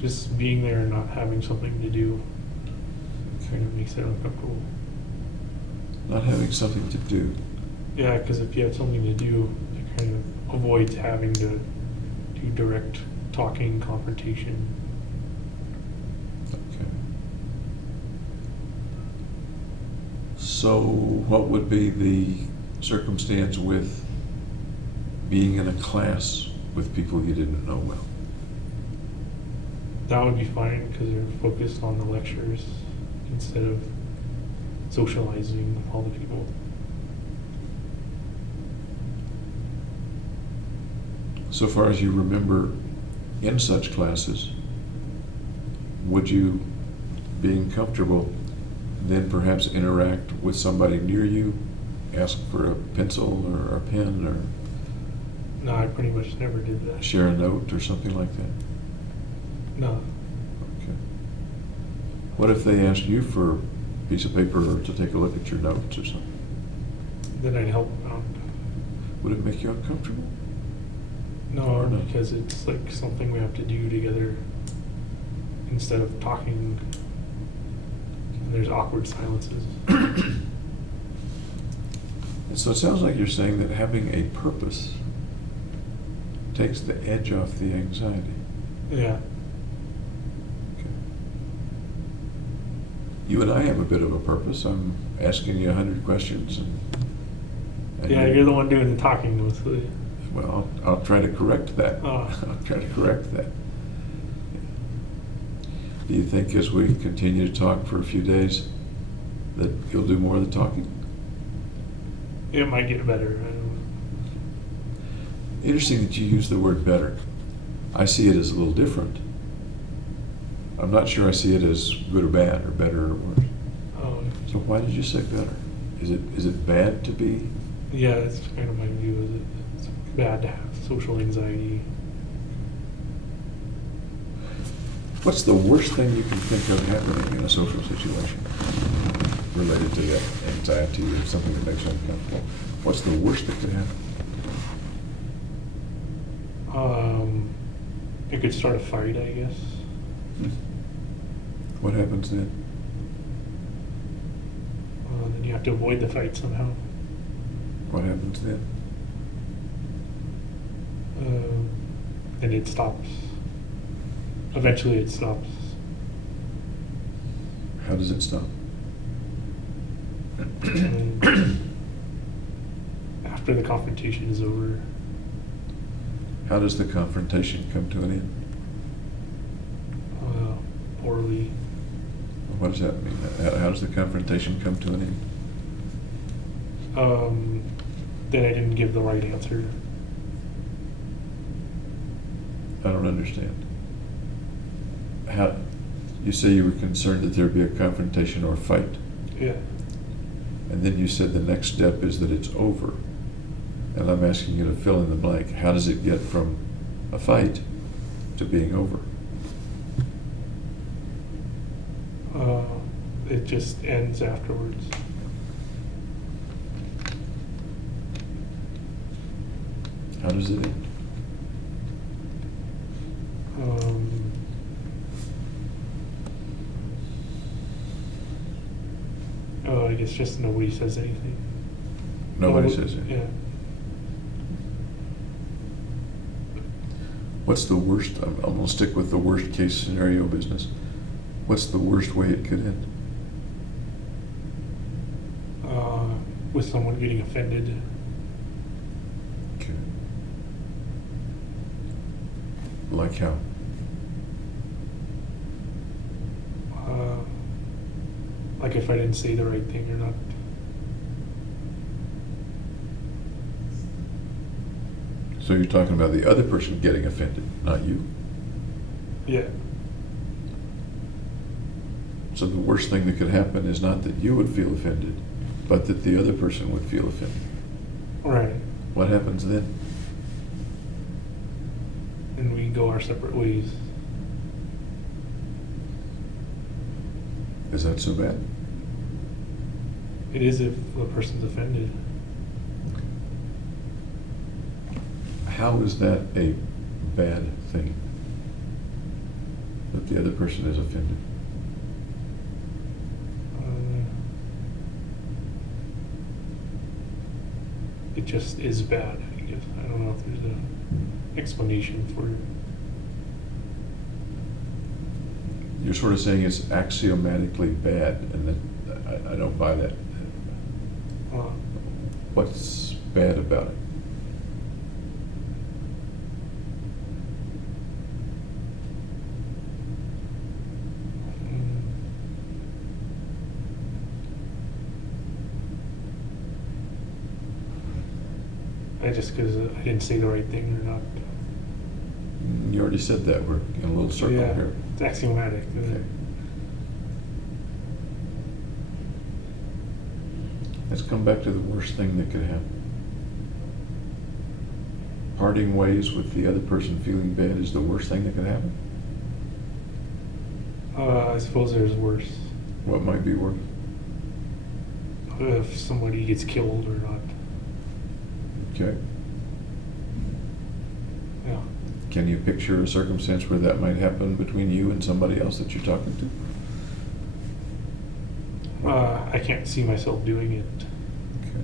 Just being there and not having something to do kind of makes it uncomfortable. Not having something to do. Yeah, because if you have something to do, it kind of avoids having to do direct talking, confrontation. Okay. So what would be the circumstance with being in a class with people you didn't know well? That would be fine because they're focused on the lectures instead of socializing with all the people. So far as you remember in such classes, would you, being comfortable, then perhaps interact with somebody near you, ask for a pencil or a pen or No, I pretty much never did that. share a note or something like that? No. Okay. What if they asked you for a piece of paper or to take a look at your notes or something? Then I'd help them out. Would it make you uncomfortable? No, Or not? because it's like something we have to do together. instead of talking, and there's awkward silences. And so it sounds like you're saying that having a purpose takes the edge off the anxiety. Yeah. Okay. You and I have a bit of a purpose. I'm asking you 100 questions. And Yeah, you're the one doing the talking mostly. Well, I'll try to correct that. Oh. I'll try to correct that. Do you think as we continue to talk for a few days that you'll do more of the talking? It might get better. I don't know. Interesting that you use the word better. I see it as a little different. I'm not sure I see it as good or bad, or better or worse. Oh, So why did you say better? Is it bad to be? yeah, that's kind of my view of it. It's bad to have social anxiety. What's the worst thing you can think of happening in a social situation related to that anxiety or something that makes you uncomfortable? What's the worst that could happen? It could start a fight, I guess. What happens then? Then you have to avoid the fight somehow. What happens then? Then it stops. Eventually it stops. How does it stop? After the confrontation is over, How does the confrontation come to an end? poorly. What does that mean? How does the confrontation come to an end? Then I didn't give the right answer. I don't understand. How, you say you were concerned that there'd be a confrontation or a fight, Yeah. and then you said the next step is that it's over. And I'm asking you to fill in the blank. How does it get from a fight to being over? It just ends afterwards. How does it end? I guess just nobody says anything. Nobody says it. Yeah. What's the worst? I'm going to stick with the worst case scenario business. What's the worst way it could end? With someone getting offended. Okay. Like how? Like if I didn't say the right thing or not. So you're talking about the other person getting offended, not you. Yeah. So the worst thing that could happen is not that you would feel offended, but that the other person would feel offended. Right. What happens then? And we go our separate ways. Is that so bad? It is if the person's offended. How is that a bad thing? That the other person is offended? It just is bad, I guess. I don't know if there's an explanation for it. You're sort of saying it's axiomatically bad, and that I don't buy that. What's bad about it? Just because I didn't say the right thing or not. You already said that. We're in a little circle Yeah, here. it's axiomatic. Okay. Let's come back to the worst thing that could happen. Parting ways with the other person feeling bad is the worst thing that could happen? I suppose there's worse. What might be worse? If somebody gets killed or not. Okay. Yeah. Can you picture a circumstance where that might happen between you and somebody else that you're talking to? I can't see myself doing it. Okay.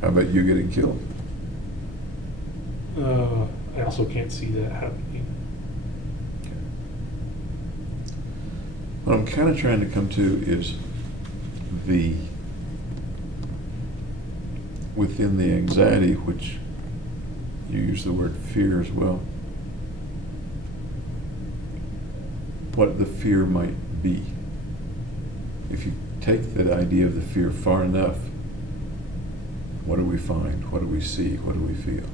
How about you getting killed? I also can't see that happening. Okay. What I'm kind of trying to come to is within the anxiety, which you use the word fear as well, what the fear might be. If you take that idea of the fear far enough, what do we find? What do we see? What do we feel?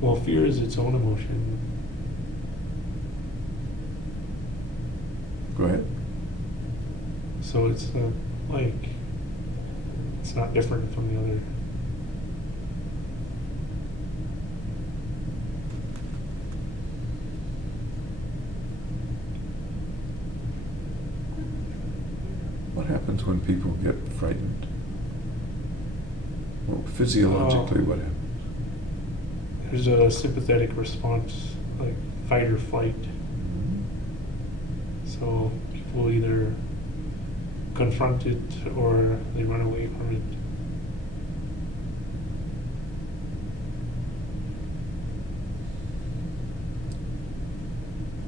Well, fear is its own emotion. Go ahead. So it's it's not different from the other. What happens when people get frightened? Well, physiologically, what happens? There's a sympathetic response, like fight or flight. So people either confront it or they run away from it.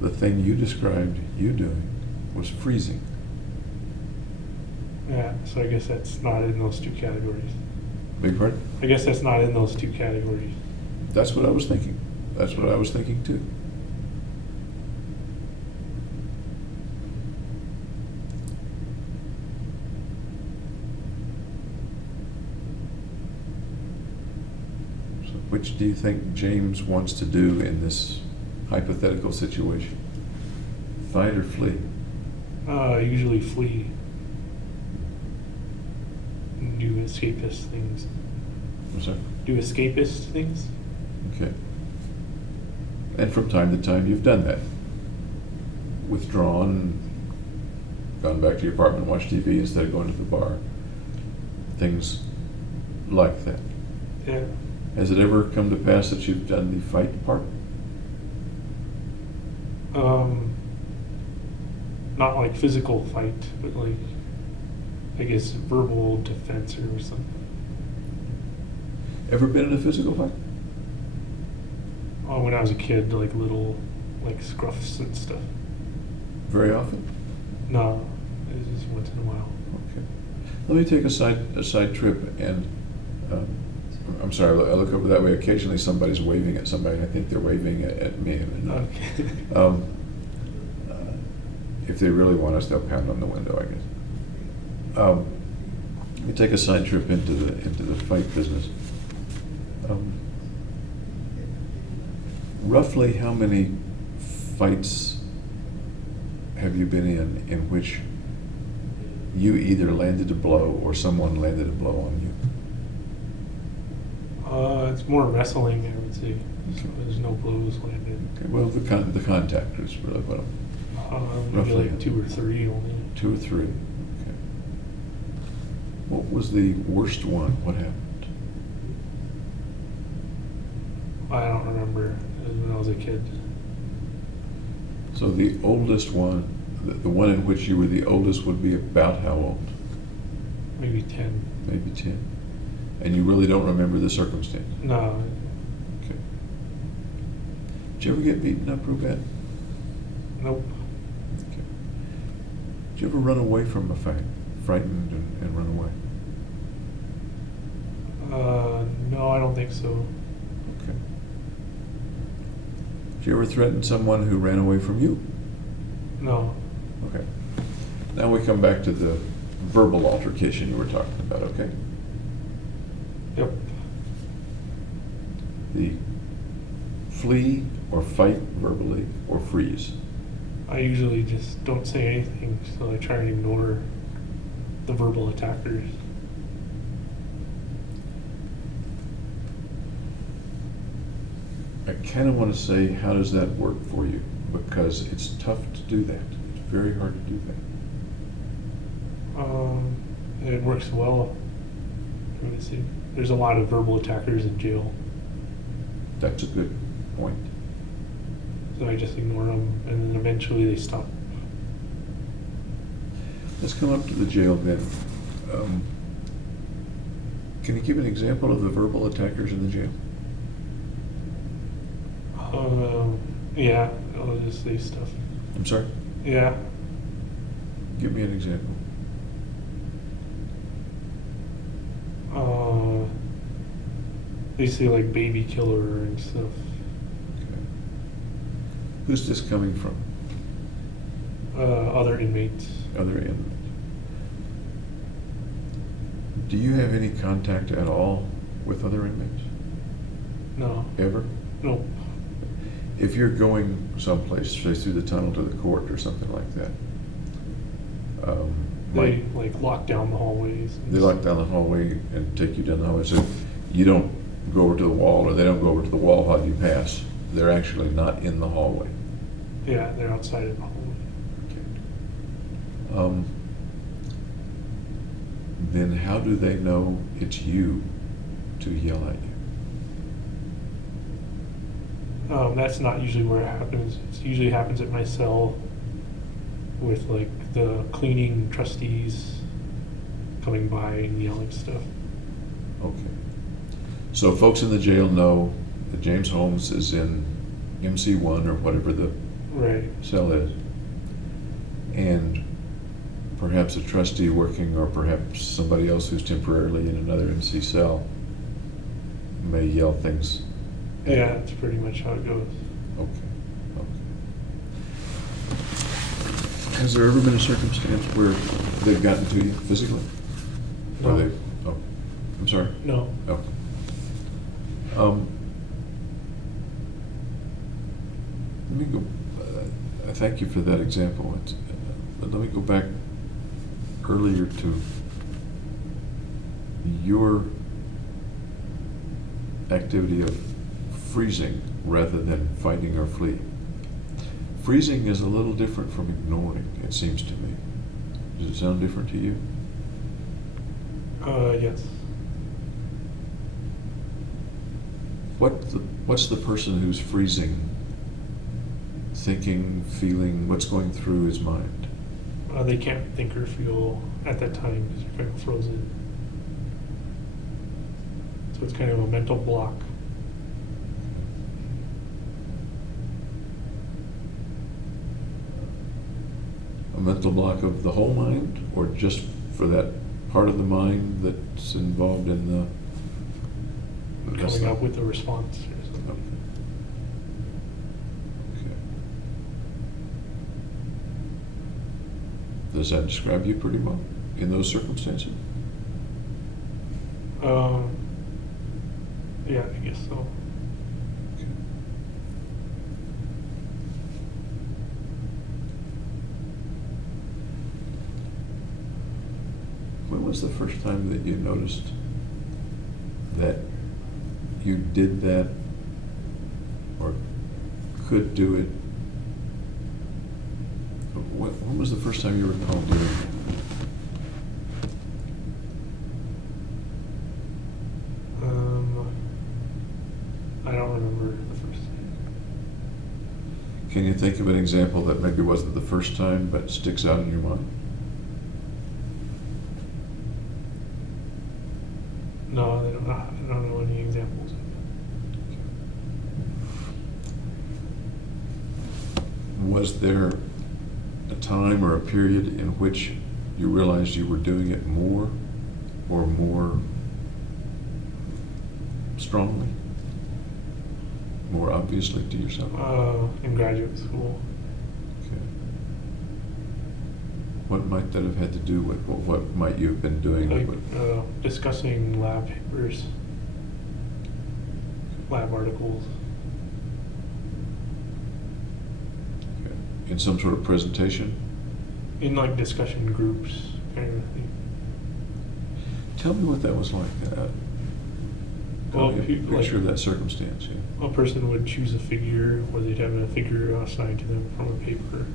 The thing you described you doing was freezing. Yeah, so I guess that's not in those two categories. Big pardon? I guess that's not in those two categories. That's what I was thinking. That's what I was thinking too. So which do you think James wants to do in this hypothetical situation? Fight or flee? Usually flee. Do escapist things. I'm sorry? Do escapist things? Okay. And from time to time you've done that. Withdrawn, gone back to your apartment and watched TV instead of going to the bar. Things like that. Yeah. Has it ever come to pass that you've done the fight part? Not like physical fight, but like, I guess verbal defense or something. Ever been in a physical fight? Oh, when I was a kid, like little, like scruffs and stuff. Very often? No, it's just once in a while. Okay. Let me take a side trip, and I'm sorry, I look over that way. Occasionally somebody's waving at somebody, and I think they're waving at me, and they're not. Okay. If they really want us, they'll pound on the window, I guess. Let me take a side trip into the fight business. Roughly how many fights have you been in which you either landed a blow or someone landed a blow on you? It's more wrestling, I would say. So there's no blows landed. Okay, well, the contact is really what I'm... Maybe Roughly. like 2 or 3 only. 2 or 3. Okay. What was the worst one? What happened? I don't remember. It was when I was a kid. So the oldest one, the one in which you were the oldest, would be about how old? Maybe 10. Maybe 10. And you really don't remember the circumstance? No. Okay. Did you ever get beaten up real bad? Nope. Okay. Did you ever run away from a fight? Frightened and run away? No, I don't think so. Okay. Did you ever threaten someone who ran away from you? No. Okay. Now we come back to the verbal altercation you were talking about, okay? Yep. The flee or fight verbally or freeze. I usually just don't say anything, so I try and ignore the verbal attackers. I kind of want to say, how does that work for you? Because it's tough to do that. It's very hard to do that. It works well. Let me see. There's a lot of verbal attackers in jail. That's a good point. So I just ignore them, and then eventually they stop. Let's come up to the jail then. Can you give an example of the verbal attackers in the jail? Yeah, I'll just say stuff. I'm sorry? Yeah. Give me an example. They say like baby killer and stuff. Okay. Who's this coming from? Other inmates. Other inmates. Do you have any contact at all with other inmates? No. Ever? Nope. If you're going someplace, say through the tunnel to the court or something like that, They like lock down the hallways. they lock down the hallway and take you down the hallway. So you don't go over to the wall, or they don't go over to the wall while you pass. They're actually not in the hallway. Yeah, they're outside of the hallway. Then how do they know it's you to yell at you? That's not usually where it happens. It usually happens at my cell with like the cleaning trustees coming by and yelling stuff. Okay. So folks in the jail know that James Holmes is in MC1 or whatever the Right. cell is. And perhaps a trustee working, or perhaps somebody else who's temporarily in another MC cell may yell things. Yeah, that's pretty much how it goes. Okay. Has there ever been a circumstance where they've gotten to you physically? Or No. they? Oh, I'm sorry. No. Oh. Let me go. Thank you for that example. But let me go back earlier to your activity of freezing rather than fighting or fleeing. Freezing is a little different from ignoring, it seems to me. Does it sound different to you? Yes. What's the person who's freezing thinking, feeling, what's going through his mind? They can't think or feel at that time because they're kind of frozen. So it's kind of a mental block. A mental block of the whole mind, or just for that part of the mind that's involved in the Coming up with a response or something. Okay. Does that describe you pretty well in those circumstances? Yeah, I guess so. Okay. When was the first time that you noticed that you did that or could do it? When was the first time you recall doing it? I don't remember the first time. Can you think of an example that maybe wasn't the first time but sticks out in your mind? No, I don't know any examples. Was there a time or a period in which you realized you were doing it more or more strongly, more obviously to yourself? In graduate school. Okay. What might that have had to do with, what might you have been doing? Like discussing lab papers, lab articles. Okay. In some sort of presentation? In like discussion groups, kind of thing. Tell me what that was like. Well, Tell me a people, picture of like, that circumstance. Yeah. a person would choose a figure, or they'd have a figure assigned to them from a paper,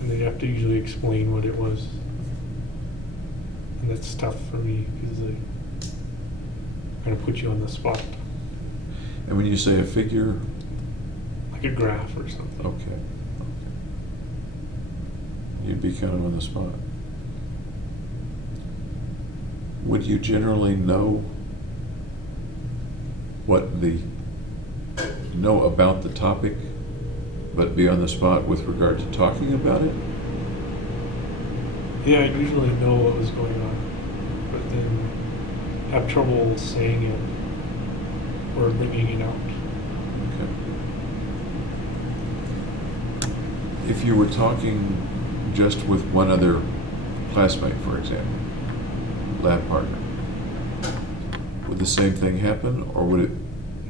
and they'd have to usually explain what it was. And that's tough for me because they kind of put you on the spot. And when you say a figure, Like like a graph or something. Okay. You'd be kind of on the spot. Would you generally know know about the topic, but be on the spot with regard to talking about it? Yeah, I'd usually know what was going on, but then have trouble saying it or bringing it out. Okay. If you were talking just with one other classmate, for example, lab partner, would the same thing happen, or would it?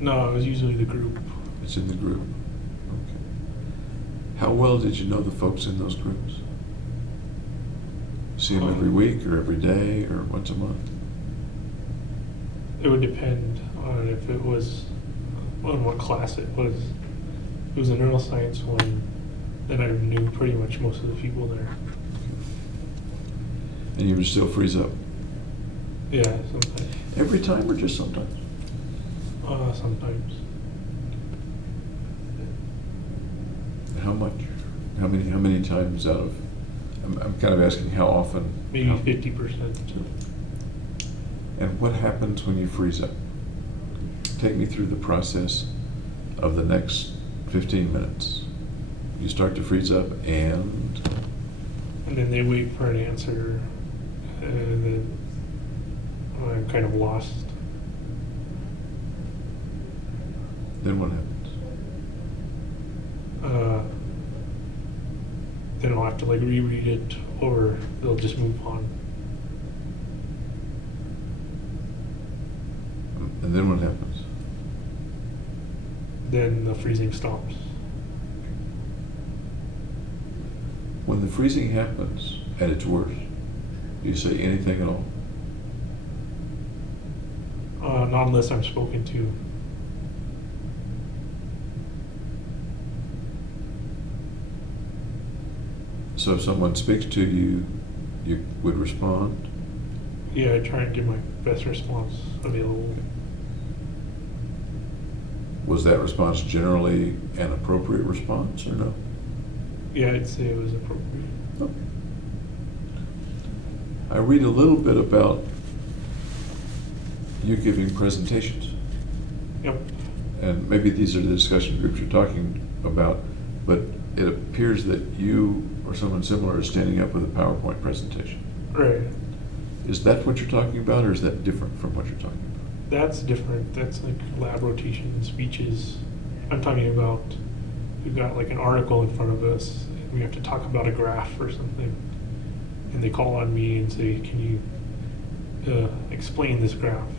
No, it was usually the group. It's in the group. Okay. How well did you know the folks in those groups? See them every week, or every day, or once a month? It would depend on if it was, on what class it was. If it was a neuroscience one, then I knew pretty much most of the people there. And you would still freeze up? Yeah, sometimes. Every time, or just sometimes? Sometimes. How much? How many times out of? I'm kind of asking how often. Maybe 50%. And what happens when you freeze up? Take me through the process of the next 15 minutes. You start to freeze up, and then they wait for an answer, and then I'm kind of lost. then what happens? Then I'll have to like reread it, or they'll just move on. And then what happens? Then the freezing stops. When the freezing happens at its worst, do you say anything at all? Not unless I'm spoken to. So if someone speaks to you, you would respond? Yeah, I try and give my best response available. Was that response generally an appropriate response, or no? Yeah, I'd say it was appropriate. Okay. I read a little bit about you giving presentations. Yep. And maybe these are the discussion groups you're talking about, but it appears that you or someone similar is standing up with a PowerPoint presentation. Right. Is that what you're talking about, or is that different from what you're talking about? That's different. That's like lab rotation speeches. I'm talking about, we've got like an article in front of us, and we have to talk about a graph or something. And they call on me and say, can you explain this graph?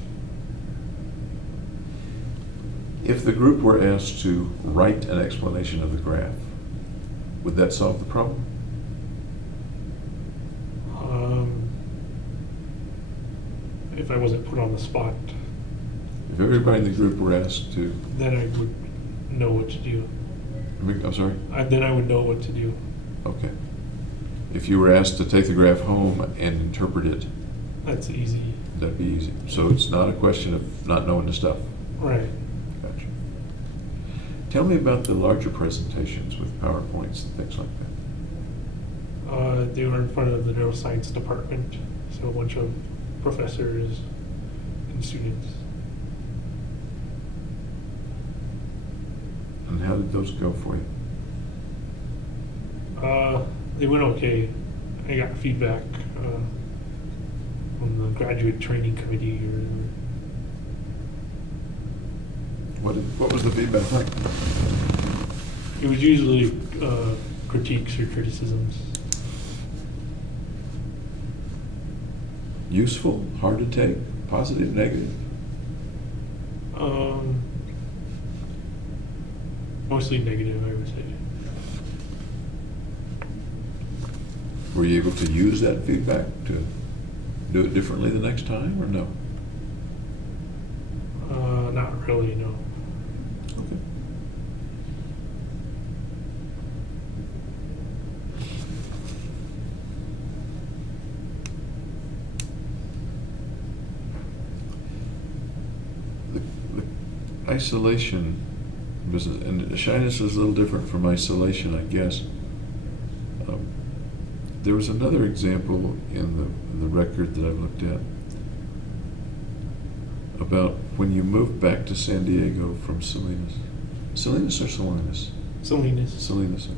If the group were asked to write an explanation of the graph, would that solve the problem? If I wasn't put on the spot, If everybody in the group were asked to, then I would know what to do. I'm sorry? Then I would know what to do. Okay. If you were asked to take the graph home and interpret it, That's easy. that'd be easy. So it's not a question of not knowing the stuff. Right. Gotcha. Tell me about the larger presentations with PowerPoints and things like that. They were in front of the neuroscience department, so a bunch of professors and students. And how did those go for you? They went okay. I got feedback from the graduate training committee. What was the feedback like? It was usually critiques or criticisms. Useful, hard to take, positive, negative? Mostly negative, I would say. Were you able to use that feedback to do it differently the next time, or no? Not really, no. Okay. The isolation And shyness is a little different from isolation, I guess. There was another example in the record that I've looked at about when you moved back to San Diego from Salinas. Salinas or Salinas? Salinas. Salinas.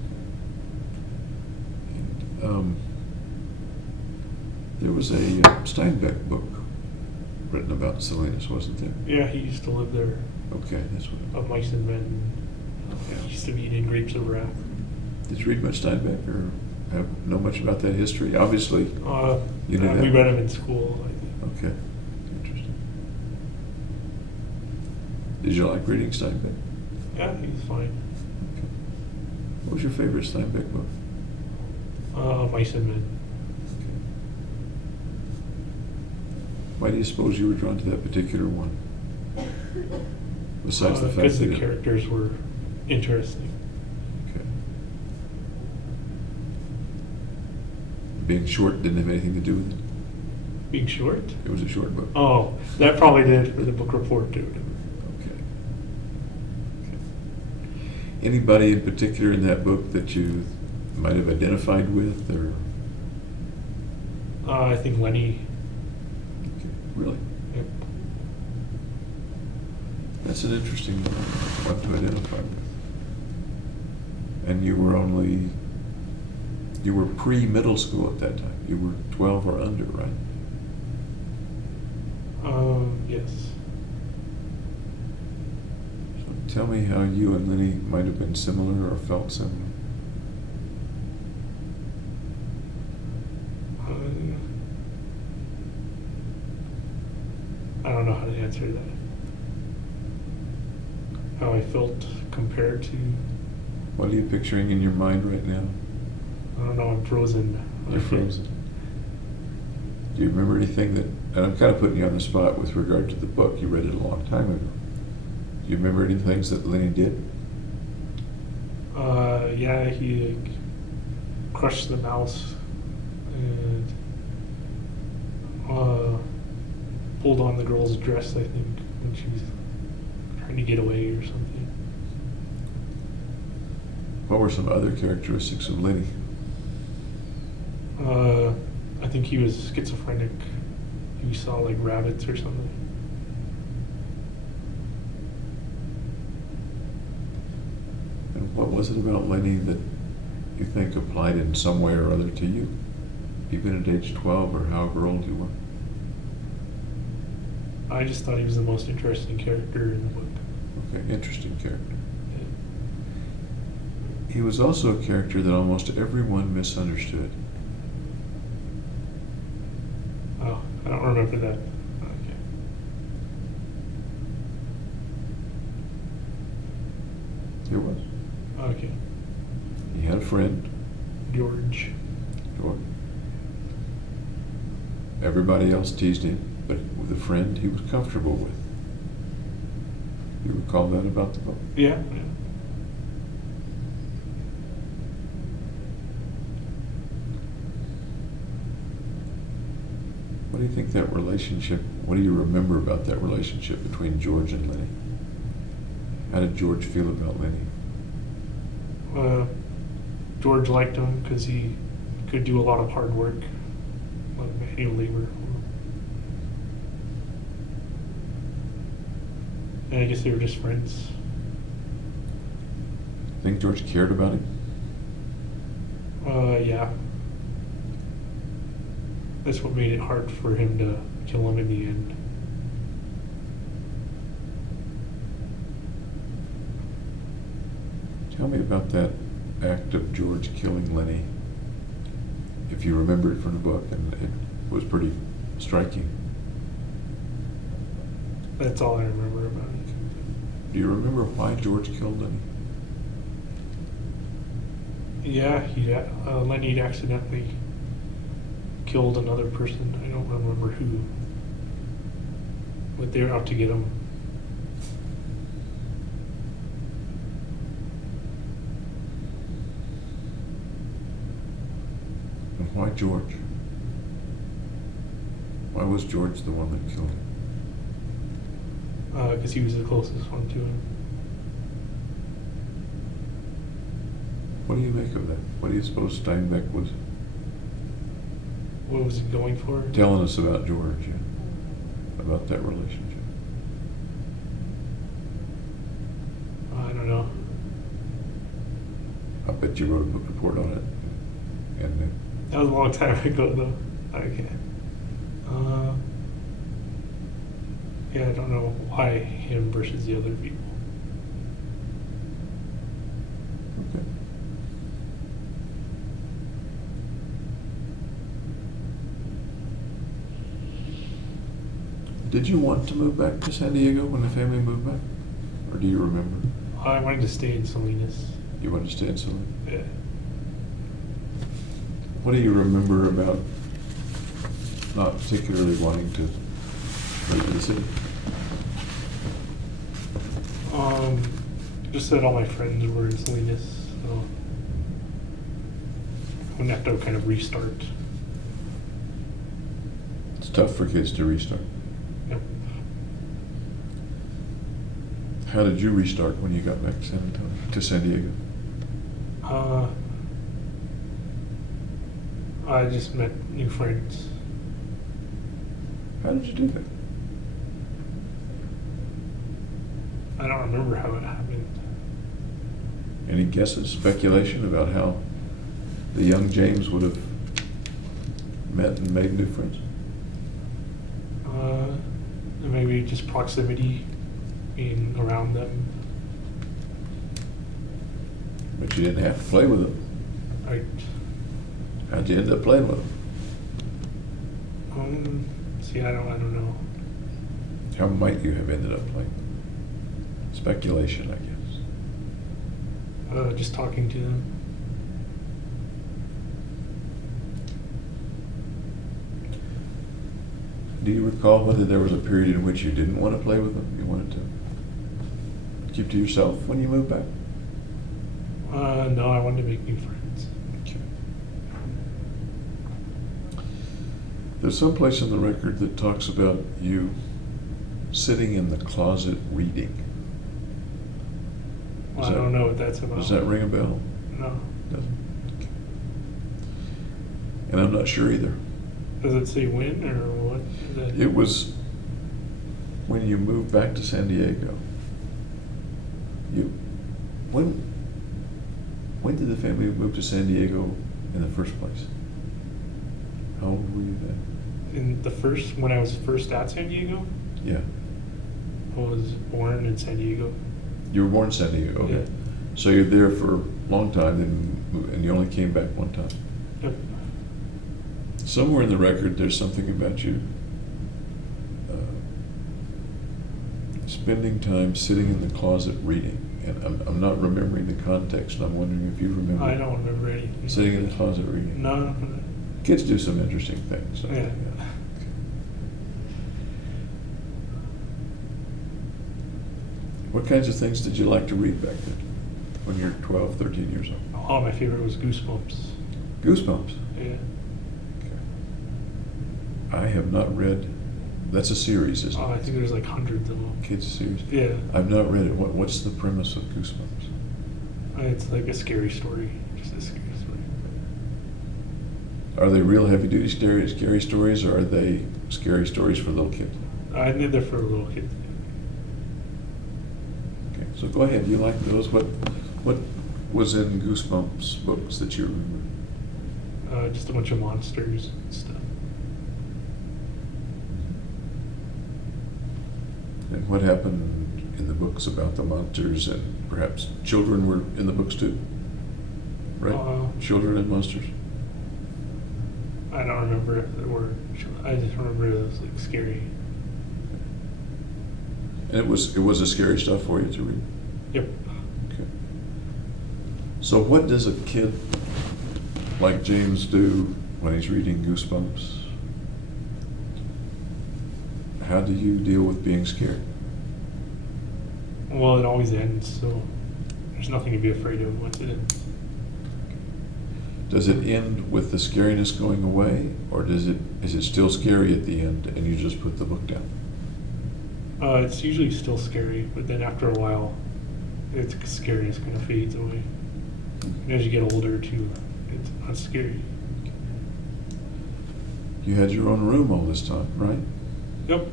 And, there was a Steinbeck book written about Salinas, wasn't there? Yeah, he used to live there. Okay, that's what. Of Mice and Men. He used to be eating grapes of wrath. Did you read much Steinbeck or know much about that history? Obviously, you knew that. We read him in school, I think. Okay, interesting. Did you like reading Steinbeck? Yeah, he was fine. Okay. What was your favorite Steinbeck book? Mice and Men. Okay. Why do you suppose you were drawn to that particular one? Besides the fact because that the characters were interesting. Okay. Being short didn't have anything to do with it? Being short? It was a short book. Oh, that probably did for the book report too. Okay. Anybody in particular in that book that you might have identified with, or? I think Lenny. Okay. Really? Yep. That's an interesting one to identify with. And you were pre-middle school at that time. You were 12 or under, right? Yes. So tell me how you and Lenny might have been similar or felt similar. I don't know how to answer that. How I felt compared to, What are you picturing in your mind right now? I don't know, I'm frozen. You're frozen. Do you remember anything that, and I'm kind of putting you on the spot with regard to the book, you read it a long time ago. Do you remember any things that Lenny did? Yeah, he crushed the mouse and pulled on the girl's dress, I think, when she was trying to get away or something. What were some other characteristics of Lenny? I think he was schizophrenic. He saw like rabbits or something. And what was it about Lenny that you think applied in some way or other to you, even at age 12 or however old you were? I just thought he was the most interesting character in the book. Okay, interesting character. He was also a character that almost everyone misunderstood. Oh, I don't remember that. Okay. It was. Okay. He had a friend, George. George. Everybody else teased him, but with a friend he was comfortable with. You recall that about the book? Yeah. What do you think that relationship, what do you remember about that relationship between George and Lenny? How did George feel about Lenny? George liked him because he could do a lot of hard work, like manual labor. And I guess they were just friends. Think George cared about him? Yeah. That's what made it hard for him to kill him in the end. Tell me about that act of George killing Lenny, if you remember it from the book, and it was pretty striking. That's all I remember about it. Do you remember why George killed Lenny? Yeah, Lenny accidentally killed another person. I don't remember who, but they were out to get him. And why George? Why was George the one that killed him? Because he was the closest one to him. What do you make of that? What do you suppose Steinbeck was What was he going for? telling us about George, about that relationship? I don't know. I bet you wrote a book report on it. And That was a long time ago, though. Okay. Yeah, I don't know why him versus the other people. okay. Did you want to move back to San Diego when the family moved back? Or do you remember? I wanted to stay in Salinas. You wanted to stay in Salinas? Yeah. What do you remember about not particularly wanting to live in the city? Just that all my friends were in Salinas, so I wouldn't have to kind of restart. It's tough for kids to restart. Yep. How did you restart when you got back to San Diego? I just met new friends. How did you do that? I don't remember how it happened. Any guesses, speculation about how the young James would have met and made new friends? Maybe just proximity, being around them. But you didn't have to play with them. How'd you end up playing with them? See, I don't know. How might you have ended up playing? Speculation, I guess. Just talking to them. Do you recall whether there was a period in which you didn't want to play with them? You wanted to keep to yourself when you moved back? No, I wanted to make new friends. Okay. There's some place in the record that talks about you sitting in the closet reading. I don't know what that's about. Does that ring a bell? No. Doesn't? Okay. And I'm not sure either. Does it say when or what? Is that? It was when you moved back to San Diego. When did the family move to San Diego in the first place? How old were you then? When I was first at San Diego, Yeah. I was born in San Diego. You were born in San Diego, okay. Yeah. So you're there for a long time, and you only came back one time. Yep. Somewhere in the record, there's something about you spending time sitting in the closet reading. And I'm not remembering the context, and I'm wondering if you remember. I don't remember anything. Sitting in the closet reading. No. Kids do some interesting things. don't they? Yeah. What kinds of things did you like to read back then, when you're 12, 13 years old? Oh, my favorite was Goosebumps. Goosebumps. Yeah. Okay. I have not read. That's a series, isn't Oh, I it? think there's like hundreds of them. Kids series. Yeah. I've not read it. What's the premise of Goosebumps? It's like a scary story. Just a scary story. Are they real heavy-duty scary stories, or are they scary stories for little kids? I think they're for little kids. Okay, so go ahead. You like those? What was in Goosebumps books that you remember? Just a bunch of monsters and stuff. And what happened in the books about the monsters, and perhaps children were in the books too? Right? Children and monsters? I don't remember if there were. I just remember it was like scary. And it was a scary stuff for you to read? Yep. Okay. So what does a kid like James do when he's reading Goosebumps? How do you deal with being scared? Well, it always ends, so there's nothing to be afraid of once it ends. Does it end with the scariness going away, or is it still scary at the end and you just put the book down? It's usually still scary, but then after a while, its scariness kind of fades away. And as you get older, too, it's not scary. You had your own room all this time, right? Yep.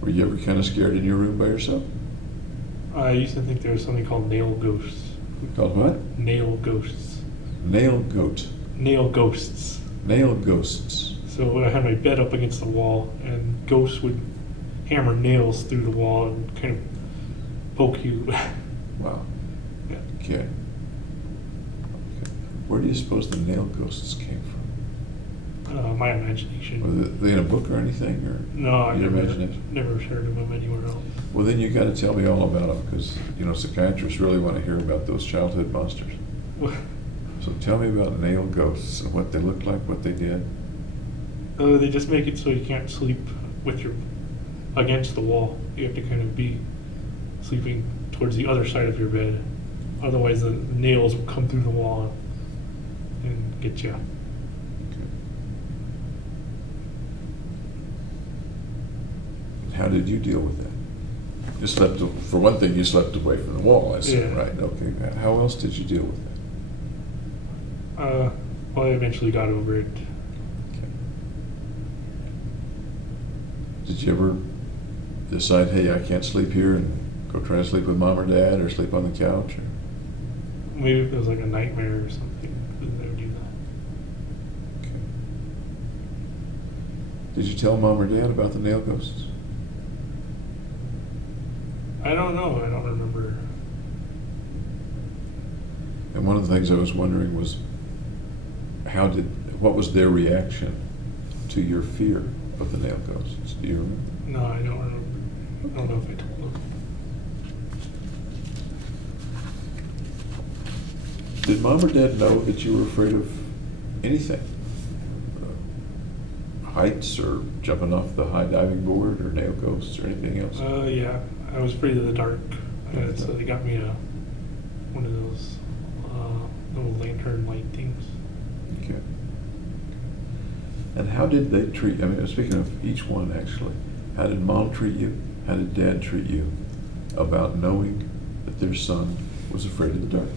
Were you ever kind of scared in your room by yourself? I used to think there was something called nail ghosts. Called what? Nail ghosts. Nail goat. Nail ghosts. Nail ghosts. So I had my bed up against the wall, and ghosts would hammer nails through the wall and kind of poke you. Wow. Yeah. Okay. Where do you suppose the nail ghosts came from? My imagination. Were they in a book or anything, or No, I your never imagination? heard of them anywhere else. Well, then you got to tell me all about them, because psychiatrists really want to hear about those childhood monsters. So tell me about nail ghosts and what they looked like, what they did. They just make it so you can't sleep with your against the wall. You have to kind of be sleeping towards the other side of your bed. Otherwise, the nails will come through the wall and get you. How did you deal with that? You slept, for one thing, you slept away from the wall, I assume, Yeah. right? Okay. How else did you deal with that? Well, I eventually got over it. Okay. Did you ever decide, hey, I can't sleep here, and go try to sleep with mom or dad, or sleep on the couch? Or... Maybe if it was like a nightmare or something, I'd never do that. Okay. Did you tell mom or dad about the nail ghosts? I don't know. I don't remember. And one of the things I was wondering was, what was their reaction to your fear of the nail ghosts? Do you remember? No, I don't remember. I don't know if I told them. Did mom or dad know that you were afraid of anything? Heights, or jumping off the high diving board, or nail ghosts, or anything else? Yeah, I was afraid of the dark. So they got me one of those little lantern light things. Okay. And how did they treat, speaking of each one actually, how did mom treat you? How did dad treat you about knowing that their son was afraid of the dark?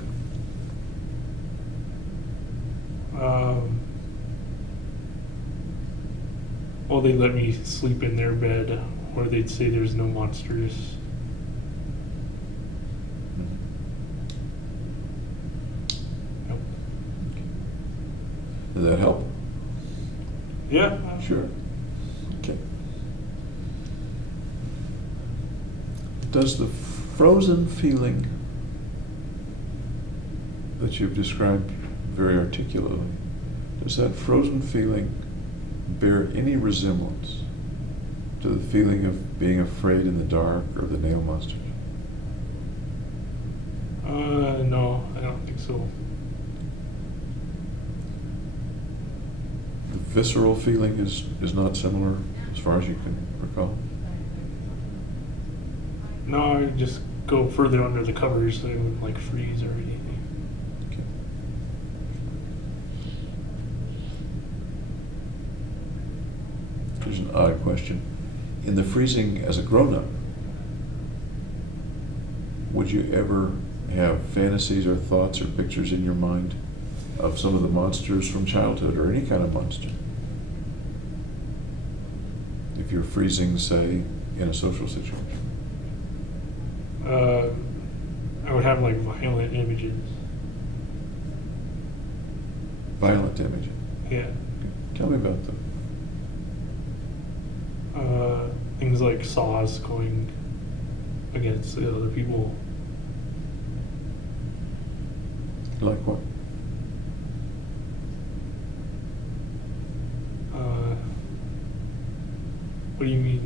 Well, they let me sleep in their bed, or they'd say there's no monsters. Yep. Did that help? Yeah. Sure. Okay. Does the frozen feeling that you've described very articulately, does that frozen feeling bear any resemblance to the feeling of being afraid in the dark or the nail monsters? No, I don't think so. The visceral feeling is not similar as far as you can recall? No, I just go further under the covers so I wouldn't like freeze or anything. Okay. Here's an odd question. In the freezing as a grown-up, would you ever have fantasies or thoughts or pictures in your mind of some of the monsters from childhood, or any kind of monster? If you're freezing, say, in a social situation. I would have like violent images. Violent imaging. Yeah. Tell me about them. Things like saws going against the other people. Like what? What do you mean?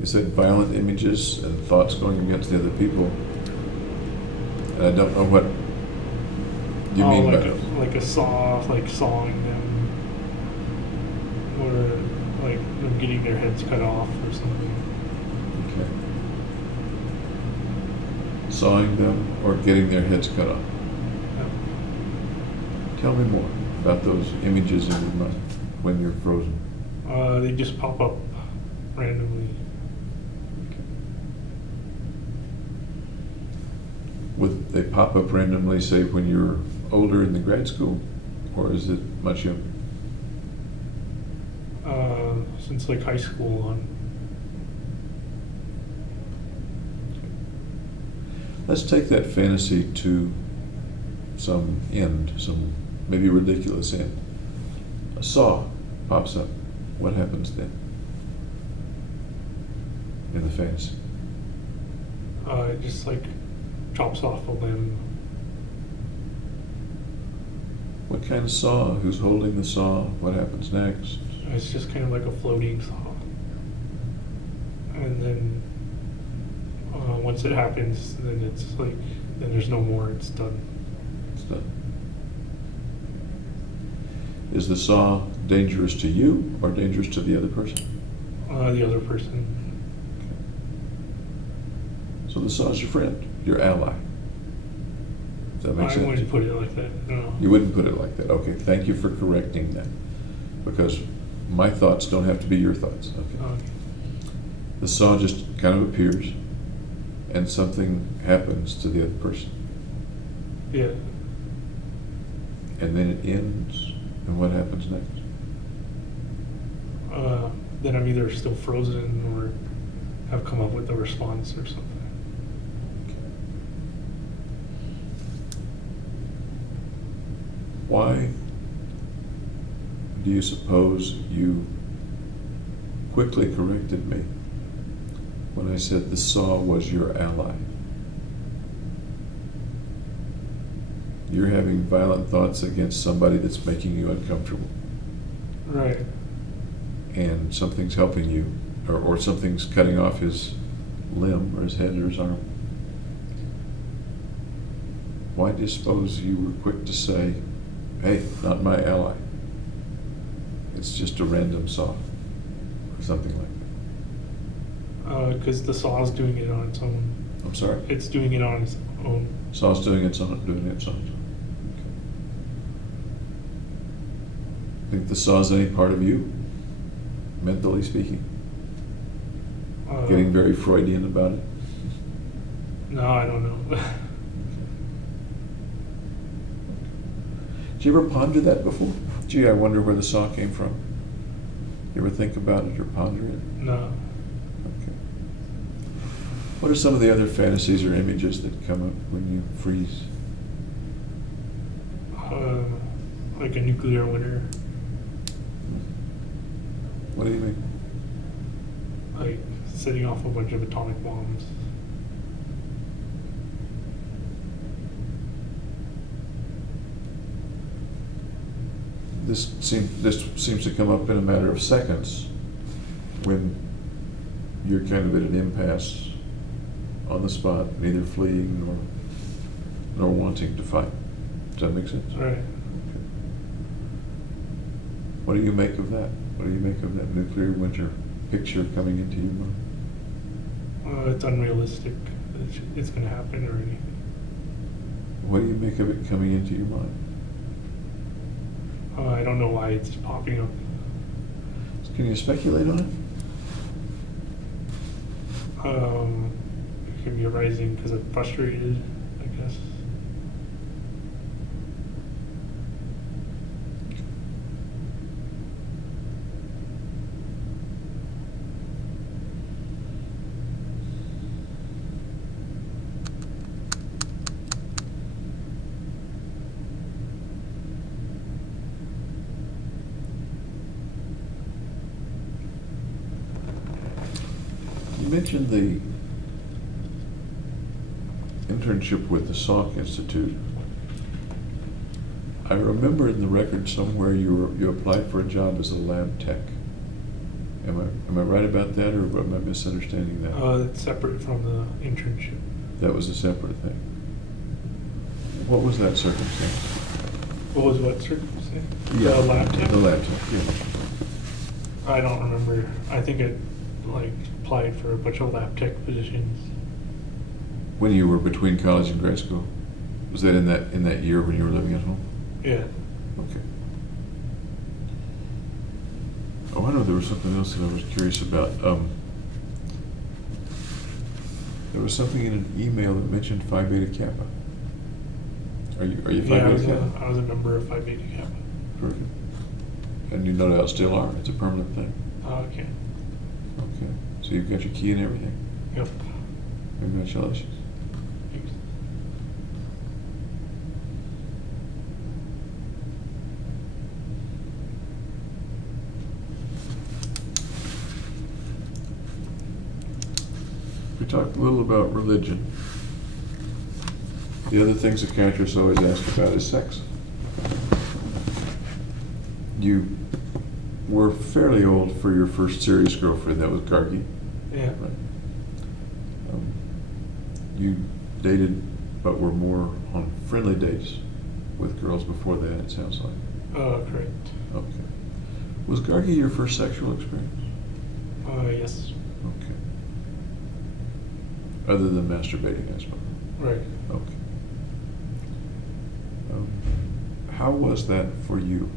You said violent images and thoughts going against the other people. And I don't know what you mean like by like a saw, like sawing them, or like them getting their heads cut off or something. Okay. Sawing them or getting their heads cut off. Yeah. Tell me more about those images in your mind when you're frozen. They just pop up randomly. Would they pop up randomly, say, when you're older in the grad school, or is it much younger? Since like high school on. Let's take that fantasy to some end, some maybe ridiculous end. A saw pops up. What happens then in the fantasy? It just like chops off a limb. What kind of saw? Who's holding the saw? What happens next? It's just kind of like a floating saw. And then once it happens, then it's like, then there's no more, it's done. It's done. Is the saw dangerous to you or dangerous to the other person? The other person. So the saw's your friend, your ally. Does that make I sense? wouldn't put it like that, no. You wouldn't put it like that. Okay, thank you for correcting that. Because my thoughts don't have to be your thoughts. Okay. The saw just kind of appears and something happens to the other person. Yeah. And then it ends, and what happens next? Then I'm either still frozen or have come up with a response or something. Why do you suppose you quickly corrected me when I said the saw was your ally? You're having violent thoughts against somebody that's making you uncomfortable, Right. and something's helping you, or something's cutting off his limb or his head or his arm. Why do you suppose you were quick to say, hey, not my ally? It's just a random saw, or something like that. Because the saw's doing it on its own. I'm sorry? It's doing it on its own. Saw's doing its own. Okay. Think the saw's any part of you, mentally speaking? Getting very Freudian about it? No, I don't know. Did you ever ponder that before? Gee, I wonder where the saw came from. You ever think about it or ponder it? No. Okay. What are some of the other fantasies or images that come up when you freeze? Like a nuclear winter. What do you mean? Like setting off a bunch of atomic bombs. This seems to come up in a matter of seconds when you're kind of at an impasse on the spot, neither fleeing nor wanting to fight. Does that make sense? Right. Okay. What do you make of that? What do you make of that nuclear winter picture coming into your mind? It's unrealistic that it's going to happen or anything. What do you make of it coming into your mind? I don't know why it's popping up. Can you speculate on it? It could be arising because I'm frustrated, I guess. You mentioned the internship with the Salk Institute. I remember in the record somewhere you applied for a job as a lab tech. Am I right about that, or am I misunderstanding that? It's separate from the internship. That was a separate thing. What was that circumstance? What was what circumstance? Yeah, The lab tech? The lab tech, yeah. I don't remember. I think it like applied for a bunch of lab tech positions. When you were between college and grad school? Was that in that year when you were living at home? Yeah. Okay. Oh, I know there was something else that I was curious about. There was something in an email that mentioned Phi Beta Kappa. Are you Phi Yeah, Beta Kappa? I was a member of Phi Beta Kappa. Perfect. And you no doubt still are. It's a permanent thing. Okay. Okay. So you've got your key and everything. Yep. Congratulations. Thanks. We talked a little about religion. The other thing psychiatrists always ask about is sex. You were fairly old for your first serious girlfriend. That was Gargi. Yeah. Right. You dated, but were more on friendly dates with girls before that, it sounds like. Correct. Okay. Was Gargi your first sexual experience? Yes. Okay. Other than masturbating, I suppose. Right. Okay. How was that for you?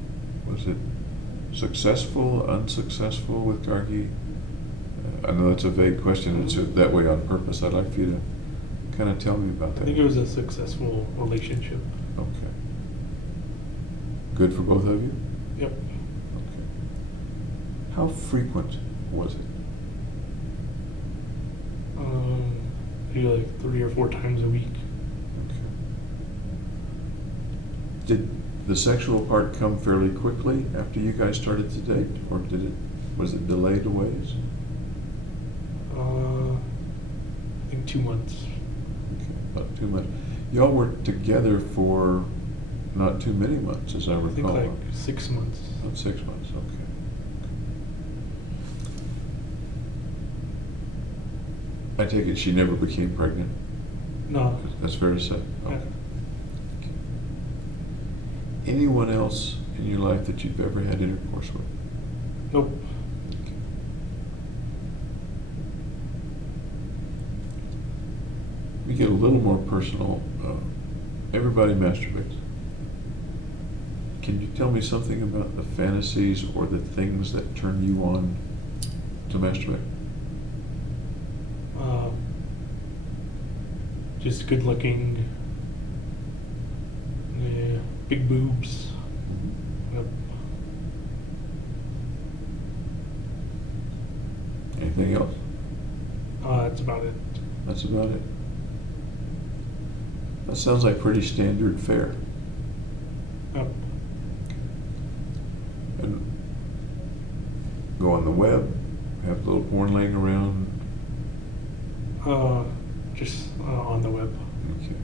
Was it successful, unsuccessful with Gargi? I know that's a vague question. It's that way on purpose. I'd like for you to kind of tell me about that. I think it was a successful relationship. Okay. Good for both of you? Yep. Okay. How frequent was it? Maybe like 3 or 4 times a week. Okay. Did the sexual part come fairly quickly after you guys started to date, or was it delayed a ways? I think 2 months. Okay, about 2 months. Y'all were together for not too many months, as I I think recall. like 6 months. About 6 months, okay. I take it she never became pregnant? No. That's fair to say? Yeah. Okay. Anyone else in your life that you've ever had intercourse with? Nope. We get a little more personal. Everybody masturbates. Can you tell me something about the fantasies or the things that turn you on to masturbate? Just good looking. Yeah. Big boobs. Yep. Anything else? That's about it. That's about it. That sounds like pretty standard fare. Yep. And go on the web, have a little porn laying around. Just on the web. Okay.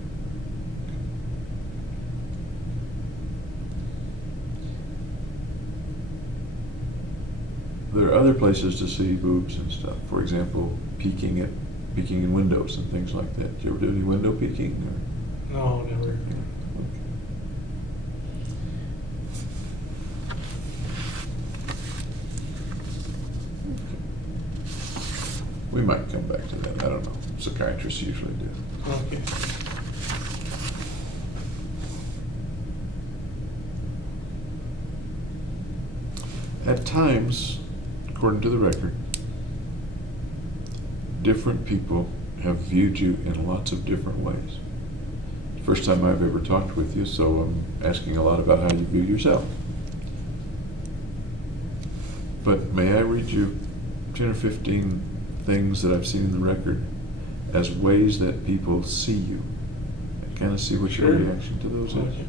There are other places to see boobs and stuff. For example, peeking in windows and things like that. Did you ever do any window peeking? Or? No, never. Okay. We might come back to that. I don't know. Psychiatrists usually do. Okay. At times, according to the record, different people have viewed you in lots of different ways. First time I've ever talked with you, so I'm asking a lot about how you view yourself. But may I read you 10 or 15 things that I've seen in the record as ways that people see you, and kind of see what your Sure. reaction to those is? Okay.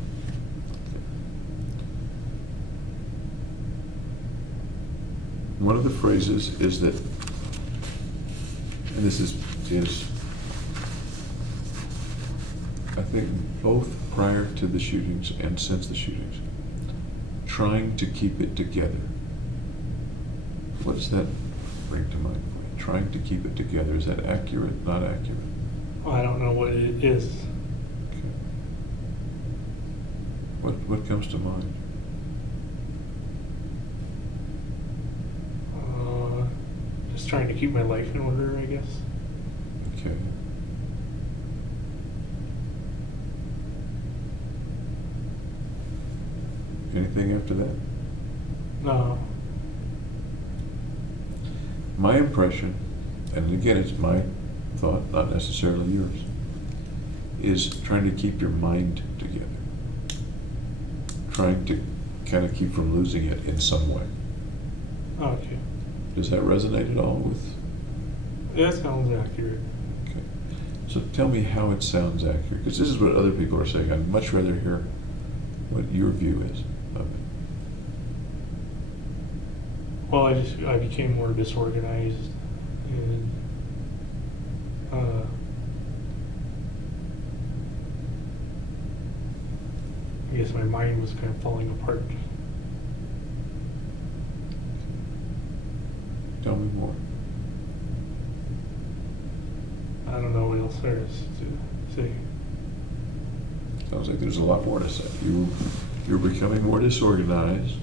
One of the phrases is that, and this is I think both prior to the shootings and since the shootings, trying to keep it together. What does that bring to mind for you? Trying to keep it together, is that accurate, not accurate? Well, I don't know what it is. Okay. What comes to mind? Just trying to keep my life in order, I guess. Okay. Anything after that? No. My impression, and again, it's my thought, not necessarily yours, is trying to keep your mind together. Trying to kind of keep from losing it in some way. Okay. Does that resonate at all with? Yeah, that sounds accurate. Okay. So tell me how it sounds accurate, because this is what other people are saying. I'd much rather hear what your view is of it. Well, I became more disorganized, and I guess my mind was kind of falling apart. Tell me more. I don't know what else there is to say. Sounds like there's a lot more to say. You're becoming more disorganized,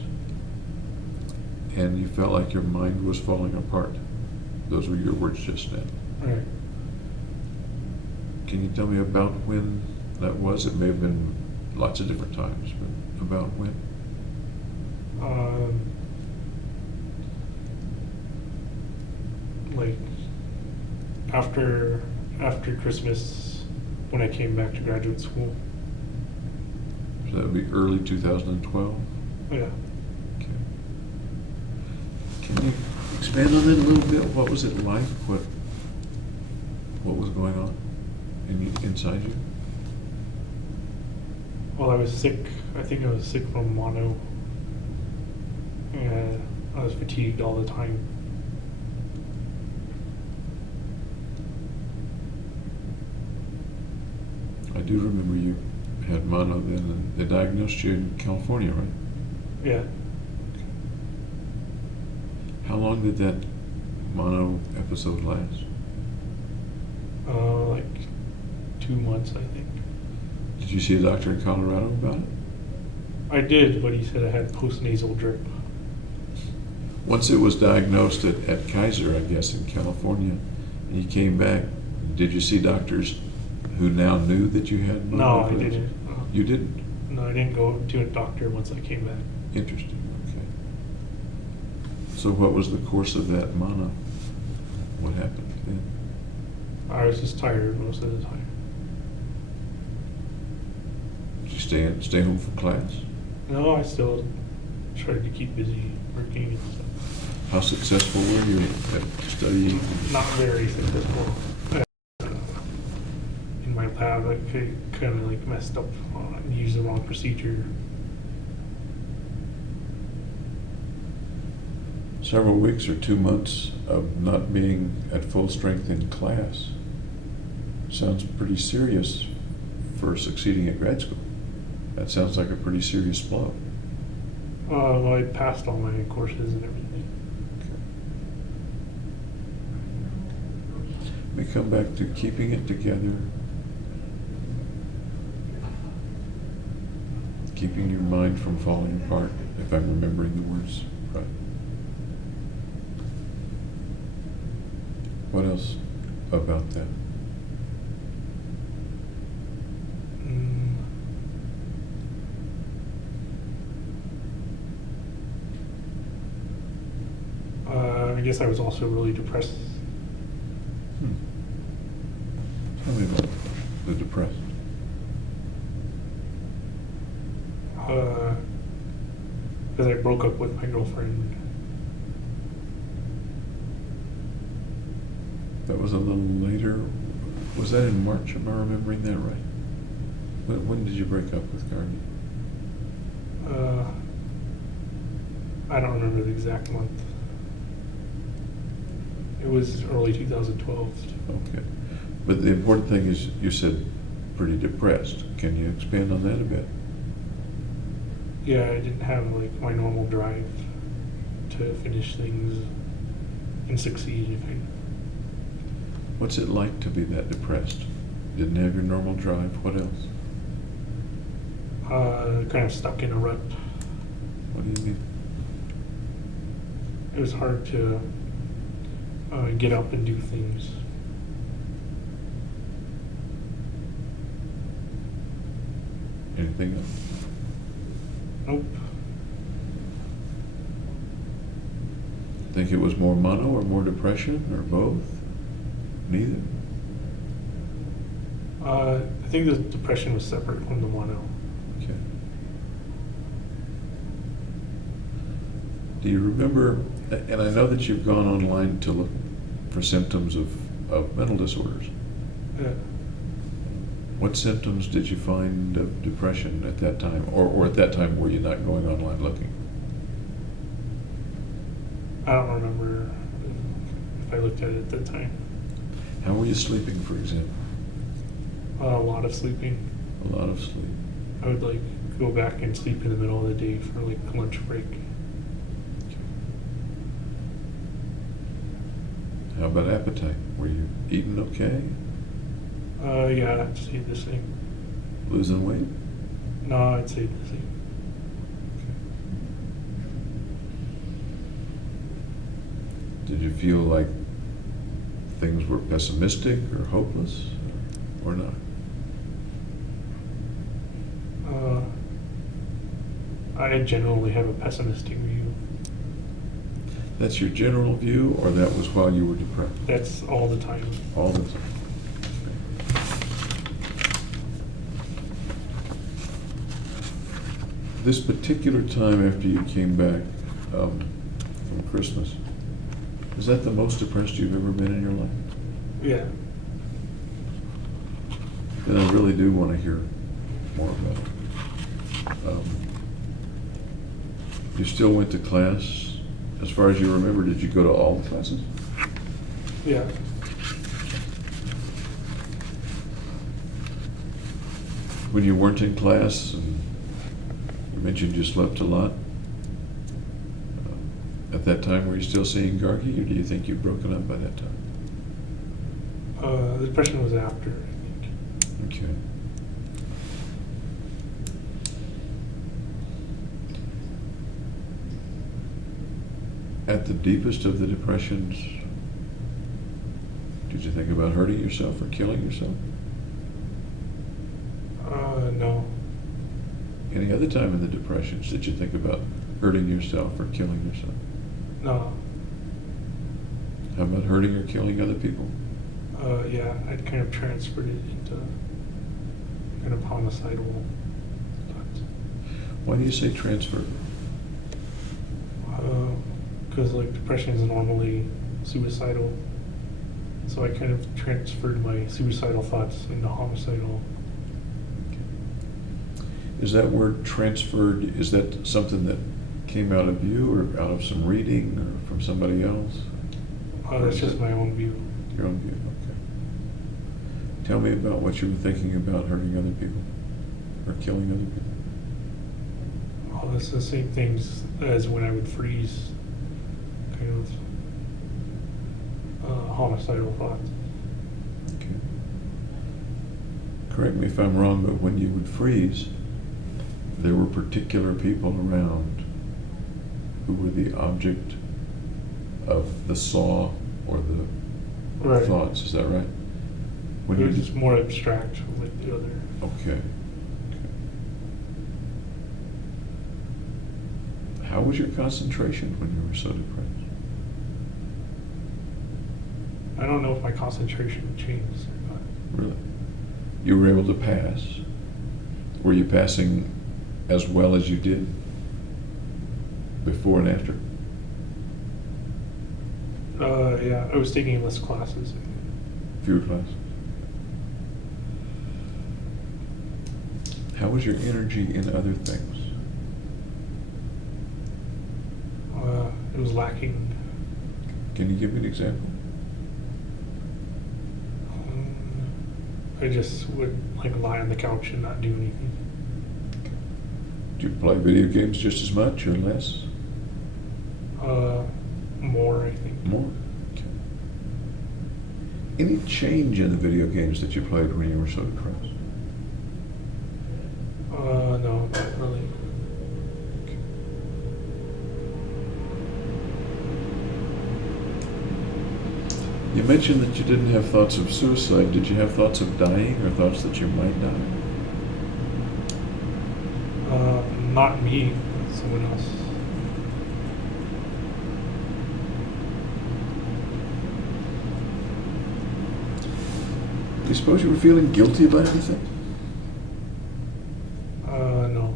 and you felt like your mind was falling apart. Those were your words just now. Right. Can you tell me about when that was? It may have been lots of different times, but about when? Like after Christmas, when I came back to graduate school. So that would be early 2012? Yeah. Okay. Can you expand on that a little bit? What was it like? What was going on inside you? Well, I was sick. I think I was sick from mono. And I was fatigued all the time. I do remember you had mono then, and they diagnosed you in California, right? Yeah. How long did that mono episode last? Like 2 months, I think. Did you see a doctor in Colorado about it? I did, but he said I had postnasal drip. Once it was diagnosed at Kaiser, I guess, in California, and you came back, did you see doctors who now knew that you had mono? No, I epilepsy? didn't. You didn't? No, I didn't go to a doctor once I came back. Interesting, okay. So what was the course of that mono? What happened then? I was just tired most of the time. Did you stay home from class? No, I still tried to keep busy working and stuff. How successful were you at studying? Not very successful. In my lab, I kind of like messed up and used the wrong procedure. Several weeks or 2 months of not being at full strength in class sounds pretty serious for succeeding at grad school. That sounds like a pretty serious blow. Well, I passed all my courses and everything. Let me come back to keeping it together, keeping your mind from falling apart, if I'm remembering the words right. What else about that? I guess I was also really depressed. Tell me about the depressed. Because I broke up with my girlfriend. That was a little later. Was that in March? Am I remembering that right? When did you break up with Gardy? I don't remember the exact month. It was early 2012. Okay. But the important thing is you said pretty depressed. Can you expand on that a bit? Yeah, I didn't have like my normal drive to finish things and succeed. If I, What's it like to be that depressed? Didn't have your normal drive. What else? kind of stuck in a rut. What do you mean? It was hard to get up and do things. Anything else? Nope. Think it was more mono or more depression or both? Neither? I think the depression was separate from the mono. Okay. Do you remember, and I know that you've gone online to look for symptoms of mental disorders. Yeah. What symptoms did you find of depression at that time? Or at that time, were you not going online looking? I don't remember if I looked at it at that time. How were you sleeping, for example? A lot of sleeping. A lot of sleep. I would like go back and sleep in the middle of the day for like lunch break. How about appetite? Were you eating okay? Yeah, I'd say the same. Losing weight? No, I'd say the same. Did you feel like things were pessimistic or hopeless or not? I generally have a pessimistic view. That's your general view, or that was while you were depressed? That's all the time. All the time. This particular time after you came back from Christmas, is that the most depressed you've ever been in your life? Yeah. Then I really do want to hear more about it. You still went to class? As far as you remember, did you go to all the classes? Yeah. When you weren't in class, and you mentioned you slept a lot, at that time were you still seeing Gargi, or do you think you'd broken up by that time? The depression was after, I think. Okay. At the deepest of the depressions, did you think about hurting yourself or killing yourself? No. Any other time in the depressions did you think about hurting yourself or killing yourself? No. How about hurting or killing other people? Yeah, I'd kind of transferred it into kind of homicidal thoughts. Why do you say transfer? Because like depression is normally suicidal, so I kind of transferred my suicidal thoughts into homicidal. Is that word transferred, is that something that came out of you or out of some reading or from somebody else? That's just my own view. Your own view, okay. Tell me about what you were thinking about hurting other people or killing other people. Oh, it's the same things as when I would freeze, kind of homicidal thoughts. Okay. Correct me if I'm wrong, but when you would freeze, there were particular people around who were the object of the saw or the Right. thoughts, is that right? When It you was just more abstract with the other. Okay. How was your concentration when you were so depressed? I don't know if my concentration changed or not. Really? You were able to pass? Were you passing as well as you did before and after? Yeah, I was taking less classes. Fewer classes? How was your energy in other things? It was lacking. Can you give me an example? I just would like lie on the couch and not do anything. Do you play video games just as much or less? More, I think. More? Okay. Any change in the video games that you played when you were so depressed? No, not really. You mentioned that you didn't have thoughts of suicide. Did you have thoughts of dying or thoughts that you might die? Not me, someone else. you suppose you were feeling guilty about anything? No.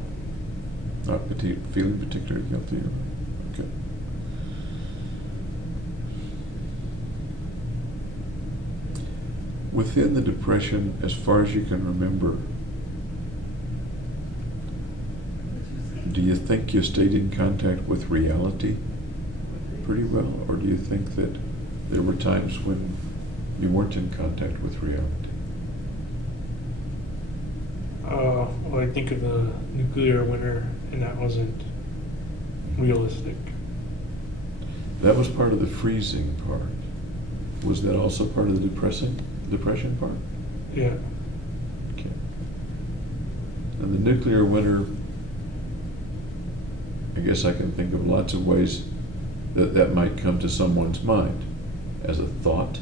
Not feeling particularly guilty? Okay. Within the depression, as far as you can remember, do you think you stayed in contact with reality pretty well? Or do you think that there were times when you weren't in contact with reality? Well, I think of the nuclear winter, and that wasn't realistic. That was part of the freezing part. Was that also part of the depression part? Yeah. Okay. And the nuclear winter, I guess I can think of lots of ways that that might come to someone's mind. As a thought,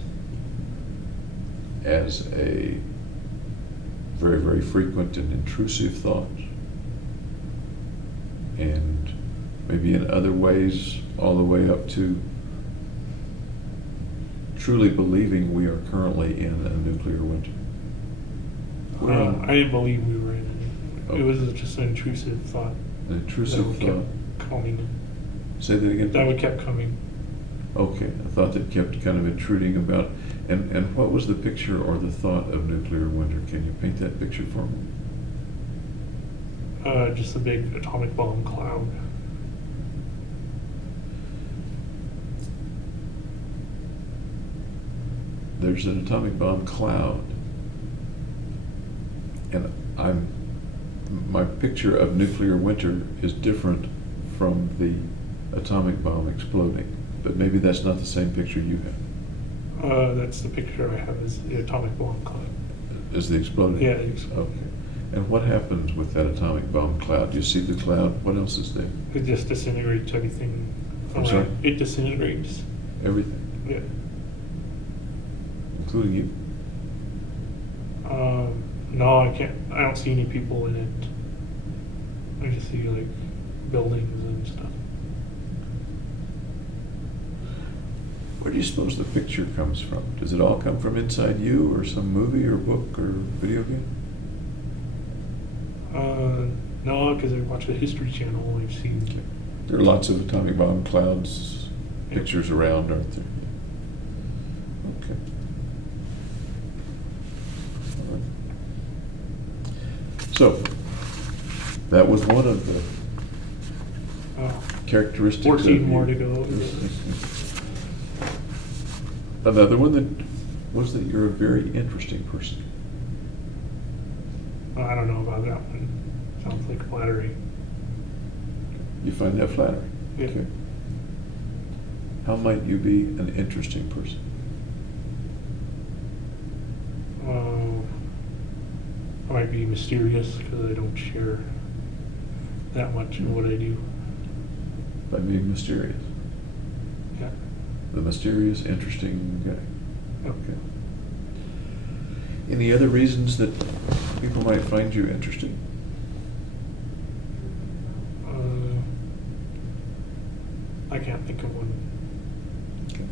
as a very, very frequent and intrusive thought, and maybe in other ways all the way up to truly believing we are currently in a nuclear winter. I didn't believe we were in it. It was just an intrusive thought. An intrusive that thought. kept coming. Say that again. That would kept coming. Okay, a thought that kept kind of intruding about. And what was the picture or the thought of nuclear winter? Can you paint that picture for me? Just a big atomic bomb cloud. There's an atomic bomb cloud, and my picture of nuclear winter is different from the atomic bomb exploding, but maybe that's not the same picture you have. That's the picture I have, is the atomic bomb cloud. Is the exploding? Yeah, the exploding. Okay. And what happens with that atomic bomb cloud? Do you see the cloud? What else is there? It just disintegrates everything. I'm sorry? It disintegrates. Everything, Yeah. including you. No, I can't. I don't see any people in it. I just see like buildings and stuff. Where do you suppose the picture comes from? Does it all come from inside you, or some movie or book or video game? No, because I watch the History Channel. I've seen. There are lots of atomic bomb clouds pictures around, aren't there? Okay. All right. So, that was one of the characteristics 14 of you. more to go. Another one that was that you're a very interesting person. I don't know about that one. Sounds like flattery. You find that flattering? Yeah. Okay. How might you be an interesting person? I might be mysterious because I don't share that much of what I do. By being mysterious. Yeah. The mysterious, interesting guy. Okay. Okay. Any other reasons that people might find you interesting? I can't think of one. Okay.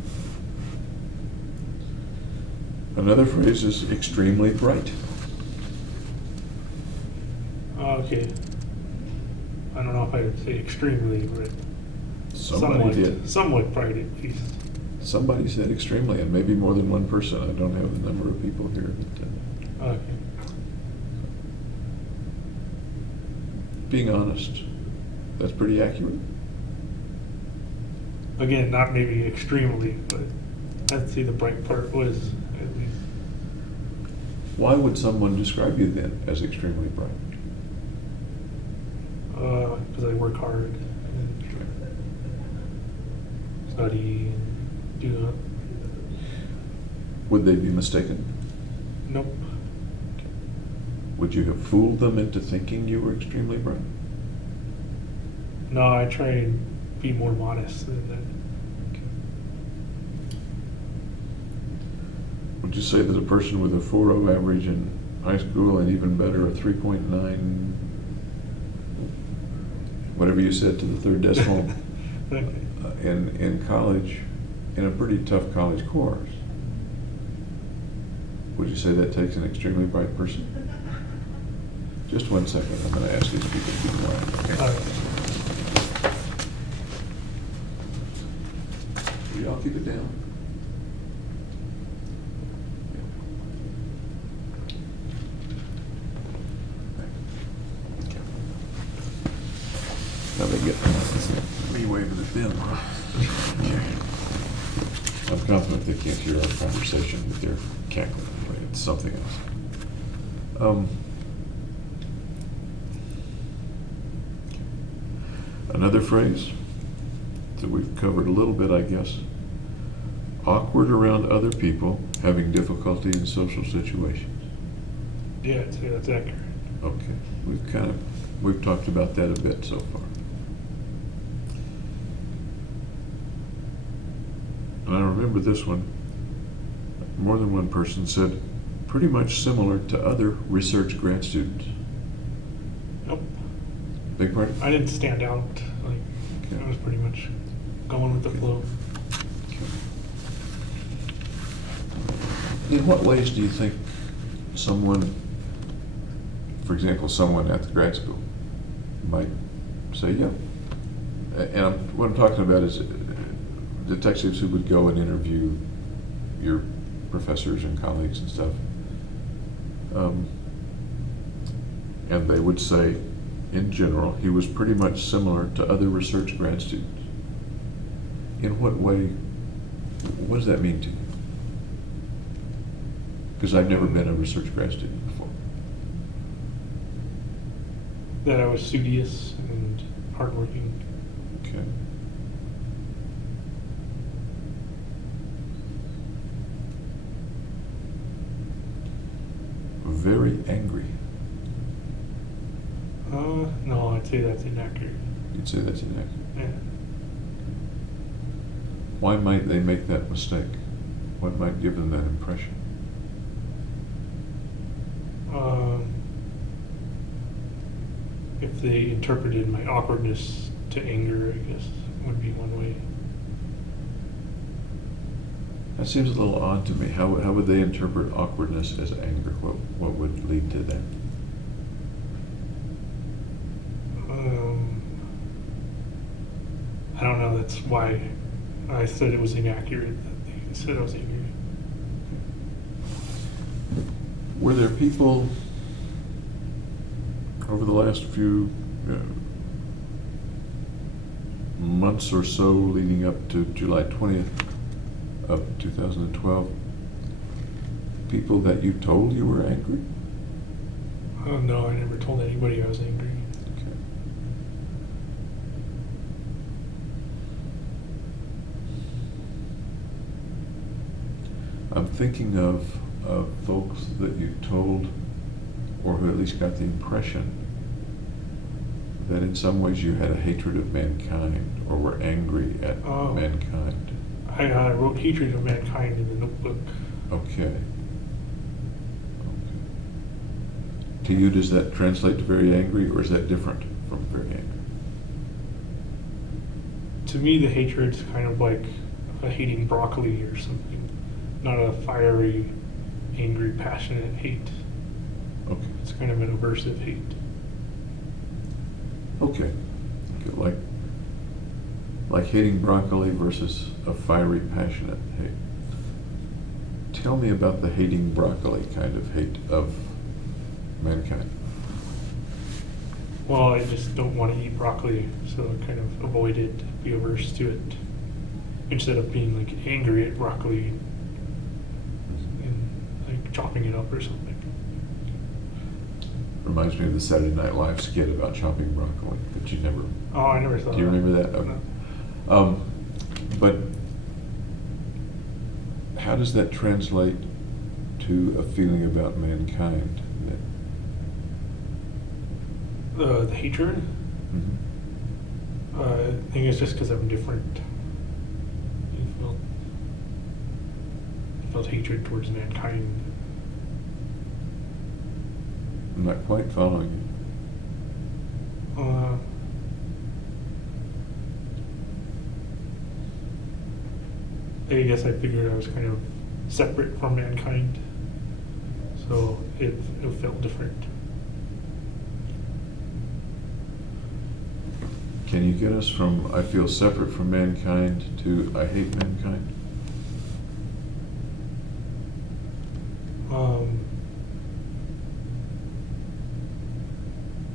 Another phrase is extremely bright. Okay. I don't know if I would say extremely, but Somebody did. Somewhat bright at least. Somebody said extremely, and maybe more than one person. I don't have the number of people here. But, Okay. being honest, that's pretty accurate. Again, not maybe extremely, but I'd say the bright part was at least. Why would someone describe you then as extremely bright? Because I work hard and study and do that. Would they be mistaken? Nope. Would you have fooled them into thinking you were extremely bright? No, I try and be more modest than that. Would you say that a person with a 4.0 average in high school and even better, a 3.9, whatever you said to the third decimal, Okay. in college, in a pretty tough college course, Would you say that takes an extremely bright person? Just 1 second, I'm going to ask these people to be quiet. Okay? Will y'all keep it down? Now they get me waving at them. I'm confident they can't hear our conversation, but they're cackling. It's something else. Another phrase that we've covered a little bit, I guess. Awkward around other people, having difficulty in social situations. Yeah, I'd say that's accurate. Okay, we've talked about that a bit so far. And I remember this one. More than one person said, pretty much similar to other research grad students. Nope. Big part? I didn't stand out. Like, Okay. I was pretty much going with the flow. In what ways do you think someone, for example, someone at the grad school might say, yeah? And what I'm talking about is detectives who would go and interview your professors and colleagues and stuff. And they would say, in general, he was pretty much similar to other research grad students. In what way, what does that mean to you? Because I've never been a research grad student before. That I was studious and hardworking. Okay. Very angry. No, I'd say that's inaccurate. You'd say that's inaccurate. Yeah. Why might they make that mistake? What might give them that impression? If they interpreted my awkwardness to anger, I guess, would be one way. That seems a little odd to me. How would they interpret awkwardness as anger? What would lead to that? I don't know. That's why I said it was inaccurate. That they said I was angry. Were there people over the last few months or so leading up to July 20th of 2012, people that you told you were angry? Oh no, I never told anybody I was angry. Okay. I'm thinking of folks that you told, or who at least got the impression that in some ways you had a hatred of mankind, or were angry at mankind. I wrote hatred of mankind in the notebook. Okay. To you, does that translate to very angry, or is that different from very angry? To me, the hatred's kind of like hating broccoli or something, not a fiery, angry, passionate hate. Okay. It's kind of an aversive hate. Okay. Like hating broccoli versus a fiery, passionate hate. Tell me about the hating broccoli kind of hate of mankind. Well, I just don't want to eat broccoli, so I kind of avoid it, be averse to it. Instead of being like angry at broccoli and like chopping it up or something. Reminds me of the Saturday Night Live skit about chopping broccoli, but you never. Oh, I never thought. Do you remember that? Okay. No. But how does that translate to a feeling about mankind? The hatred? Mm-hmm. I think it's just because I'm different. I felt hatred towards mankind. I'm not quite following you. I guess I figured I was kind of separate from mankind. So it felt different. Can you get us from I feel separate from mankind to I hate mankind?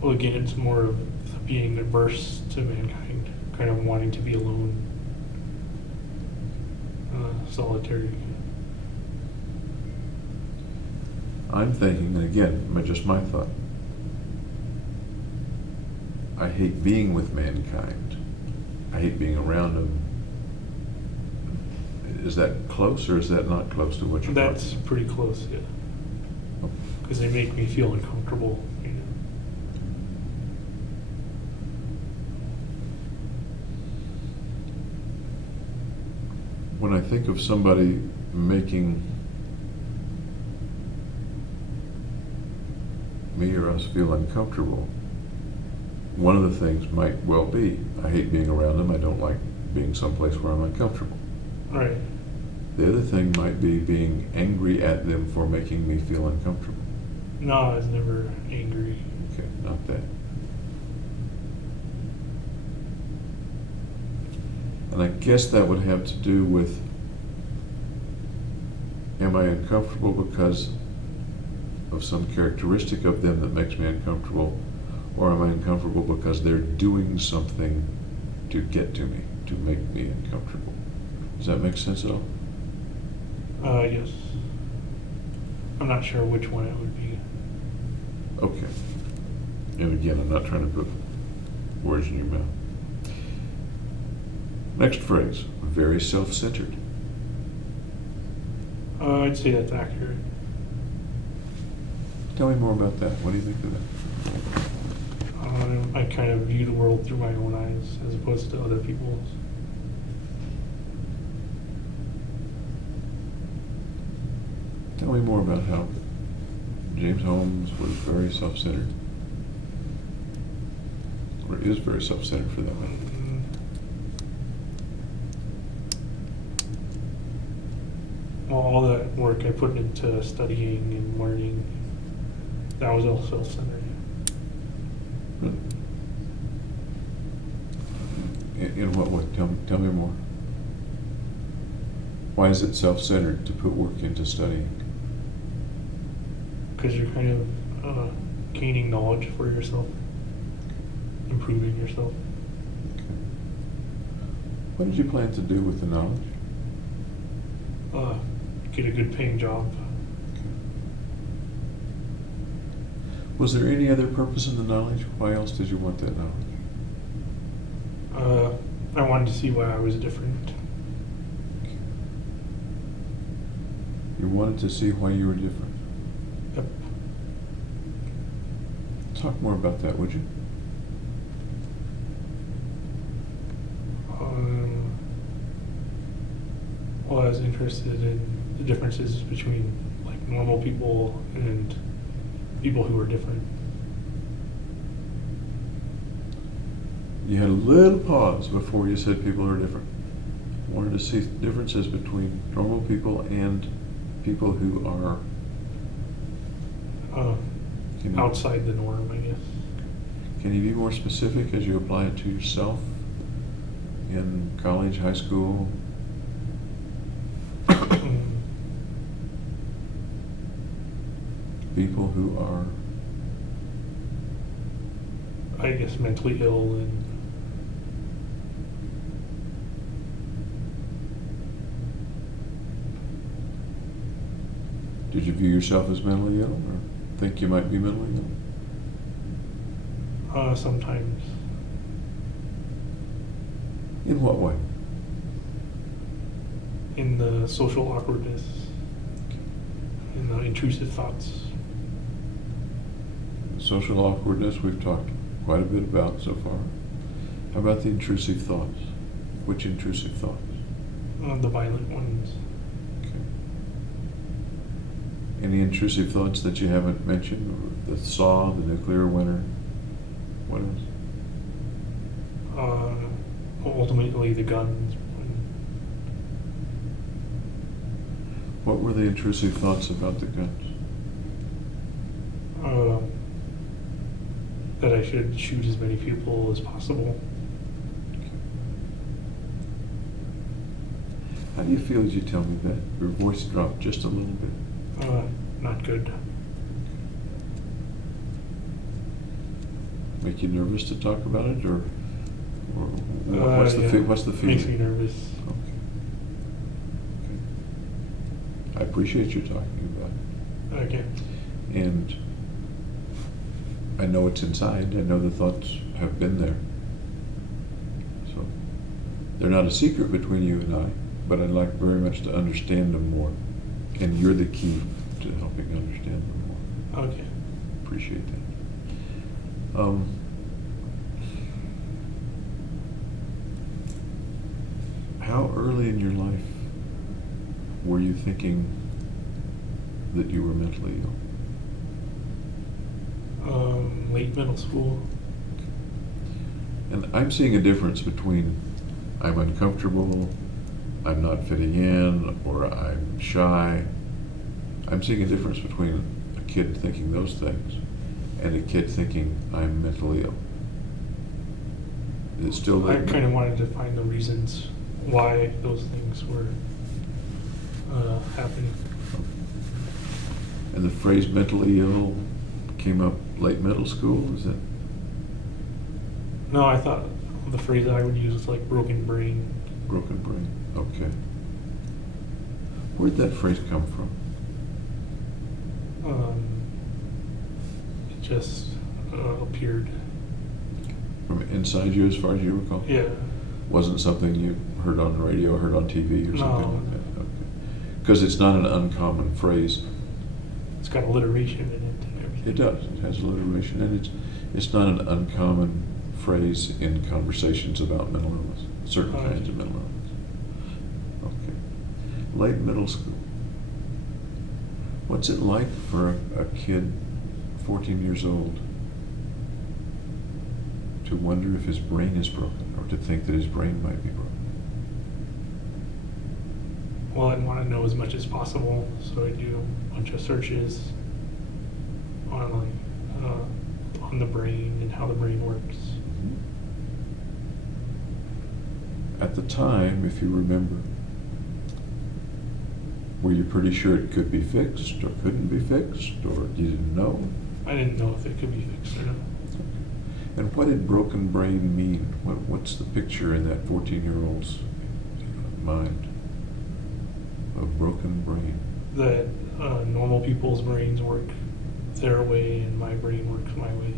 Well, again, it's more of being adverse to mankind, kind of wanting to be alone, solitary. I'm thinking, and again, just my thought, I hate being with mankind. I hate being around them. Is that close or is that not close to what you're That's talking pretty close, yeah. about? Because they make me feel uncomfortable. You know? When I think of somebody making me or us feel uncomfortable, one of the things might well be, I hate being around them, I don't like being someplace where I'm uncomfortable. Right. The other thing might be being angry at them for making me feel uncomfortable. No, I was never angry. Okay, not that. And I guess that would have to do with, am I uncomfortable because of some characteristic of them that makes me uncomfortable, or am I uncomfortable because they're doing something to get to me, to make me uncomfortable? Does that make sense at all? Yes. I'm not sure which one it would be. Okay. And again, I'm not trying to put words in your mouth. Next phrase, very self-centered. I'd say that's accurate. Tell me more about that. What do you think of that? I kind of view the world through my own eyes as opposed to other people's. Tell me more about how James Holmes was very self-centered. Or is very self-centered for that matter. Well, all that work I put into studying and learning, that was all self-centered. In what way? Tell me more. Why is it self-centered to put work into studying? Because you're kind of gaining knowledge for yourself, improving yourself. Okay. What did you plan to do with the knowledge? Get a good paying job. Was there any other purpose in the knowledge? Why else did you want that knowledge? I wanted to see why I was different. You wanted to see why you were different. Yep. Talk more about that, would you? Well, I was interested in the differences between like normal people and people who are different. You had a little pause before you said people are different. Wanted to see differences between normal people and people who are Outside the norm, I guess. Can you be more specific as you apply it to yourself in college, high school? People who are, I guess, mentally ill and did you view yourself as mentally ill or think you might be mentally ill? sometimes. In what way? In the social awkwardness, in the intrusive thoughts. Social awkwardness we've talked quite a bit about so far. How about the intrusive thoughts? Which intrusive thoughts? The violent ones. Okay. Any intrusive thoughts that you haven't mentioned? Or the saw, the nuclear winter? What else? Ultimately, the guns. What were the intrusive thoughts about the guns? That I should shoot as many people as possible. How do you feel as you tell me that? Your voice dropped just a little bit. Not good. Make you nervous to talk about it, or what's the Yeah. what's the feeling? Makes me nervous. Okay. Okay. I appreciate you talking about it. Okay. And I know it's inside. I know the thoughts have been there. So they're not a secret between you and I, but I'd like very much to understand them more. And you're the key to helping understand them more. Okay. Appreciate that. How early in your life were you thinking that you were mentally ill? Late middle school. And I'm seeing a difference between I'm uncomfortable, I'm not fitting in, or I'm shy. I'm seeing a difference between a kid thinking those things and a kid thinking I'm mentally ill. Is it still I there? kind of wanted to find the reasons why those things were happening. And the phrase mentally ill came up late middle school, is it? No, I thought the phrase I would use is like broken brain. Broken brain, okay. Where'd that phrase come from? It just appeared. From inside you as far as you recall? Yeah. Wasn't something you heard on the radio, heard on TV or something No. like that? Okay. Because it's not an uncommon phrase. It's got alliteration in it and everything. It does, it has alliteration, and it's not an uncommon phrase in conversations about mental illness, certain Oh, kinds of mental illness. Okay. Late middle school. What's it like for a kid, 14 years old, to wonder if his brain is broken, or to think that his brain might be broken? Well, I want to know as much as possible, so I do a bunch of searches on on the brain and how the brain works. At the time, if you remember, were you pretty sure it could be fixed or couldn't be fixed, or you didn't know? I didn't know if it could be fixed or not. And what did broken brain mean? What's the picture in that 14-year-old's mind of broken brain? That normal people's brains work their way and my brain works my way.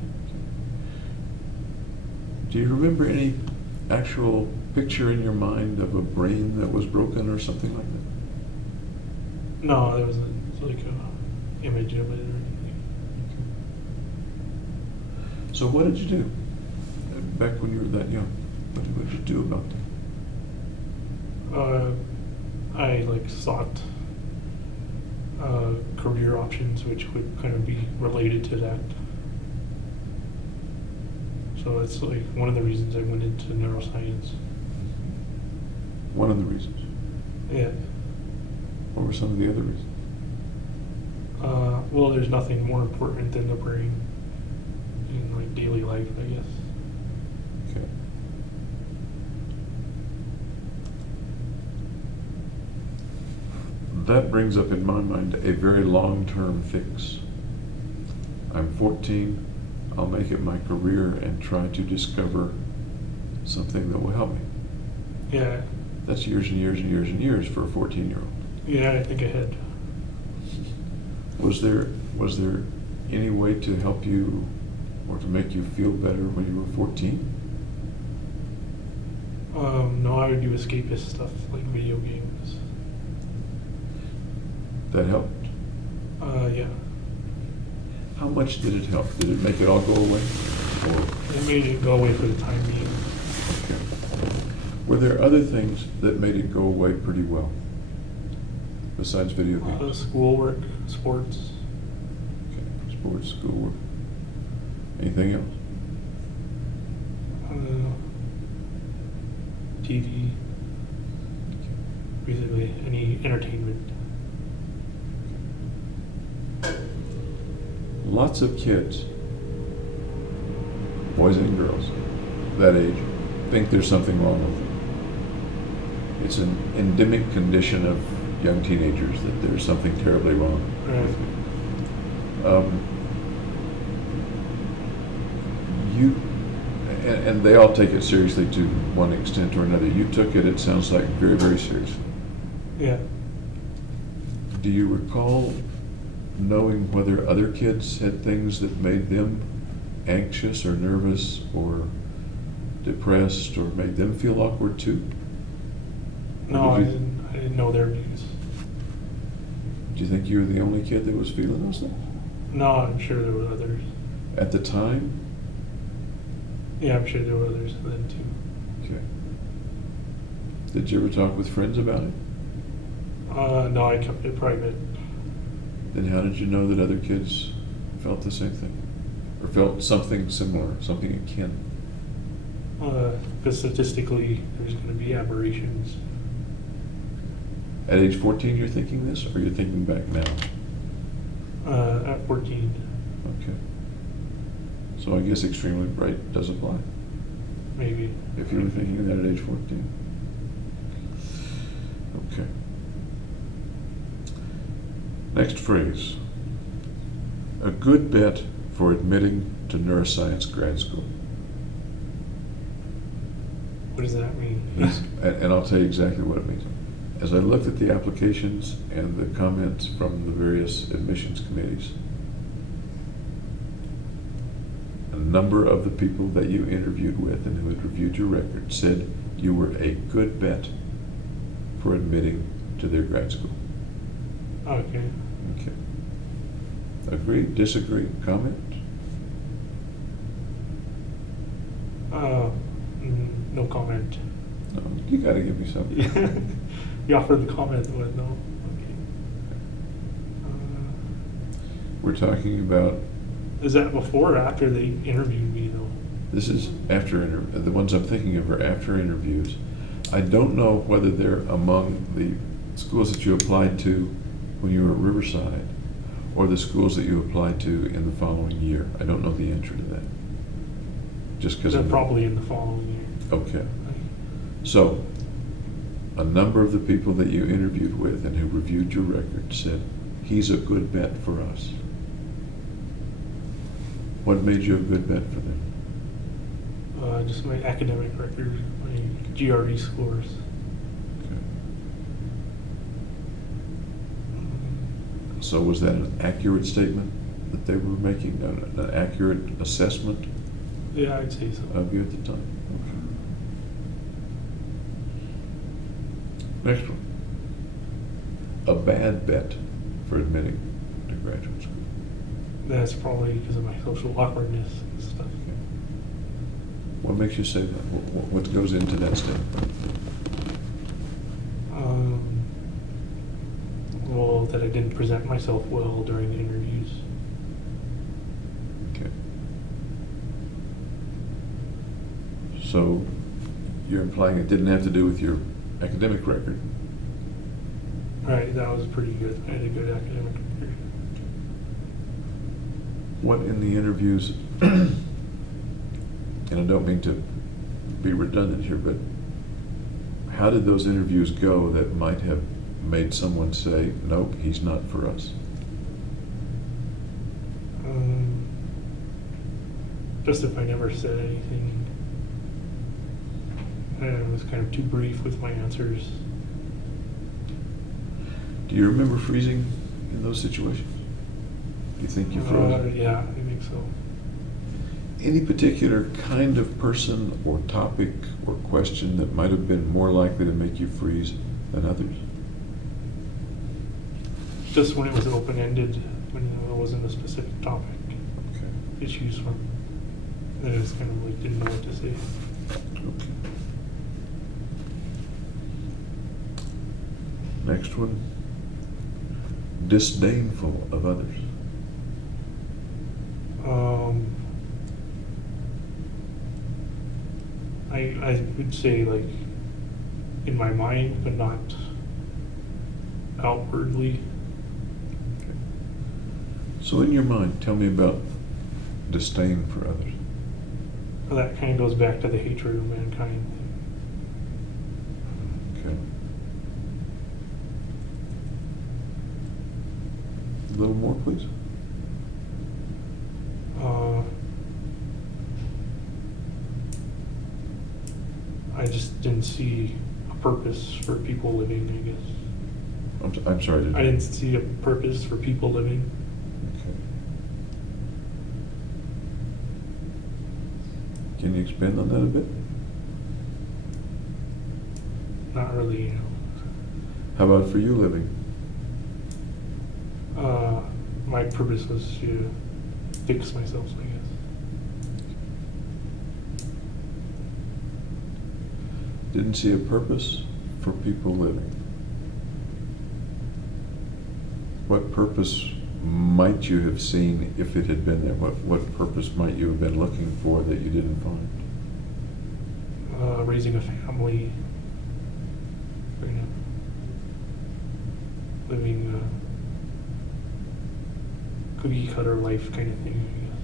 Do you remember any actual picture in your mind of a brain that was broken or something like that? No, there wasn't like a image of it or anything. So what did you do back when you were that young? What did you do about that? I like sought career options which would kind of be related to that. So it's like one of the reasons I went into neuroscience. One of the reasons. Yeah. What were some of the other reasons? Well, there's nothing more important than the brain in like daily life, I guess. Okay. That brings up in my mind a very long-term fix. I'm 14, I'll make it my career and try to discover something that will help me. Yeah. That's years and years and years and years for a 14-year-old. Yeah, I think I had. Was there any way to help you or to make you feel better when you were 14? No, I would do escapist stuff like video games. That helped? Yeah. How much did it help? Did it make it all go away? Or, It made it go away for the time being. okay. Were there other things that made it go away pretty well? Besides video games? Schoolwork, sports. Okay. Sports, schoolwork. Anything else? TV. Basically, any entertainment. lots of kids, boys and girls, that age, think there's something wrong with them. It's an endemic condition of young teenagers that there's something terribly wrong Right. with me. And they all take it seriously to one extent or another. You took it sounds like, very, very seriously. Yeah. Do you recall knowing whether other kids had things that made them anxious or nervous or depressed or made them feel awkward too? No, Or I did you- didn't know their views. Do you think you were the only kid that was feeling those things? No, I'm sure there were others. At the time? Yeah, I'm sure there were others then too. Okay. Did you ever talk with friends about it? No, I kept it private. Then how did you know that other kids felt the same thing? Or felt something similar, something akin? Because statistically, there's going to be aberrations. At age 14 you're thinking this, or you're thinking back now? At 14, Okay. So I guess extremely bright does apply, maybe. if you were thinking that at age 14. Okay. Next phrase. A good bet for admitting to neuroscience grad school. What does that mean? And I'll tell you exactly what it means. As I looked at the applications and the comments from the various admissions committees, a number of the people that you interviewed with and who had reviewed your record said you were a good bet for admitting to their grad school. Okay. Okay. Agree, disagree, comment? No comment. No, you gotta give me something. You offered the comment, but no. Okay. We're talking about, Is that before or after they interviewed me, though? this is after, the ones I'm thinking of are after interviews. I don't know whether they're among the schools that you applied to when you were at Riverside or the schools that you applied to in the following year. I don't know the answer to that. Just because They're probably in the following year. Okay. So, a number of the people that you interviewed with and who reviewed your record said, he's a good bet for us. What made you a good bet for them? Just my academic record, my GRE scores. Okay. So was that an accurate statement that they were making, an accurate assessment Yeah, I'd say so. of you at the time? Okay. Next one. A bad bet for admitting to graduate school. That's probably because of my social awkwardness and stuff. What makes you say that? What goes into that statement? Well, that I didn't present myself well during the interviews. Okay. So you're implying it didn't have to do with your academic record? Right, that was pretty good. I had a good academic record. What in the interviews, and I don't mean to be redundant here, but how did those interviews go that might have made someone say, nope, he's not for us? Just if I never said anything. And I was kind of too brief with my answers. Do you remember freezing in those situations? Do you think you froze? Yeah, I think so. Any particular kind of person or topic or question that might have been more likely to make you freeze than others? Just when it was open-ended, when it wasn't a specific topic. Okay. Issues from, then I just kind of like didn't know what to say. Okay. Next one. Disdainful of others. I would say like in my mind, but not outwardly. Okay. So in your mind, tell me about disdain for others. Well, that kind of goes back to the hatred of mankind thing. Okay. A little more, please. I just didn't see a purpose for people living, I guess. I'm sorry. I didn't see a purpose for people living. Okay. Can you expand on that a bit? Not really, you know. How about for you living? My purpose was to fix myself, I guess. Didn't see a purpose for people living. What purpose might you have seen if it had been there? What purpose might you have been looking for that you didn't find? Raising a family, you know, living a cookie cutter life kind of thing, I guess.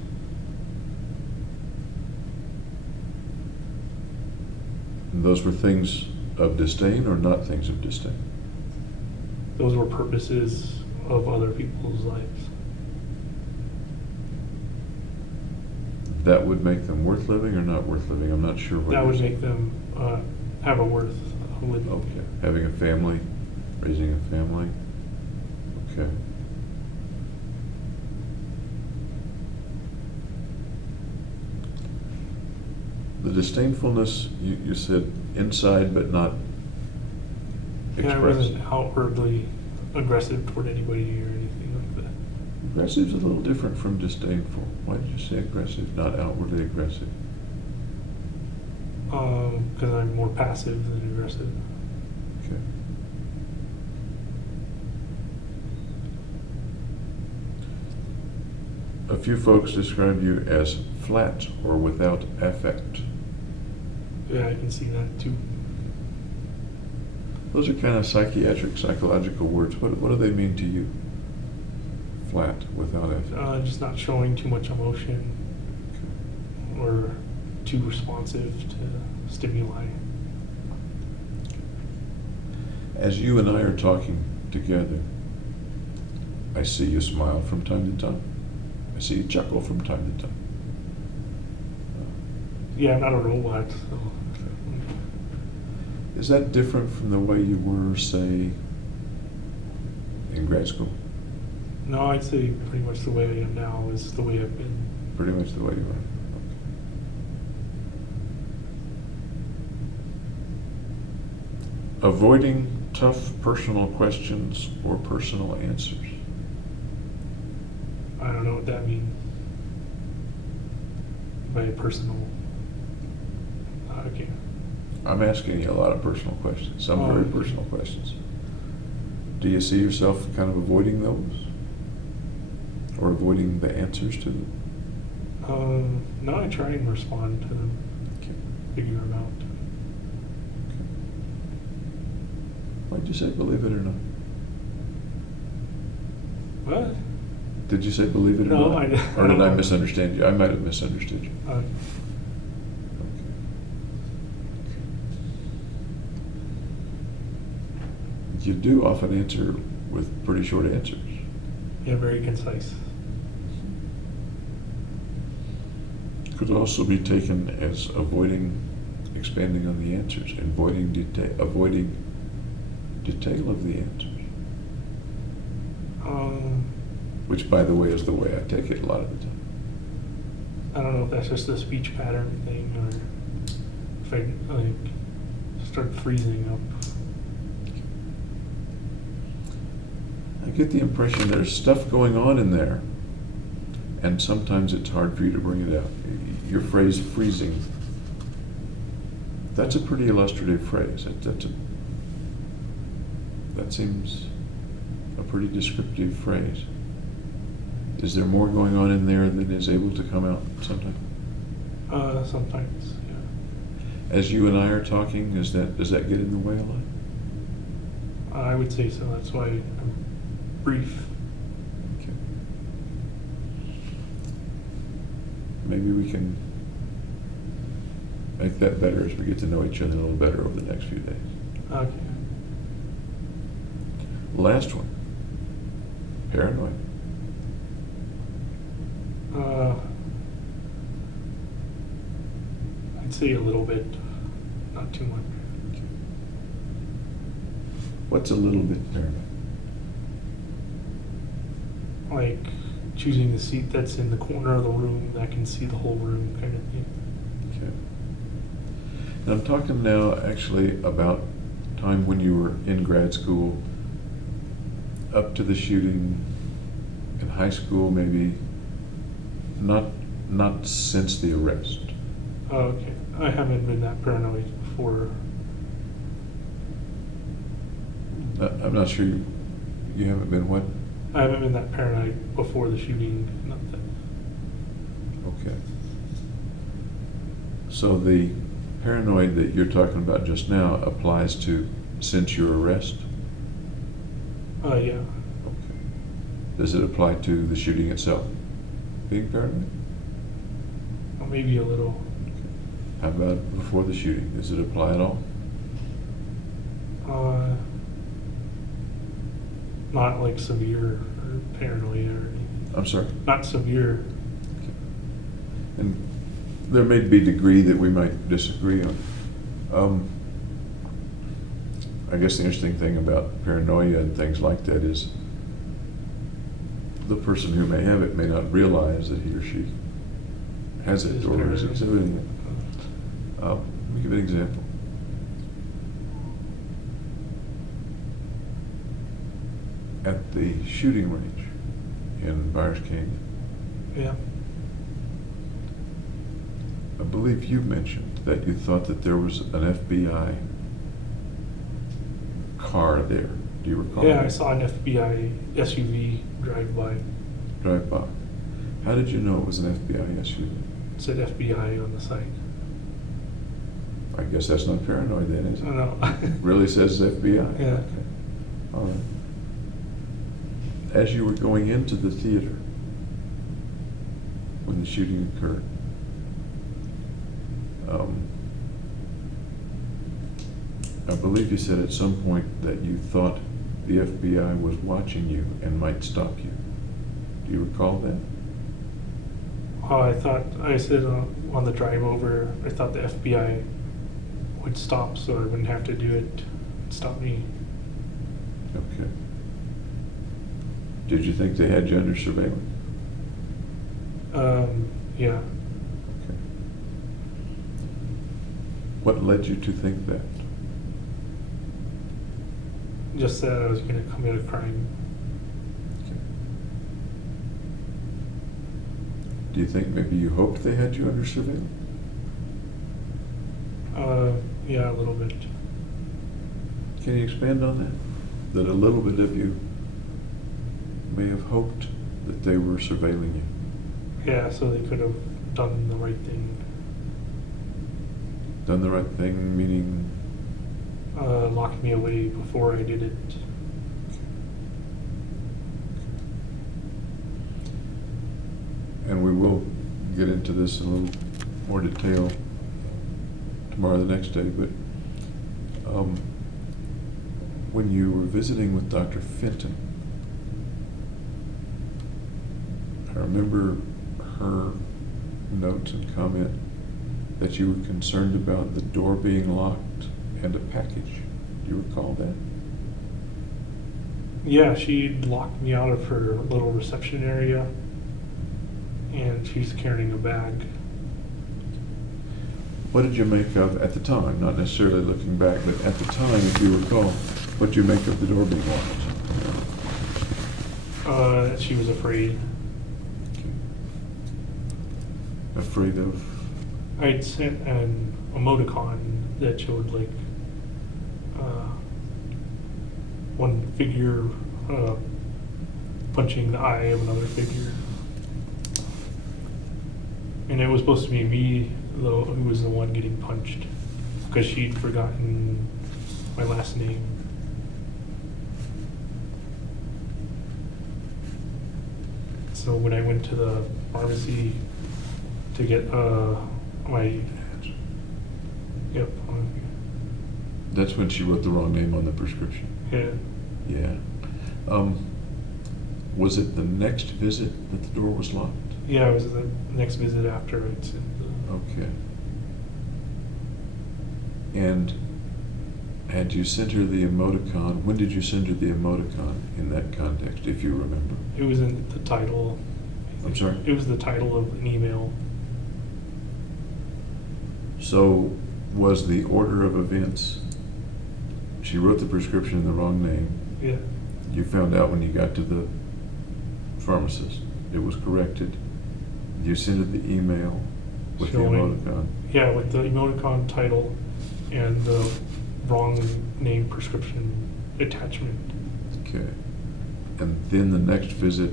And those were things of disdain or not things of disdain? Those were purposes of other people's lives. That would make them worth living or not worth living? I'm not sure what That you're would saying. make them have a worth of living. Okay, having a family, raising a family. Okay. The disdainfulness, you said inside but not Yeah, I expressed. wasn't outwardly aggressive toward anybody or anything like that. Aggressive is a little different from disdainful. Why did you say aggressive, not outwardly aggressive? Because I'm more passive than aggressive. Okay. A few folks describe you as flat or without affect. Yeah, I can see that too. Those are kind of psychiatric, psychological words. What do they mean to you? Flat, without affect. Just not showing too much emotion Okay. or too responsive to stimuli. As you and I are talking together, I see you smile from time to time. I see you chuckle from time to time. Yeah, I'm not a robot, so. Is that different from the way you were, say, in grad school? No, I'd say pretty much the way I am now is the way I've been. Pretty much the way you were. Okay. Avoiding tough personal questions or personal answers. I don't know what that means. By personal. Okay. I'm asking you a lot of personal questions, some very personal questions. Do you see yourself kind of avoiding those? Or avoiding the answers to them? No, I try and respond to them, Okay. figure them out. Why'd you say believe it or not? What? Did you say believe it or No, not? I Or did I don't. misunderstand you? I might have misunderstood you. Uh, You do often answer with pretty short answers. yeah, very concise. Could also be taken as avoiding expanding on the answers, avoiding detail of the answers. Which, by the way, is the way I take it a lot of the time. I don't know if that's just a speech pattern thing or if I like start freezing up. I get the impression there's stuff going on in there, and sometimes it's hard for you to bring it out. Your phrase freezing, that's a pretty illustrative phrase. That seems a pretty descriptive phrase. Is there more going on in there than is able to come out sometimes? Sometimes, yeah. As you and I are talking, does that get in the way a lot? I would say so. That's why I'm brief. Okay. maybe we can make that better as we get to know each other a little better over the next few days. Okay. Last one, paranoid. I'd say a little bit, not too much. What's a little bit paranoid? Like choosing the seat that's in the corner of the room that can see the whole room kind of thing. Okay. And I'm talking now actually about time when you were in grad school, up to the shooting, in high school maybe, not since the arrest. Oh, okay. I haven't been that paranoid before. I'm not sure you haven't been what? I haven't been that paranoid before the shooting. Not that. Okay. So the paranoid that you're talking about just now applies to since your arrest? Yeah. Okay. Does it apply to the shooting itself? Being paranoid? Or maybe a little. How about before the shooting? Does it apply at all? Not like severe or paranoia or anything. I'm sorry? Not severe. And there may be a degree that we might disagree on. I guess the interesting thing about paranoia and things like that is the person who may have it may not realize that he or she has it or is exhibiting it. Let me give you an example. At the shooting range in Byers Canyon, Yeah. I believe you mentioned that you thought that there was an FBI car there. Do you recall? Yeah, I that? saw an FBI SUV drive by. Drive by. How did you know it was an FBI SUV? It said FBI on the side. I guess that's not paranoid then, is I it? don't know. Really says FBI? Yeah. Okay. All right. As you were going into the theater when the shooting occurred, I believe you said at some point that you thought the FBI was watching you and might stop you. Do you recall that? Oh, I said on the drive over, I thought the FBI would stop so I wouldn't have to do it, stop me. Okay. Did you think they had you under surveillance? Yeah. Okay. What led you to think that? Just that I was going to commit a crime. Okay. Do you think maybe you hoped they had you under surveillance? Yeah, a little bit. Can you expand on that? That a little bit of you may have hoped that they were surveilling you. Yeah, so they could have done the right thing. Done the right thing, meaning? Locked me away before I did it. And we will get into this in a little more detail tomorrow or the next day, but when you were visiting with Dr. Fenton, I remember her notes and comment that you were concerned about the door being locked and a package. Do you recall that? Yeah, she locked me out of her little reception area, and she's carrying a bag. What did you make of, at the time, not necessarily looking back, but at the time, if you recall, what did you make of the door being locked? She was afraid. Okay. Afraid of? I'd sent an emoticon that showed like one figure punching the eye of another figure. And it was supposed to be me, though, who was the one getting punched, because she'd forgotten my last name. So when I went to the pharmacy to get my, yep, That's when she wrote the wrong name on the prescription. yeah. Yeah. Was it the next visit that the door was locked? Yeah, it was the next visit after it's in the, Okay. And had you sent her the emoticon? When did you send her the emoticon in that context, if you remember? it was in the title. I'm sorry? It was the title of an email. So was the order of events, she wrote the prescription in the wrong name. Yeah, You found out when you got to the pharmacist. It was corrected. You sent her the email with the Showing- emoticon. yeah, with the emoticon title and the wrong name prescription attachment. Okay. And then the next visit,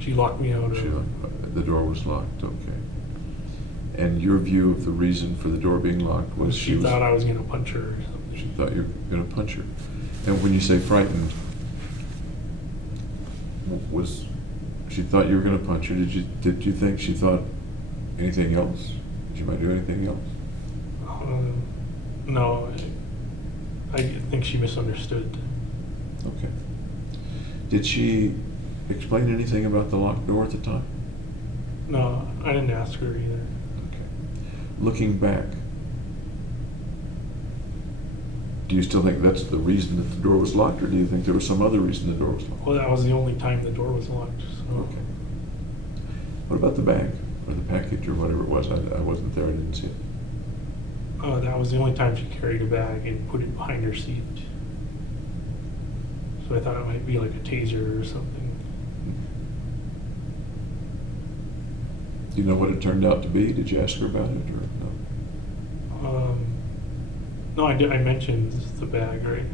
She locked me out she, of, the door was locked. Okay. And your view of the reason for the door being locked was she thought I was gonna punch her or she something. thought you were going to punch her. And when you say frightened, was she thought you were going to punch her? Did you think she thought anything else? She might do anything else? No, I think she misunderstood. Okay. Did she explain anything about the locked door at the time? No, I didn't ask her either. Okay. Looking back, do you still think that's the reason that the door was locked, or do you think there was some other reason the door was locked? Well, that was the only time the door was locked, so. Okay. What about the bag, or the package, or whatever it was? I wasn't there, I didn't see it. That was the only time she carried a bag and put it behind her seat. So I thought it might be like a taser or something. Do you know what it turned out to be? Did you ask her about it, or no? No, I did. I mentioned the bag, right?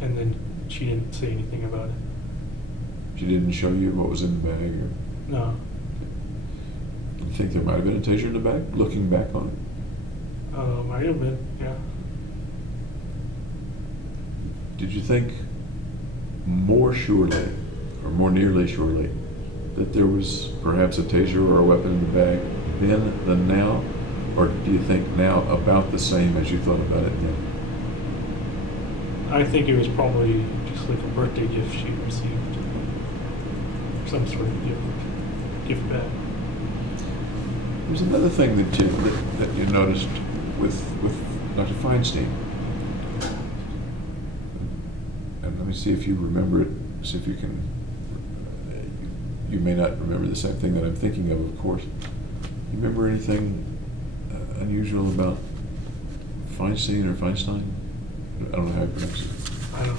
And then she didn't say anything about it. She didn't show you what was in the bag, or No. do you think there might have been a taser in the bag, looking back on it? Might have been, yeah. Did you think more surely, or more nearly surely, that there was perhaps a taser or a weapon in the bag then than now? Or do you think now about the same as you thought about it then? I think it was probably just like a birthday gift she received. Some sort of gift bag. There's another thing that you noticed with Dr. Feinstein. And let me see if you remember it, see if you can, you may not remember the same thing that I'm thinking of course. You remember anything unusual about Feinstein or Feinstein? I don't know how you pronounce it. I don't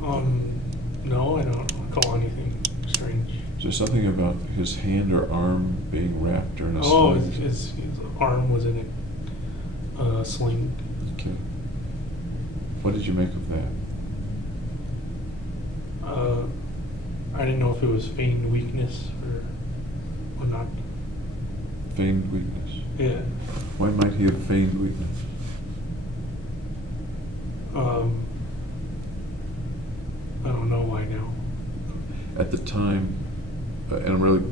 know. No, I don't recall anything strange. Is there something about his hand or arm being wrapped or in a Oh, sling? his arm was in a sling. Okay. What did you make of that? I didn't know if it was feigned weakness or not. Feigned weakness. Yeah. Why might he have feigned weakness? I don't know why now. At the time, and really,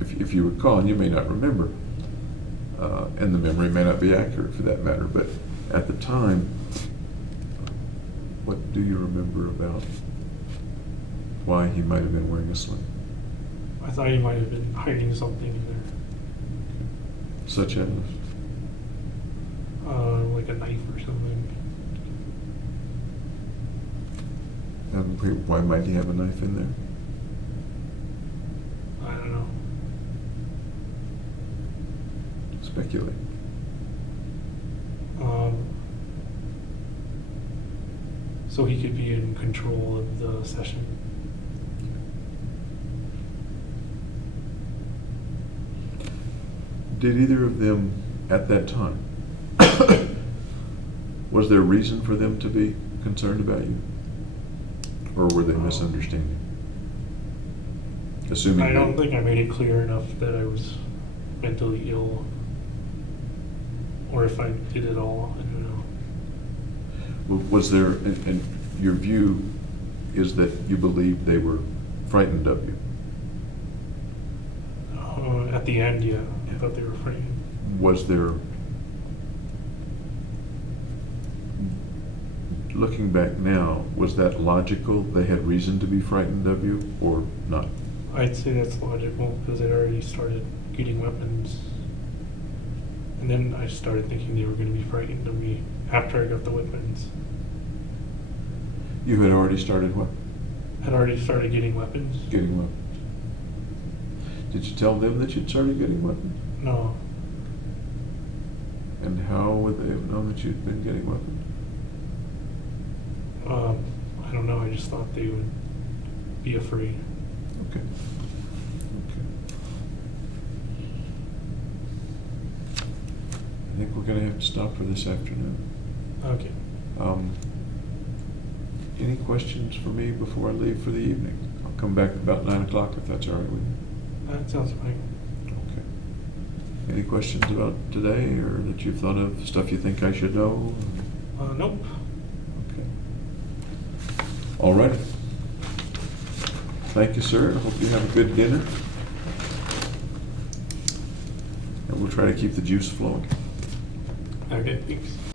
if you recall, and you may not remember, and the memory may not be accurate for that matter, but at the time, what do you remember about why he might have been wearing a sling? I thought he might have been hiding something in there. Such as? Like a knife or something. And why might he have a knife in there? I don't know. Speculate. So he could be in control of the session. Did either of them, at that time, was there reason for them to be concerned about you? Or were they misunderstanding? Assuming I don't that- think I made it clear enough that I was mentally ill. Or if I did at all, I don't know. Was there, and your view is that you believe they were frightened of you? At the end, yeah, I thought they were frightened. Was there, looking back now, was that logical? They had reason to be frightened of you, or not? I'd say that's logical because they'd already started getting weapons. And then I started thinking they were going to be frightened of me after I got the weapons. You had already started what? I'd already started getting weapons. Getting weapons. Did you tell them that you'd started getting weapons? No, And how would they have known that you'd been getting weapons? I don't know. I just thought they would be afraid. Okay. Okay. I think we're gonna have to stop for this afternoon. Okay. Any questions for me before I leave for the evening? I'll come back about 9 o'clock if that's all right with you. That sounds fine. Okay. Any questions about today, or that you've thought of, stuff you think I should know? Nope. Okay. All right. Thank you, sir. I hope you have a good dinner. And we'll try to keep the juice flowing. Okay, thanks.